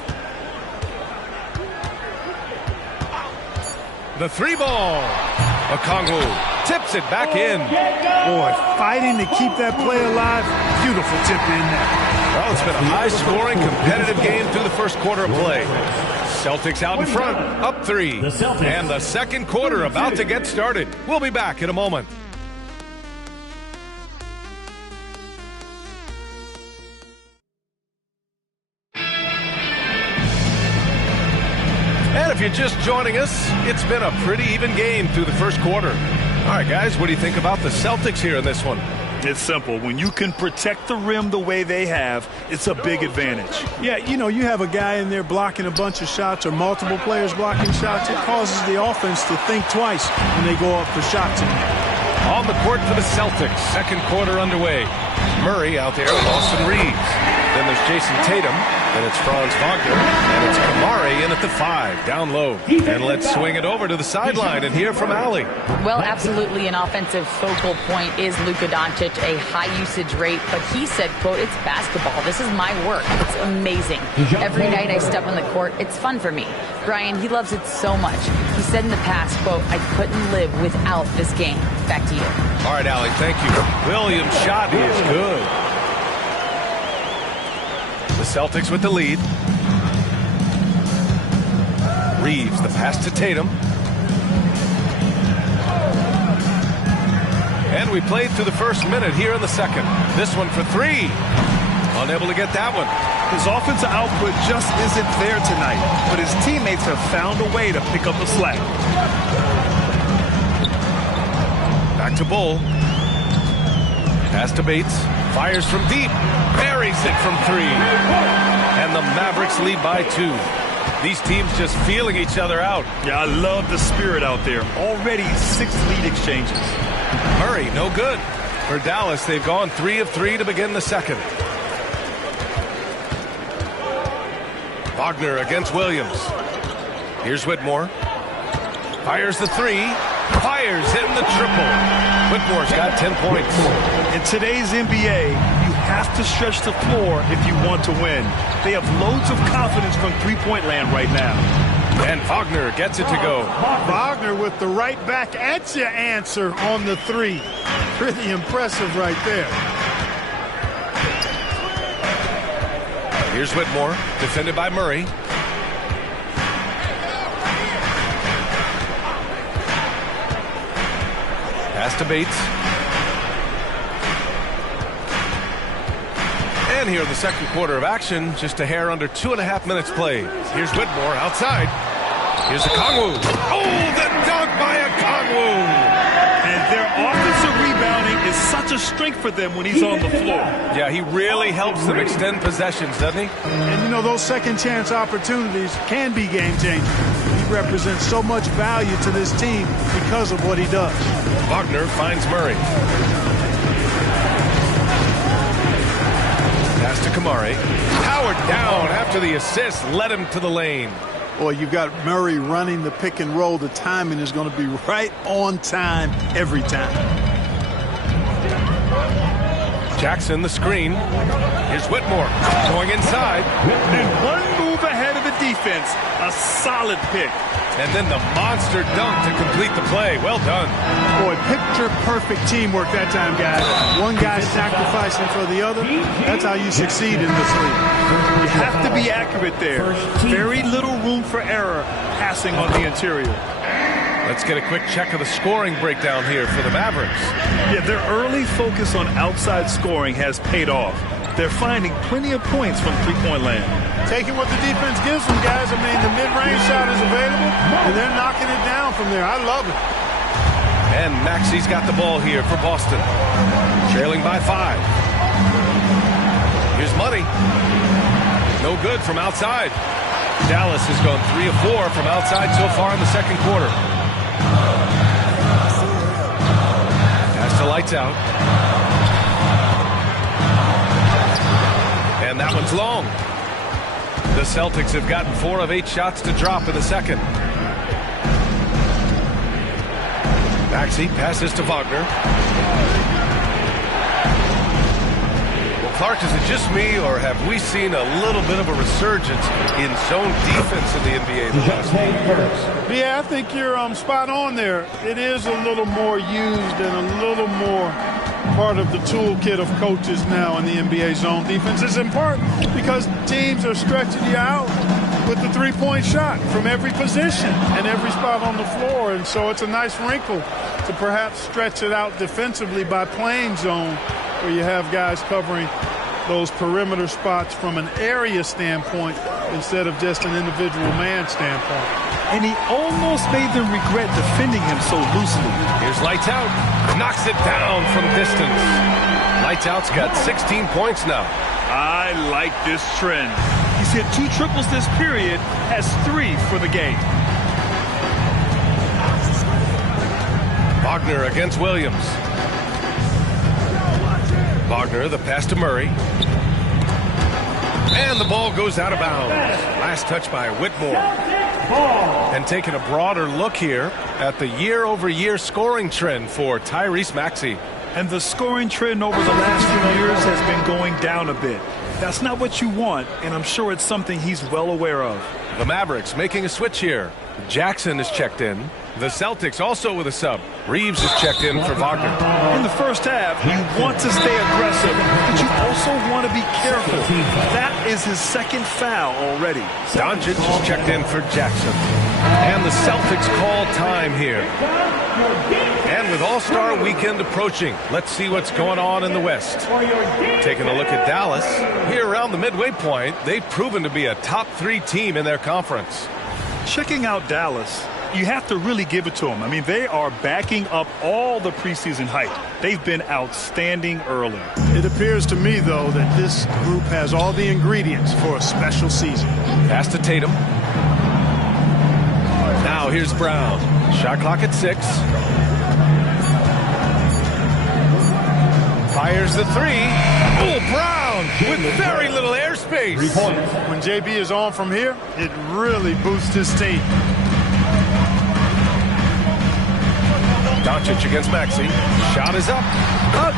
The 3 ball. Okongwu tips it back in. Boy, fighting to keep that play alive. Beautiful tip in there. Well, it's been a high-scoring, competitive game through the first quarter of play. Celtics out in front, up 3. And the second quarter about to get started. We'll be back in a moment. And if you're just joining us, it's been a pretty even game through the first quarter. All right, guys, what do you think about the Celtics here in this one? It's simple. When you can protect the rim the way they have, it's a big advantage. Yeah, you know, you have a guy in there blocking a bunch of shots or multiple players blocking shots. It causes the offense to think twice when they go up for shots in there. On the court for the Celtics, second quarter underway. Murray out there with Austin Reeves. Then there's Jason Tatum. Then it's Franz Wagner. And it's Kamari in at the 5, down low. And let's swing it over to the sideline and hear from Allie. Well, absolutely an offensive focal point is Luka Doncic, a high usage rate. But he said, quote, it's basketball. This is my work. It's amazing. Every night I step on the court, it's fun for me. Brian, he loves it so much. He said in the past, quote, I couldn't live without this game. Back to you. All right, Allie, thank you. Williams' shot is good. The Celtics with the lead. Reeves, the pass to Tatum. And we played through the first minute here in the second. This one for 3. Unable to get that one. His offensive output just isn't there tonight, but his teammates have found a way to pick up the slack. Back to Bull. Pass to Bates. Fires from deep. Buries it from 3. And the Mavericks lead by 2. These teams just feeling each other out. Yeah, I love the spirit out there. Already 6 lead exchanges. Murray, no good. For Dallas, they've gone 3 of 3 to begin the second. Wagner against Williams. Here's Whitmore. Fires the 3. Fires, hitting the triple. Whitmore's got 10 points. In today's NBA, you have to stretch the floor if you want to win. They have loads of confidence from three-point land right now. And Wagner gets it to go. Wagner with the right back at you answer on the 3. Pretty impressive right there. Here's Whitmore, defended by Murray. Pass to Bates. And here in the second quarter of action, just a hair under 2.5 minutes played. Here's Whitmore outside. Here's Okongwu. Oh, the dunk by Okongwu! And their offensive rebounding is such a strength for them when he's on the floor. Yeah, he really helps them extend possessions, doesn't he? And you know, those second chance opportunities can be game changing. He represents so much value to this team because of what he does. Wagner finds Murray. Pass to Kamari. Howard down after the assist led him to the lane. Boy, you've got Murray running the pick and roll. The timing is going to be right on time every time. Jackson, the screen. Here's Whitmore going inside. And one move ahead of the defense. A solid pick. And then the monster dunk to complete the play. Well done. Boy, picture-perfect teamwork that time, guys. One guy sacrificing for the other. That's how you succeed in this league. You have to be accurate there. Very little room for error passing on the interior. Let's get a quick check of the scoring breakdown here for the Mavericks. Yeah, their early focus on outside scoring has paid off. They're finding plenty of points from three-point land. Taking what the defense gives them, guys. I mean, the mid-range shot is available, and they're knocking it down from there. I love it. And Maxi's got the ball here for Boston. Trailing by 5. Here's Money. No good from outside. Dallas has gone 3 of 4 from outside so far in the second quarter. Pass to Lights Out. And that one's long. The Celtics have gotten 4 of 8 shots to drop in the second. Maxey passes to Wagner. Clark, is it just me, or have we seen a little bit of a resurgence in zone defense in the NBA the last few years? Yeah, I think you're spot on there. It is a little more used and a little more part of the toolkit of coaches now in the NBA. Zone defense is important because teams are stretching you out with the three-point shot from every position and every spot on the floor. And so it's a nice wrinkle to perhaps stretch it out defensively by playing zone, where you have guys covering those perimeter spots from an area standpoint instead of just an individual man standpoint. And he almost made them regret defending him so loosely. Here's Lights Out. Knocks it down from distance. Lights Out's got 16 points now. I like this trend. He's hit 2 triples this period, has 3 for the game. Wagner against Williams. Wagner, the pass to Murray. And the ball goes out of bounds. Last touch by Whitmore. And taking a broader look here at the year-over-year scoring trend for Tyrese Maxey. And the scoring trend over the last few years has been going down a bit. That's not what you want, and I'm sure it's something he's well aware of. The Mavericks making a switch here. Jackson is checked in. The Celtics also with a sub. Reeves is checked in for Wagner. In the first half, you want to stay aggressive, but you also want to be careful. That is his second foul already. Doncic is checked in for Jackson. And the Celtics call time here. And with All-Star Weekend approaching, let's see what's going on in the West. Taking a look at Dallas. Here around the midway point, they've proven to be a top 3 team in their conference. Checking out Dallas, you have to really give it to them. I mean, they are backing up all the preseason hype. They've been outstanding early. It appears to me, though, that this group has all the ingredients for a special season. Pass to Tatum. Now here's Brown. Shot clock at 6. Fires the 3. Oh, Brown with very little airspace. When JB is on from here, it really boosts his team. Doncic against Maxey. Shot is up.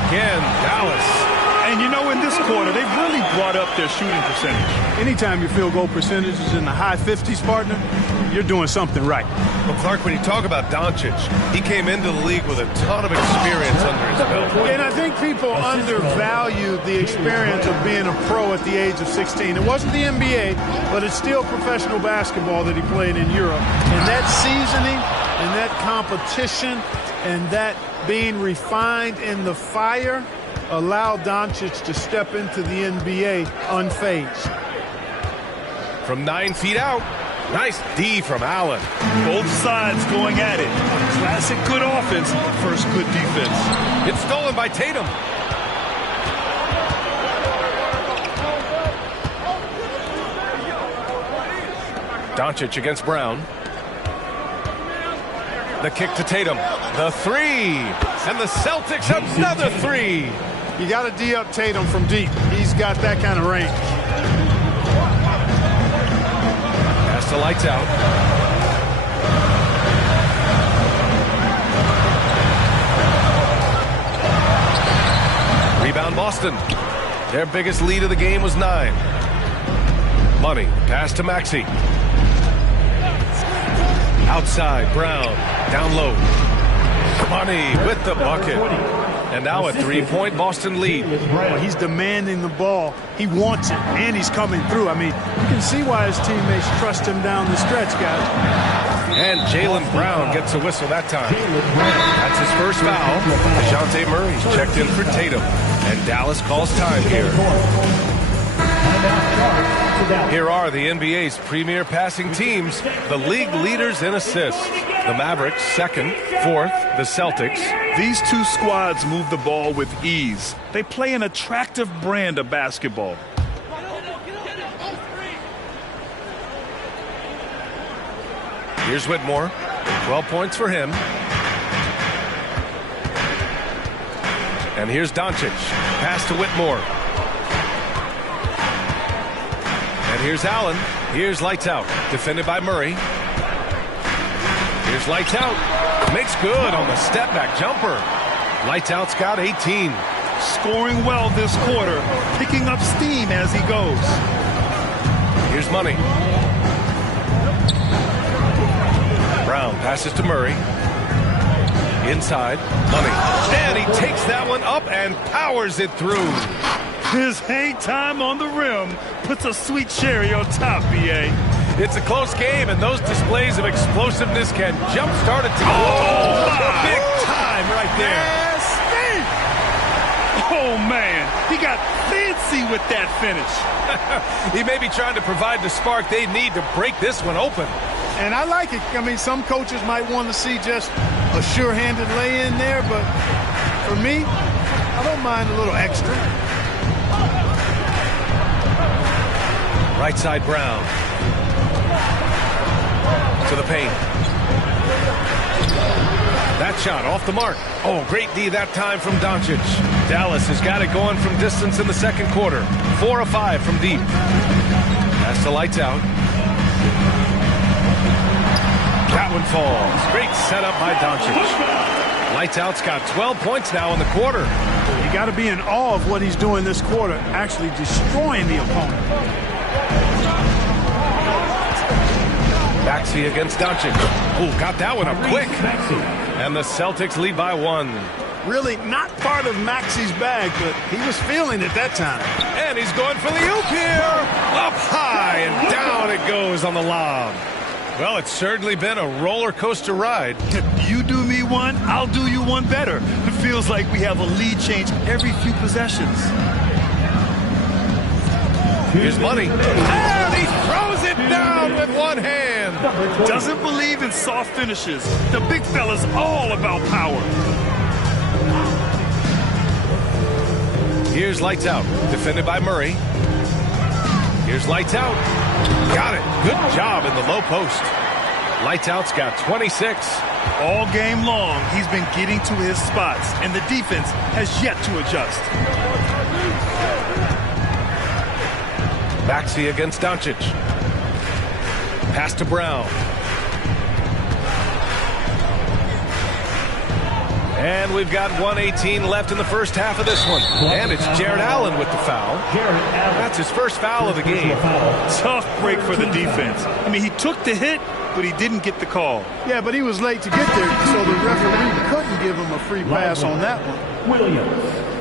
Again, Dallas. And you know, in this quarter, they've really brought up their shooting percentage. Anytime your field goal percentage is in the high 50s, partner, you're doing something right. Well, Clark, when you talk about Doncic, he came into the league with a ton of experience under his belt. And I think people undervalue the experience of being a pro at the age of 16. It wasn't the NBA, but it's still professional basketball that he played in Europe. And that seasoning and that competition and that being refined in the fire allowed Doncic to step into the NBA unfazed. From 9 feet out, nice D from Allen. Both sides going at it. Classic good offense, first good defense. It's stolen by Tatum. Doncic against Brown. The kick to Tatum. The 3. And the Celtics another 3. You got to D up Tatum from deep. He's got that kind of range. Pass to Lights Out. Rebound Boston. Their biggest lead of the game was 9. Money. Pass to Maxey. Outside, Brown. Down low. Money with the bucket. And now a 3-point Boston lead. Well, he's demanding the ball. He wants it, and he's coming through. I mean, you can see why his teammates trust him down the stretch, guys. And Jaylen Brown gets a whistle that time. That's his first foul. DeJounte Murray's checked in for Tatum. And Dallas calls time here. Here are the NBA's premier passing teams, the league leaders in assists. The Mavericks, second, fourth, the Celtics. These two squads move the ball with ease. They play an attractive brand of basketball. Here's Whitmore, 12 points for him. And here's Doncic, pass to Whitmore. And here's Allen. Here's Lights Out. Defended by Murray. Here's Lights Out. Makes good on the step-back jumper. Lights Out's got 18. scoring well this quarter, picking up steam as he goes. Here's Money. Brown passes to Murray. Inside, Money. And he takes that one up and powers it through. His hang time on the rim puts a sweet cherry on top, B.A. It's a close game, and those displays of explosiveness can jumpstart a team. Oh, big time right there. Nasty! Oh, man. He got fancy with that finish. He may be trying to provide the spark they need to break this one open. And I like it. I mean, some coaches might want to see just a sure-handed lay-in there, but for me, I don't mind a little extra. Right side, Brown. To the paint. That shot off the mark. Oh, great D that time from Doncic. Dallas has got it going from distance in the second quarter. 4 of 5 from deep. That's the lights out. That one falls. Great setup by Doncic. Lights out's got 12 points now in the quarter. You got to be in awe of what he's doing this quarter, actually destroying the opponent. Maxey against Doncic. Oh, got that one up quick. And the Celtics lead by 1. Really not part of Maxey's bag, but he was feeling it that time. And he's going for the oop here. Up high and down it goes on the lob. Well, it's certainly been a roller coaster ride. You do me one, I'll do you one better. It feels like we have a lead change every few possessions. Here's Money. And he throws it down with one hand. Doesn't believe in soft finishes. The big fella's all about power. Here's Lights Out. Defended by Murray. Here's Lights Out. Got it. Good job in the low post. Lights Out's got 26. All game long, he's been getting to his spots, and the defense has yet to adjust. Maxey against Doncic. Pass to Brown. And we've got 1:18 left in the first half of this one. And it's Jared Allen with the foul. That's his first foul of the game. Tough break for the defense. I mean, he took the hit, but he didn't get the call. Yeah, but he was late to get there, so the referee couldn't give him a free pass on that one. Williams.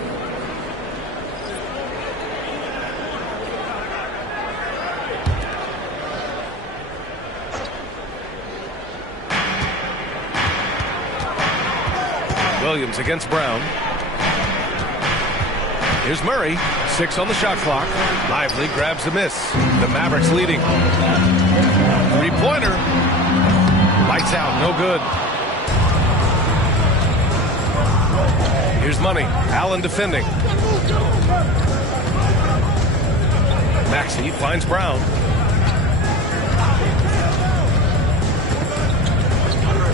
Williams against Brown. Here's Murray. 6 on the shot clock. Lively grabs the miss. The Mavericks leading. Three-pointer. Lights out. No good. Here's Money. Allen defending. Maxey finds Brown.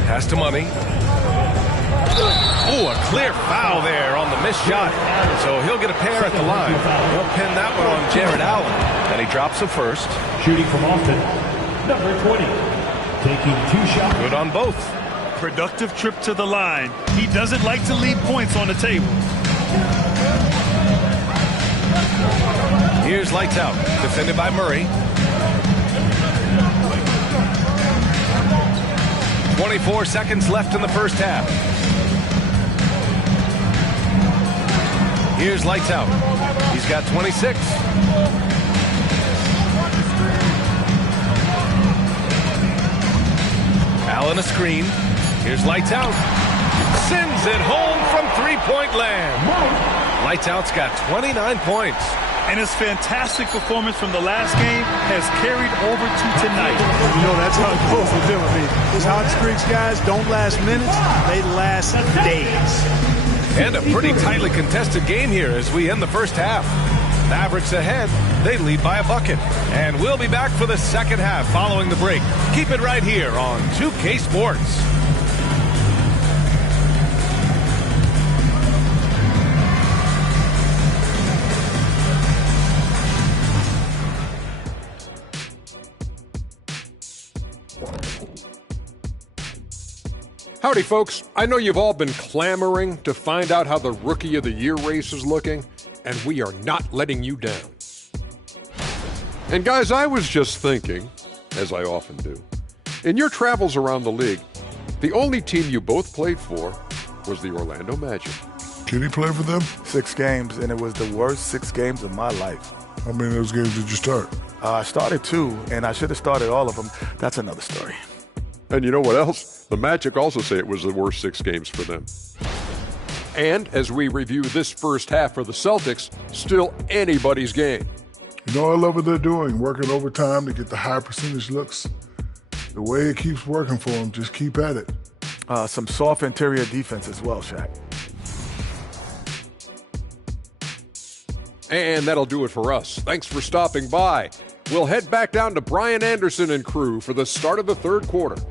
Pass to Money. Oh, a clear foul there on the missed shot. So he'll get a pair at the line. He'll pin that one on Jared Allen. And he drops the first. Shooting from Austin, number 20. Taking 2 shots. Good on both. Productive trip to the line. He doesn't like to leave points on the table. Here's Lights Out. Defended by Murray. 24 seconds left in the first half. Here's Lights Out. He's got 26. Allen a screen. Here's Lights Out. Sends it home from three-point land. Lights Out's got 29 points. And his fantastic performance from the last game has carried over to tonight. You know, that's how it goes with him. I mean, his hot streaks, guys, don't last minutes. They last days. And a pretty tightly contested game here as we end the first half. Mavericks ahead. They lead by a bucket. And we'll be back for the second half following the break. Keep it right here on 2K Sports. Howdy, folks. I know you've all been clamoring to find out how the Rookie of the Year race is looking, and we are not letting you down. And guys, I was just thinking, as I often do, in your travels around the league, the only team you both played for was the Orlando Magic. Can you play for them? 6 games, and it was the worst 6 games of my life. How many of those games did you start? I started 2, and I should have started all of them. That's another story. And you know what else? The Magic also say it was the worst 6 games for them. And as we review this first half for the Celtics, still anybody's game. You know, I love what they're doing, working overtime to get the high percentage looks. The way it keeps working for them, just keep at it. Some soft interior defense as well, Shaq. And that'll do it for us. Thanks for stopping by. We'll head back down to Brian Anderson and crew for the start of the third quarter.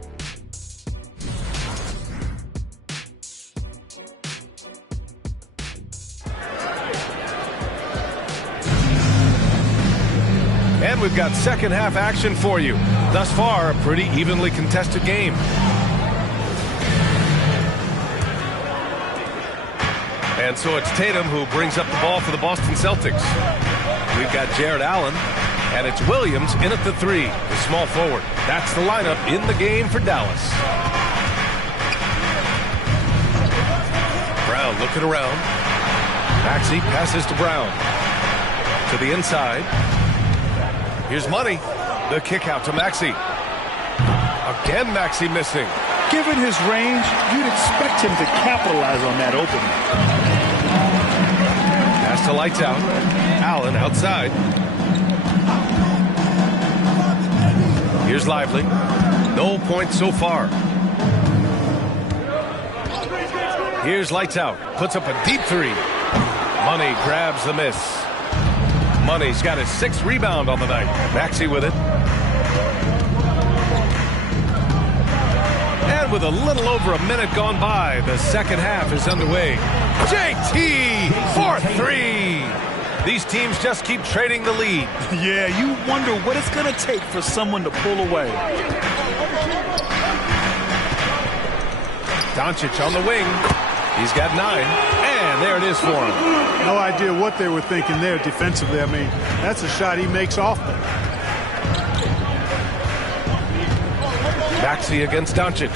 And we've got second half action for you. Thus far, a pretty evenly contested game. And so it's Tatum who brings up the ball for the Boston Celtics. We've got Jared Allen, and it's Williams in at the 3, the small forward. That's the lineup in the game for Dallas. Brown looking around. Maxey passes to Brown. To the inside. Here's Money. The kick out to Maxey. Again, Maxey missing. Given his range, you'd expect him to capitalize on that opening. Pass to Lights Out. Allen outside. Here's Lively. No points so far. Here's Lights Out. Puts up a deep 3. Money grabs the miss. Money's got his 6th rebound on the night. Maxey with it. And with a little over a minute gone by, the second half is underway. JT for 3. These teams just keep trading the lead. Yeah, you wonder what it's going to take for someone to pull away. Doncic on the wing. He's got 9. And there it is for him. No idea what they were thinking there defensively. I mean, that's a shot he makes often. Maxey against Doncic.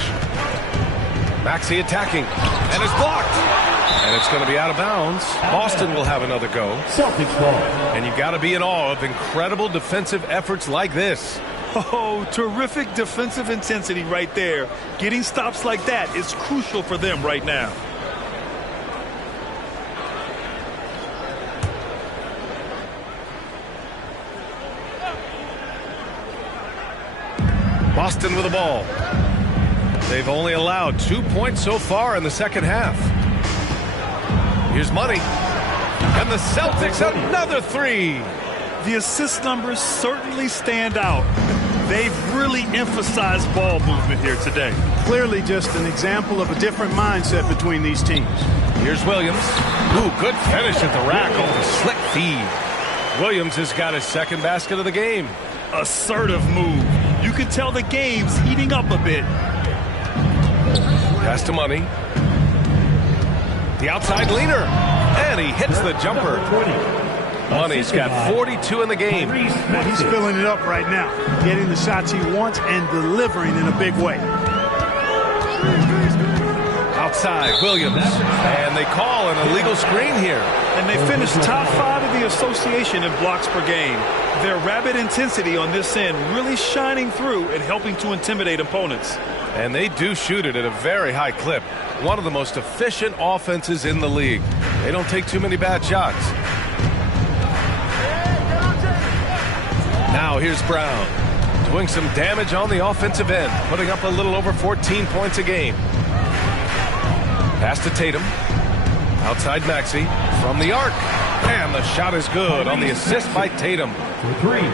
Maxey attacking. And it's blocked. And it's going to be out of bounds. Boston will have another go. Celtics ball. And you've got to be in awe of incredible defensive efforts like this. Oh, terrific defensive intensity right there. Getting stops like that is crucial for them right now. Boston with the ball. They've only allowed 2 points so far in the second half. Here's Money. And the Celtics another 3. The assist numbers certainly stand out. They've really emphasized ball movement here today. Clearly just an example of a different mindset between these teams. Here's Williams. Ooh, good finish at the rack off the slick feed. Williams has got his 2nd basket of the game. Assertive move. You can tell the game's heating up a bit. Pass to Money. The outside leaner. And he hits the jumper. Money's got 42 in the game. He's filling it up right now. Getting the shots he wants and delivering in a big way. Outside, Williams. And they call an illegal screen here. And they finished top 5 of the association in blocks per game. Their rapid intensity on this end really shining through and helping to intimidate opponents. And they do shoot it at a very high clip. One of the most efficient offenses in the league. They don't take too many bad shots. Now here's Brown. Doing some damage on the offensive end. Putting up a little over 14 points a game. Pass to Tatum. Outside Maxey. From the arc. And the shot is good on the assist by Tatum.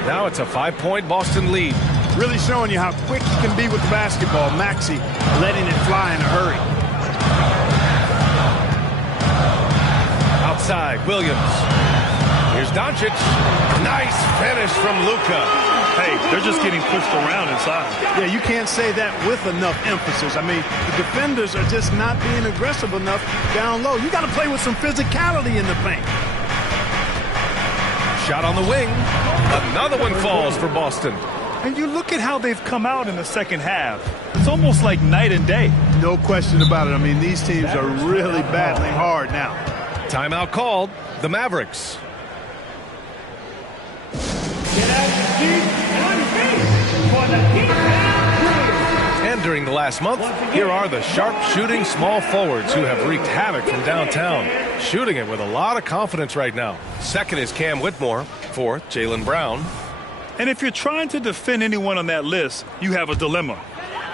Now it's a 5-point Boston lead. Really showing you how quick he can be with the basketball. Maxey letting it fly in a hurry. Outside, Williams. Here's Doncic. Nice finish from Luka. Hey, they're just getting pushed around inside. Yeah, you can't say that with enough emphasis. I mean, the defenders are just not being aggressive enough down low. You got to play with some physicality in the paint. Shot on the wing. Another one falls for Boston. And you look at how they've come out in the second half. It's almost like night and day. No question about it. I mean, these teams are really battling hard now. Timeout called. The Mavericks. And during the last month, here are the sharp-shooting small forwards who have wreaked havoc from downtown, shooting it with a lot of confidence right now. Second is Cam Whitmore. Fourth, Jaylen Brown. And if you're trying to defend anyone on that list, you have a dilemma.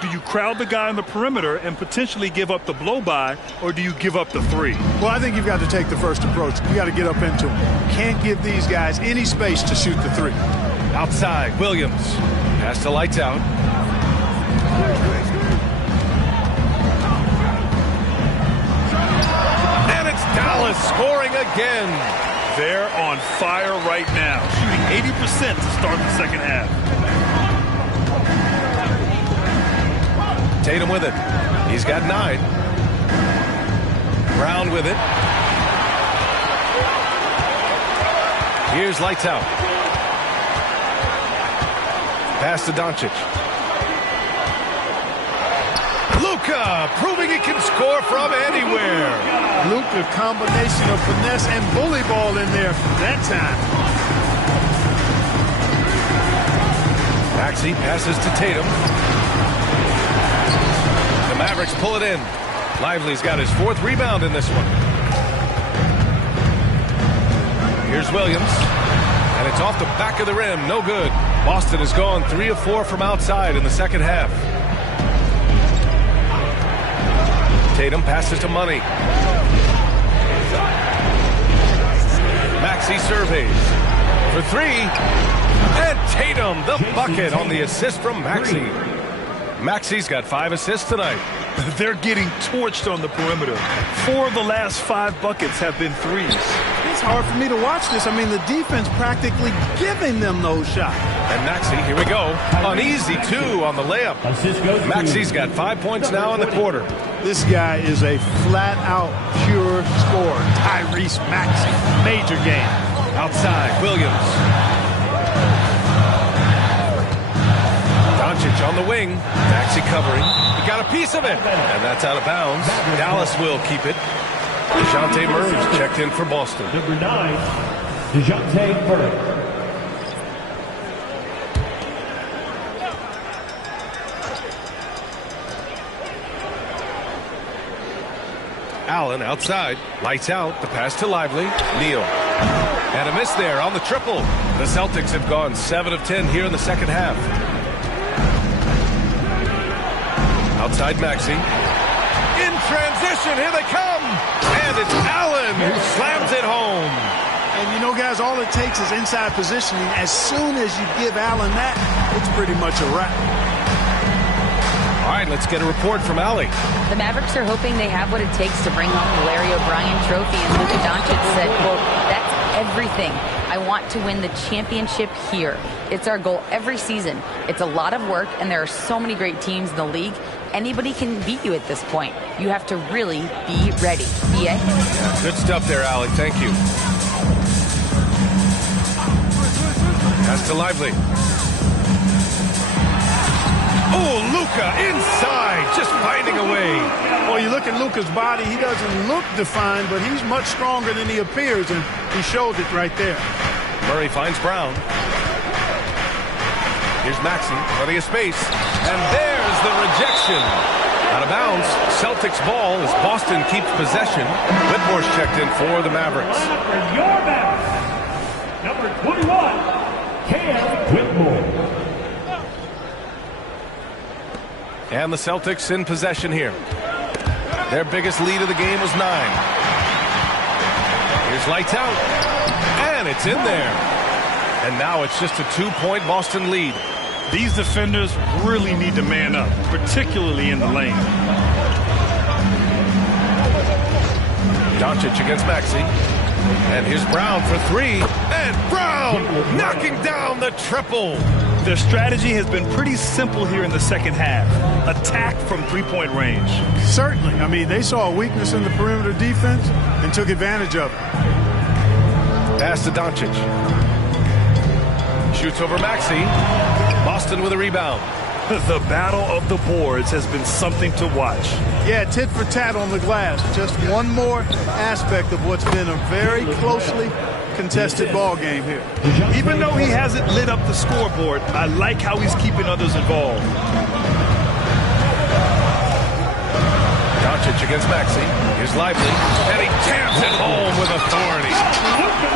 Do you crowd the guy on the perimeter and potentially give up the blow-by, or do you give up the three? Well, I think you've got to take the first approach. You got to get up into them. Can't give these guys any space to shoot the three. Outside, Williams. Pass to Lights Out. And it's Dallas scoring again. They're on fire right now, shooting 80% to start the second half. Tatum with it. He's got 9. Brown with it. Here's Lights Out. Pass to Doncic. Luka proving he can score from anywhere. Luka, combination of finesse and bully ball in there that time. Maxey passes to Tatum. The Mavericks pull it in. Lively's got his 4th rebound in this one. Here's Williams. And it's off the back of the rim. No good. Boston has gone 3 of 4 from outside in the second half. Tatum passes to Money. Maxey surveys for 3. And Tatum, the bucket on the assist from Maxey. Maxey's got 5 assists tonight. They're getting torched on the perimeter. 4 of the last 5 buckets have been threes. It's hard for me to watch this. I mean, the defense practically giving them those shots. And Maxey, here we go. Uneasy 2 on the layup. Maxey's got 5 points now in the quarter. This guy is a flat-out pure scorer. Tyrese Maxey. Major game. Outside, Williams. Doncic on the wing. Maxey covering. He got a piece of it. And that's out of bounds. Dallas will keep it. DeJounte Murray's checked in for Boston. Number 9, DeJounte Murray. Allen outside. Lights out. The pass to Lively. Neal. And a miss there on the triple. The Celtics have gone 7 of 10 here in the second half. Outside Maxey. In transition. Here they come. And it's Allen who slams it home. And you know, guys, all it takes is inside positioning. As soon as you give Allen that, it's pretty much a wrap. All right, let's get a report from Allie. The Mavericks are hoping they have what it takes to bring home the Larry O'Brien trophy, and Luka Doncic said, quote, "That's everything. I want to win the championship here. It's our goal every season. It's a lot of work, and there are so many great teams in the league. Anybody can beat you at this point. You have to really be ready." B.A.? Good stuff there, Allie. Thank you. Pass to Lively. Oh, Luka inside, just finding a way. Well, you look at Luka's body, he doesn't look defined, but he's much stronger than he appears, and he showed it right there. Murray finds Brown. Here's Maxey, plenty of space. And there's the rejection. Out of bounds, Celtics ball as Boston keeps possession. Whitmore's checked in for the Mavericks. For your Mavericks, number 21, Cam Whitmore. And the Celtics in possession here. Their biggest lead of the game was 9. Here's Lights Out. And it's in there. And now it's just a 2-point Boston lead. These defenders really need to man up, particularly in the lane. Doncic against Maxey. And here's Brown for 3. And Brown knocking down the triple. Their strategy has been pretty simple here in the second half. Attack from three-point range. Certainly. I mean, they saw a weakness in the perimeter defense and took advantage of it. Pass to Doncic. Shoots over Maxey. Boston with a rebound. The battle of the boards has been something to watch. Yeah, tit for tat on the glass. Just one more aspect of what's been a very closely contested ball game here. Even though he hasn't lit up the scoreboard, I like how he's keeping others involved. Doncic against Maxey. Here's Lively, and he jams it home with authority.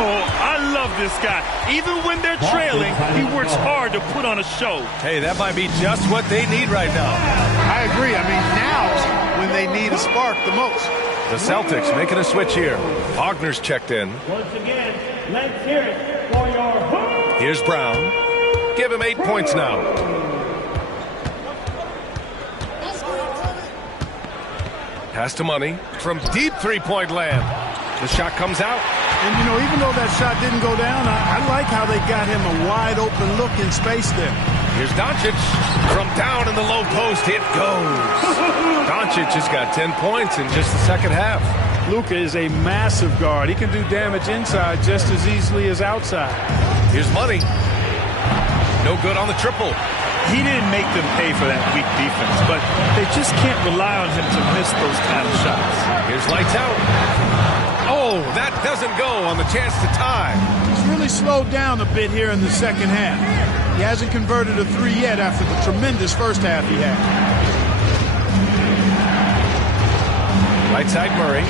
Oh, I love this guy. Even when they're trailing, he works hard to put on a show. Hey, that might be just what they need right now. I agree. I mean, now's when they need a spark the most. The Celtics making a switch here. Wagner's checked in. Once again, let's hear it for your hoop. Here's Brown. Give him 8 points now. Pass to Money from deep three-point land. The shot comes out. And, you know, even though that shot didn't go down, I like how they got him a wide-open look in space there. Here's Doncic. From down in the low post, it goes. Doncic has got 10 points in just the second half. Luka is a massive guard. He can do damage inside just as easily as outside. Here's Money. No good on the triple. He didn't make them pay for that weak defense, but they just can't rely on him to miss those kind of shots. Here's lights out. Oh, that doesn't go on the chance to tie. He's really slowed down a bit here in the second half. He hasn't converted a three yet after the tremendous first half he had. Right side Murray.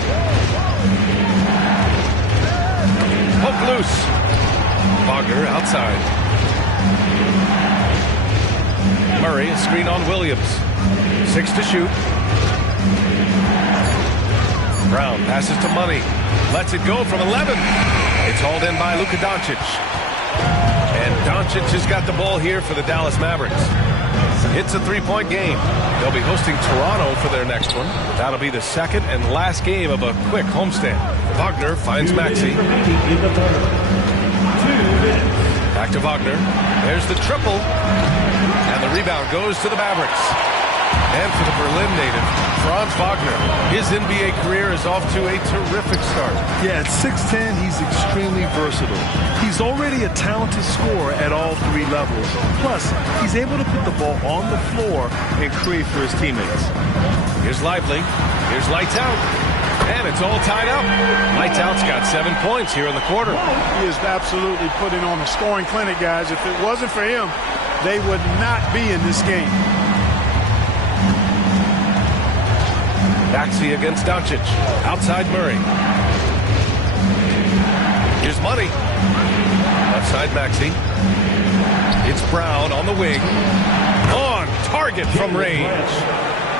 Hook loose. Wagner outside. Murray, a screen on Williams. 6 to shoot. Brown passes to Money. Lets it go from 11. It's hauled in by Luka Doncic. And Doncic has got the ball here for the Dallas Mavericks. It's a three-point game. They'll be hosting Toronto for their next one. That'll be the second and last game of a quick homestand. Wagner finds Maxey. Back to Wagner. There's the triple. And the rebound goes to the Mavericks. And for the Berlin native, Franz Wagner. His NBA career is off to a terrific start. Yeah, at 6'10", he's extremely versatile. He's already a talented scorer at all three levels. Plus, he's able to put the ball on the floor and create for his teammates. Here's Lively. Here's Lights Out. And it's all tied up. Lights Out's got 7 points here in the quarter. He is absolutely putting on a scoring clinic, guys. If it wasn't for him, they would not be in this game. Maxey against Doncic. Outside Murray. Here's Money. Left side Maxey. It's Brown on the wing. On target from range.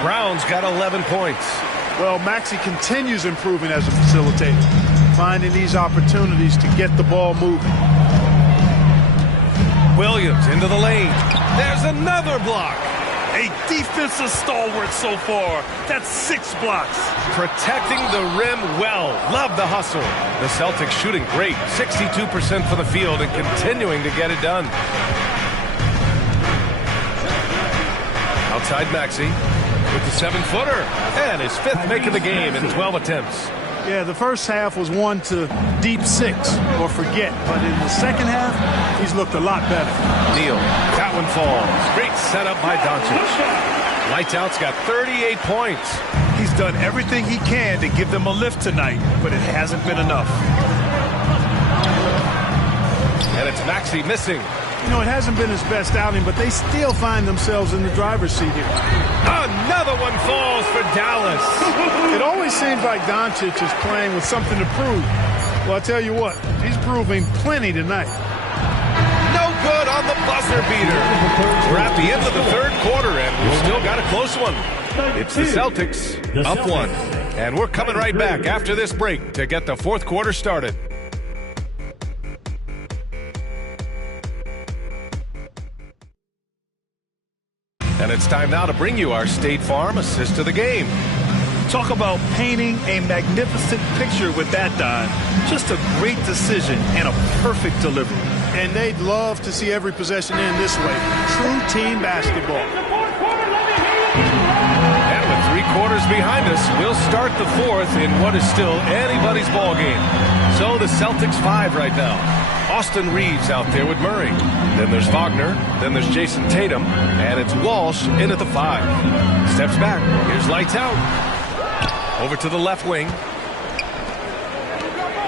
Brown's got 11 points. Well, Maxey continues improving as a facilitator, finding these opportunities to get the ball moving. Williams into the lane. There's another block. A defensive stalwart so far. That's 6 blocks. Protecting the rim well. Love the hustle. The Celtics shooting great. 62% from the field and continuing to get it done. Outside Maxey with the 7-footer. And his 5th make of the game in 12 attempts. Yeah, the first half was one to deep 6 or forget. But in the second half, he's looked a lot better. Neal, that one falls. Great setup by Doncic. Lights Out's got 38 points. He's done everything he can to give them a lift tonight, but it hasn't been enough. And it's Maxey missing. You know, it hasn't been his best outing, but they still find themselves in the driver's seat here. Another one falls for Dallas. It always seems like Doncic is playing with something to prove. Well, I tell you what, he's proving plenty tonight. No good on the buzzer beater. We're at the end of the third quarter, and we've still got a close one. It's the Celtics up 1. And we're coming right back after this break to get the fourth quarter started. And it's time now to bring you our State Farm assist of the game. Talk about painting a magnificent picture with that dime. Just a great decision and a perfect delivery. And they'd love to see every possession end this way. True team basketball. And with 3 quarters behind us, we'll start the 4th in what is still anybody's ball game. So the Celtics 5 right now. Austin Reeves out there with Murray. Then there's Wagner. Then there's Jason Tatum. And it's Walsh in at the 5. Steps back. Here's lights out. Over to the left wing.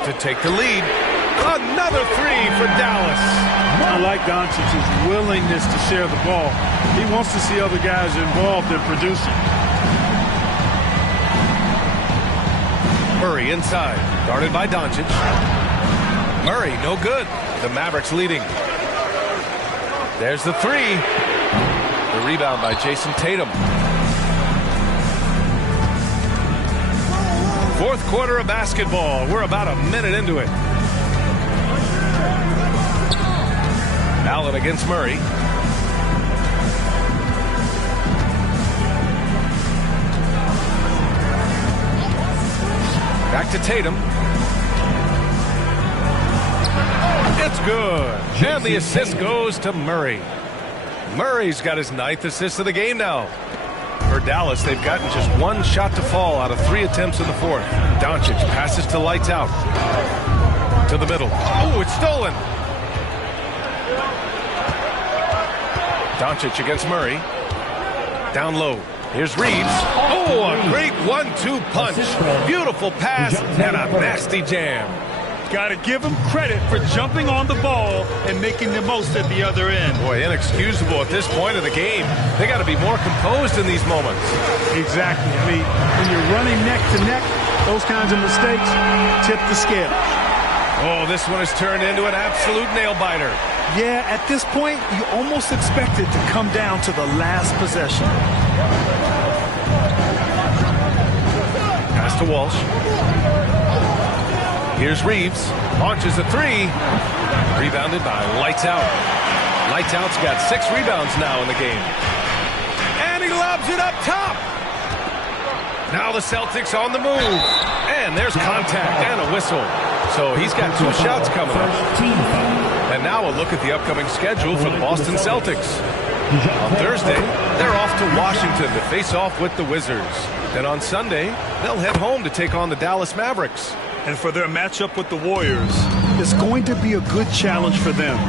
To take the lead. Another 3 for Dallas. I like Doncic's willingness to share the ball. He wants to see other guys involved in producing. Murray inside. Guarded by Doncic. Murray, no good. The Mavericks leading. There's the 3. The rebound by Jason Tatum. 4th quarter of basketball. We're about a minute into it. Allen against Murray. Back to Tatum. It's good. And the assist goes to Murray. Murray's got his 9th assist of the game now. For Dallas, they've gotten just 1 shot to fall out of 3 attempts in the 4th. Doncic passes to lights out. To the middle. Oh, it's stolen. Doncic against Murray. Down low. Here's Reeves. Oh, a great 1-2 punch. Beautiful pass and a nasty jam. Got to give him credit for jumping on the ball and making the most at the other end. Boy, inexcusable at this point of the game. They got to be more composed in these moments. Exactly. I mean, when you're running neck to neck, those kinds of mistakes tip the scale. Oh, this one has turned into an absolute nail-biter. Yeah, at this point, you almost expect it to come down to the last possession. Pass to Walsh. Here's Reeves. Launches a 3. Rebounded by Lights Out. Lights Out's got 6 rebounds now in the game. And he lobs it up top. Now the Celtics on the move. And there's contact and a whistle. So he's got 2 shots coming up. And now a look at the upcoming schedule for the Boston Celtics. On Thursday, they're off to Washington to face off with the Wizards. Then on Sunday, they'll head home to take on the Dallas Mavericks. And for their matchup with the Warriors, it's going to be a good challenge for them.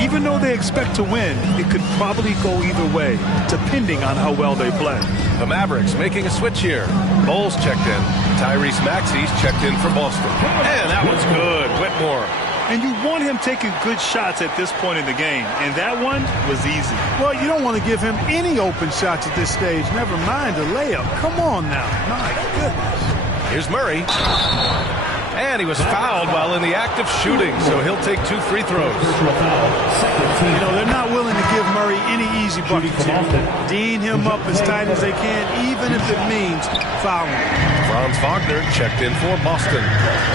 Even though they expect to win, it could probably go either way, depending on how well they play. The Mavericks making a switch here. Bowles checked in. Tyrese Maxey's checked in for Boston. And that one's good. Whitmore. And you want him taking good shots at this point in the game. And that one was easy. Well, you don't want to give him any open shots at this stage. Never mind a layup. Come on now. My goodness. Here's Murray. And he was fouled while in the act of shooting, so he'll take 2 free throws. You know, they're not willing to give Murray any easy buckets here. Dean him up as tight as they can, even if it means fouling. Franz Wagner checked in for Boston.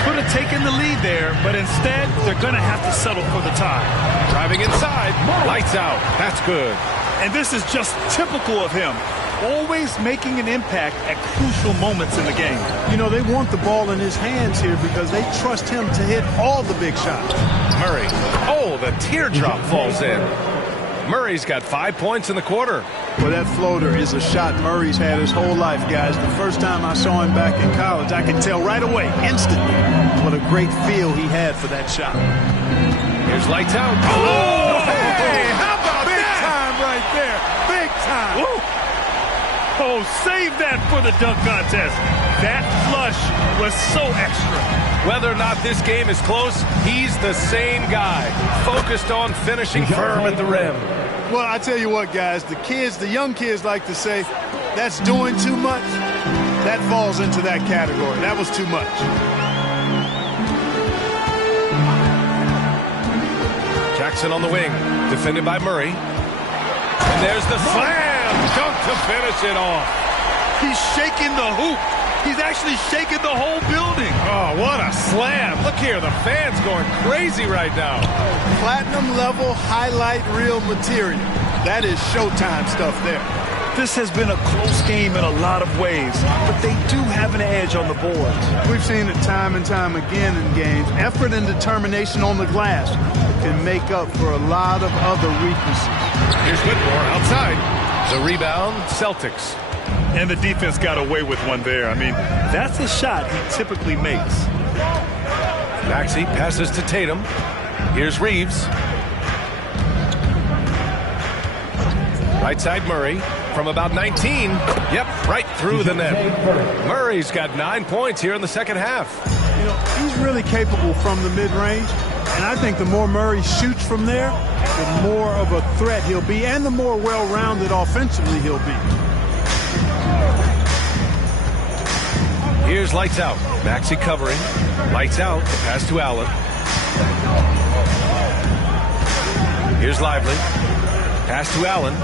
Could have taken the lead there, but instead, they're going to have to settle for the tie. Driving inside, Lights Out. That's good. And this is just typical of him. Always making an impact at crucial moments in the game. You know, they want the ball in his hands here because they trust him to hit all the big shots. Murray. Oh, the teardrop falls in. Murray's got 5 points in the quarter. Well, that floater is a shot Murray's had his whole life, guys. The first time I saw him back in college, I could tell right away, instantly, what a great feel he had for that shot. Here's Lights Out. Oh, hey, how about big that? Time right there. Big time. Woo. Oh, save that for the dunk contest. That flush was so extra. Whether or not this game is close, he's the same guy, focused on finishing firm at the rim. Well, I tell you what, guys, the young kids like to say, that's doing too much. That falls into that category. That was too much. Jackson on the wing, defended by Murray. And there's the slam dunk to finish it off. He's shaking the hoop. He's actually shaking the whole building. Oh, what a slam. Look here, the fans going crazy right now. Platinum level highlight reel material. That is Showtime stuff there. This has been a close game in a lot of ways, but they do have an edge on the boards. We've seen it time and time again in games. Effort and determination on the glass can make up for a lot of other weaknesses. Here's Whitmore outside. The rebound, Celtics. And the defense got away with one there. I mean, that's a shot he typically makes. Maxey passes to Tatum. Here's Reeves. Right side Murray from about 19. Yep, right through the net. Murray's got 9 points here in the second half. You know, he's really capable from the mid-range, and I think the more Murray shoots from there, the more of a threat he'll be, and the more well-rounded offensively he'll be. Here's lights out. Maxey covering. Lights out. Pass to Allen. Here's Lively. Pass to Allen.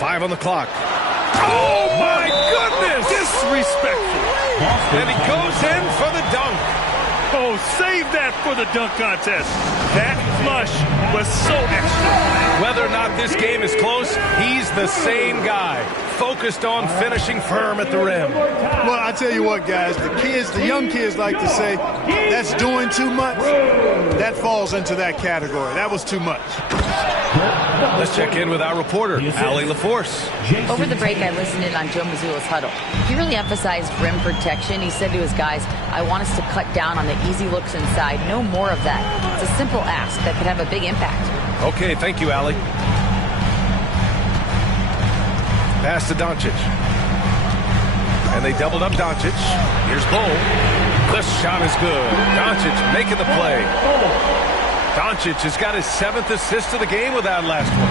5 on the clock. Oh, my goodness! Disrespectful. And he goes in for the dunk. Oh, save that for the dunk contest. That flush was so extra. Whether or not this game is close, he's the same guy. Focused on finishing firm at the rim. Well, I tell you what, guys, the young kids like to say, that's doing too much. That falls into that category. That was too much. Let's check in with our reporter, Allie LaForce. Over the break, I listened in on Joe Mazzulla's huddle. He really emphasized rim protection. He said to his guys, I want us to cut down on the easy looks inside. No more of that. It's a simple ask that could have a big impact. Okay, thank you, Allie. Pass to Doncic. And they doubled up Doncic. Here's Bull. The shot is good. Doncic making the play. Doncic has got his 7th assist of the game with that last one.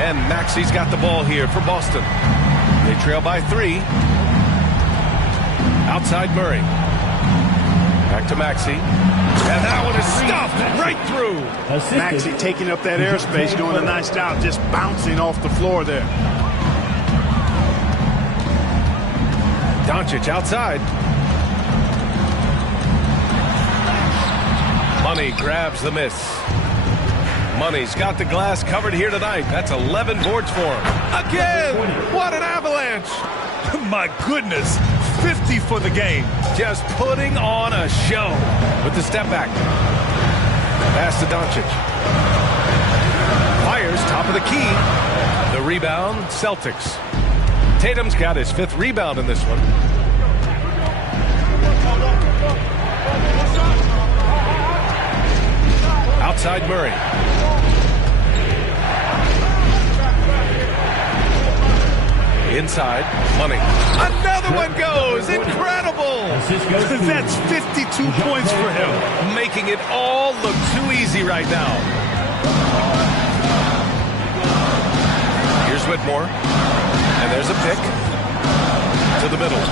And Maxey's got the ball here for Boston. They trail by 3. Outside Murray. Back to Maxey. And that one is stuffed right through. Maxey taking up that airspace, doing a nice job, just bouncing off the floor there. Doncic outside. Money grabs the miss. Money's got the glass covered here tonight. That's 11 boards for him. Again! What an avalanche! My goodness, 50 for the game. Just putting on a show with the step back. Pass to Doncic. Fires top of the key. The rebound, Celtics. Tatum's got his 5th rebound in this one. Outside Murray. Inside, Money. Another one goes! Incredible! That's 52 points for him. Making it all look too easy right now. Here's Whitmore. And there's a pick to the middle.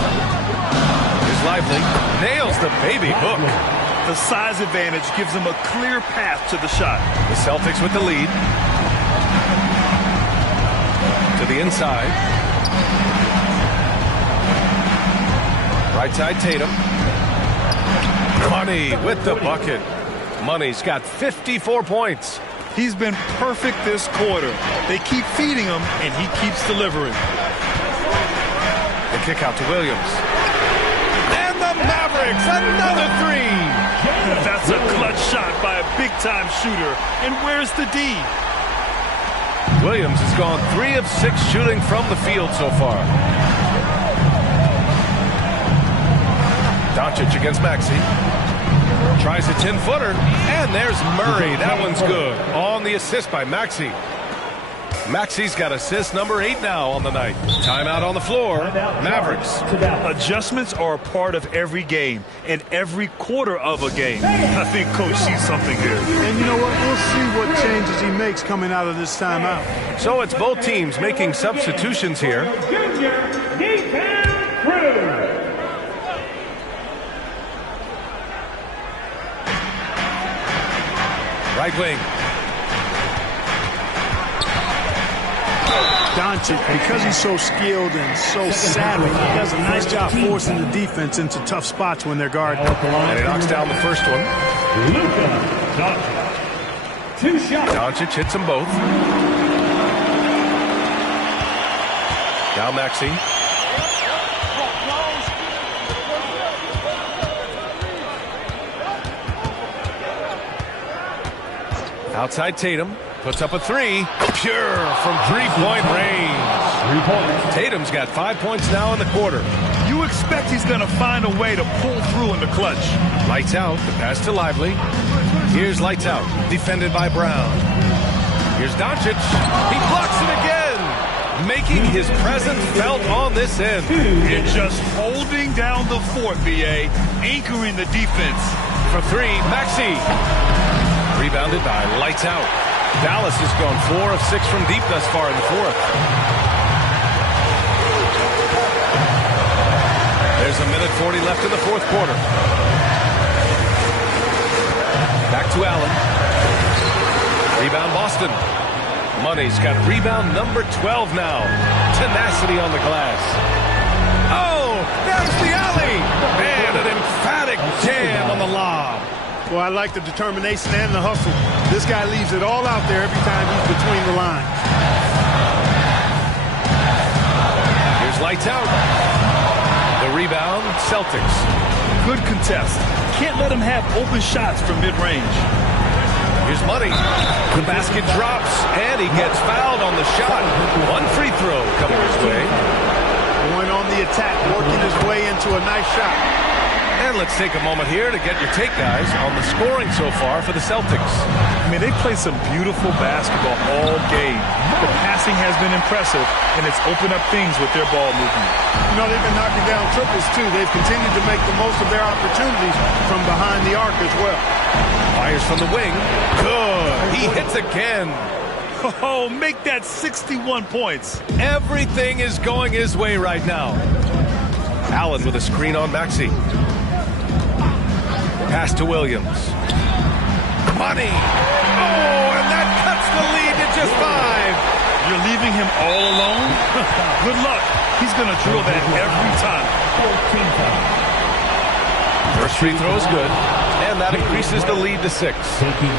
Here's Lively. Nails the baby hook. The size advantage gives him a clear path to the shot. The Celtics with the lead. To the inside. Right side Tatum. Money with the bucket. Money's got 54 points. He's been perfect this quarter. They keep feeding him, and he keeps delivering. The kick out to Williams. And the Mavericks, another 3. That's a clutch shot by a big-time shooter. And where's the D? Williams has gone 3 of 6 shooting from the field so far. Doncic against Maxey. Tries a 10-footer, and there's Murray. That one's good. On the assist by Maxey. Maxey's got assist number 8 now on the night. Timeout on the floor. Mavericks. Adjustments are a part of every game and every quarter of a game. I think Coach sees something here. And you know what? We'll see what changes he makes coming out of this timeout. So it's both teams making substitutions here. Right wing. Doncic, because he's so skilled and so savvy, he does a nice job forcing the defense into tough spots when they're guarding. And he knocks down the first one. Doncic. 2 shots. Doncic hits them both. Now Maxey. Outside Tatum. Puts up a three. Pure from three-point range. 3 points. Tatum's got 5 points now in the quarter. You expect he's going to find a way to pull through in the clutch. Lights out. The pass to Lively. Here's Lights out. Defended by Brown. Here's Doncic. He blocks it again. Making his presence felt on this end. And just holding down the fort, VA. Anchoring the defense. For three, Maxey. Rebounded by Lights out. Dallas has gone 4 of 6 from deep thus far in the fourth. There's a minute 40 left in the fourth quarter. Back to Allen. Rebound Boston. Money's got rebound number 12 now. Tenacity on the glass. Oh, there's the alley. And an emphatic jam on the lob. Well, I like the determination and the hustle. This guy leaves it all out there every time he's between the lines. Here's Lights out. The rebound, Celtics. Good contest. Can't let him have open shots from mid-range. Here's Money. The basket drops, and he gets fouled on the shot. One free throw coming his way. Going on the attack, working his way into a nice shot. And let's take a moment here to get your take, guys, on the scoring so far for the Celtics. I mean, they play some beautiful basketball all game. The passing has been impressive, and it's opened up things with their ball movement. You know, they've been knocking down triples, too. They've continued to make the most of their opportunities from behind the arc as well. Fires from the wing. Good. He hits again. Oh, make that 61 points. Everything is going his way right now. Allen with a screen on Maxey. Pass to Williams. Money. Oh, and that cuts the lead to just 5. You're leaving him all alone? Good luck. He's going to drill that every time. First free throw is good, and that increases the lead to 6.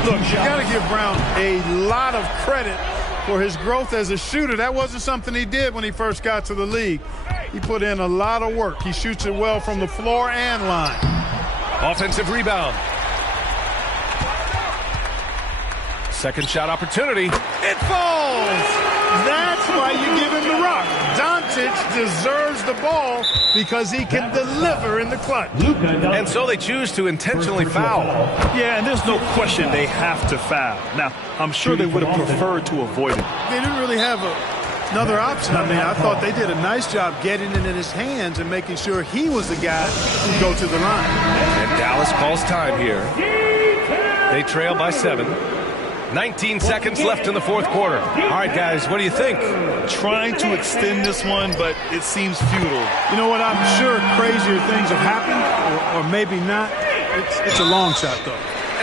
Look, you got to give Brown a lot of credit for his growth as a shooter. That wasn't something he did when he first got to the league. He put in a lot of work. He shoots it well from the floor and line. Offensive rebound. Second shot opportunity. It falls! That's why you give him the rock. Doncic deserves the ball because he can deliver in the clutch. And so they choose to intentionally foul. Yeah, and there's no question they have to foul. Now, I'm sure they would have preferred to avoid it. They didn't really have another option. I mean, I thought they did a nice job getting it in his hands and making sure he was the guy who go to the line. And Dallas calls time here. They trail by 7. 19 seconds left in the fourth quarter. All right, guys, what do you think? Trying to extend this one, but it seems futile. You know what? I'm sure crazier things have happened, or maybe not. It's a long shot, though.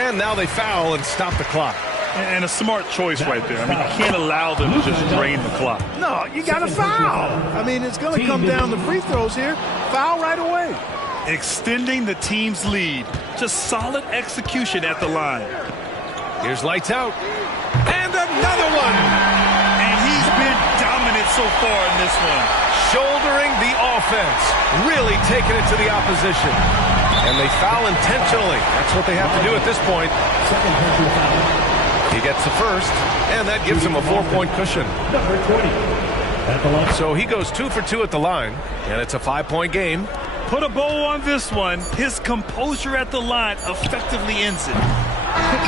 And now they foul and stop the clock. And a smart choice right there. I mean, you can't allow them to just drain the clock. No, you got to foul. I mean, it's going to come down to free throws here. Foul right away. Extending the team's lead. Just solid execution at the line. Here's Lights out. And another one. And he's been dominant so far in this one. Shouldering the offense. Really taking it to the opposition. And they foul intentionally. That's what they have to do at this point. He gets the first, and that gives him a 4-point cushion. So he goes 2 for 2 at the line, and it's a 5-point game. Put a bow on this one. His composure at the line effectively ends it.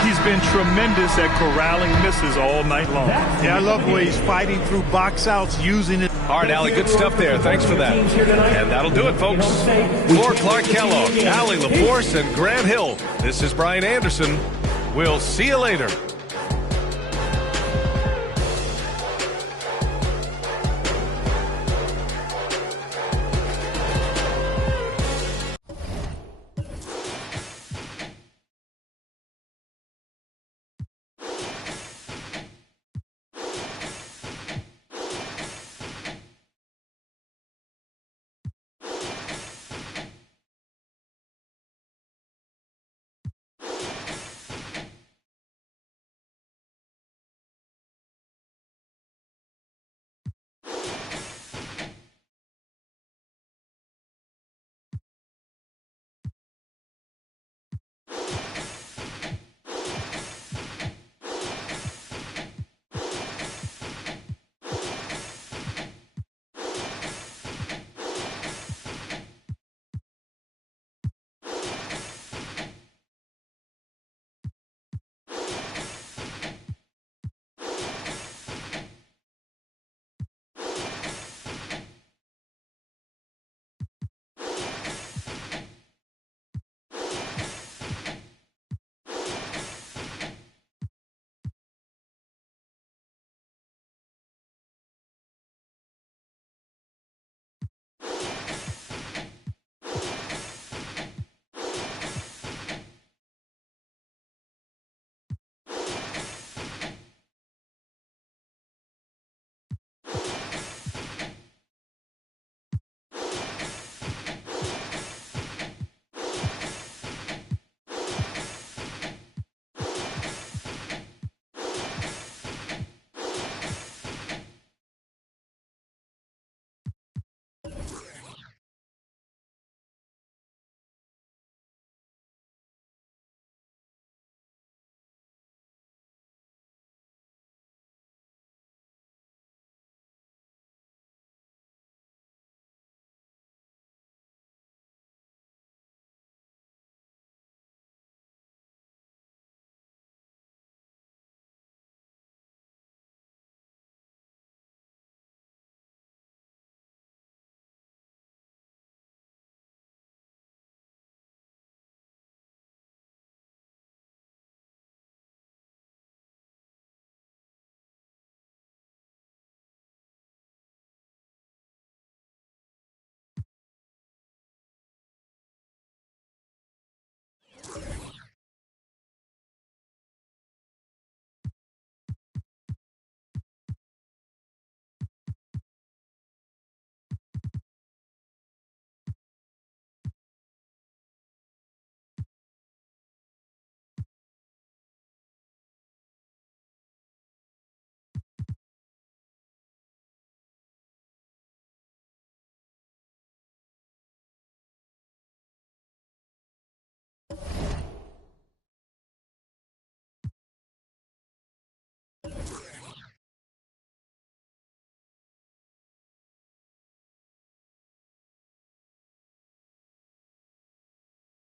He's been tremendous at corralling misses all night long. Yeah, I love the way he's fighting through box outs, using it. All right, Allie, good stuff there. Thanks for that. And that'll do it, folks. For Clark Kellogg, Allie LaForce, and Grant Hill, this is Brian Anderson. We'll see you later.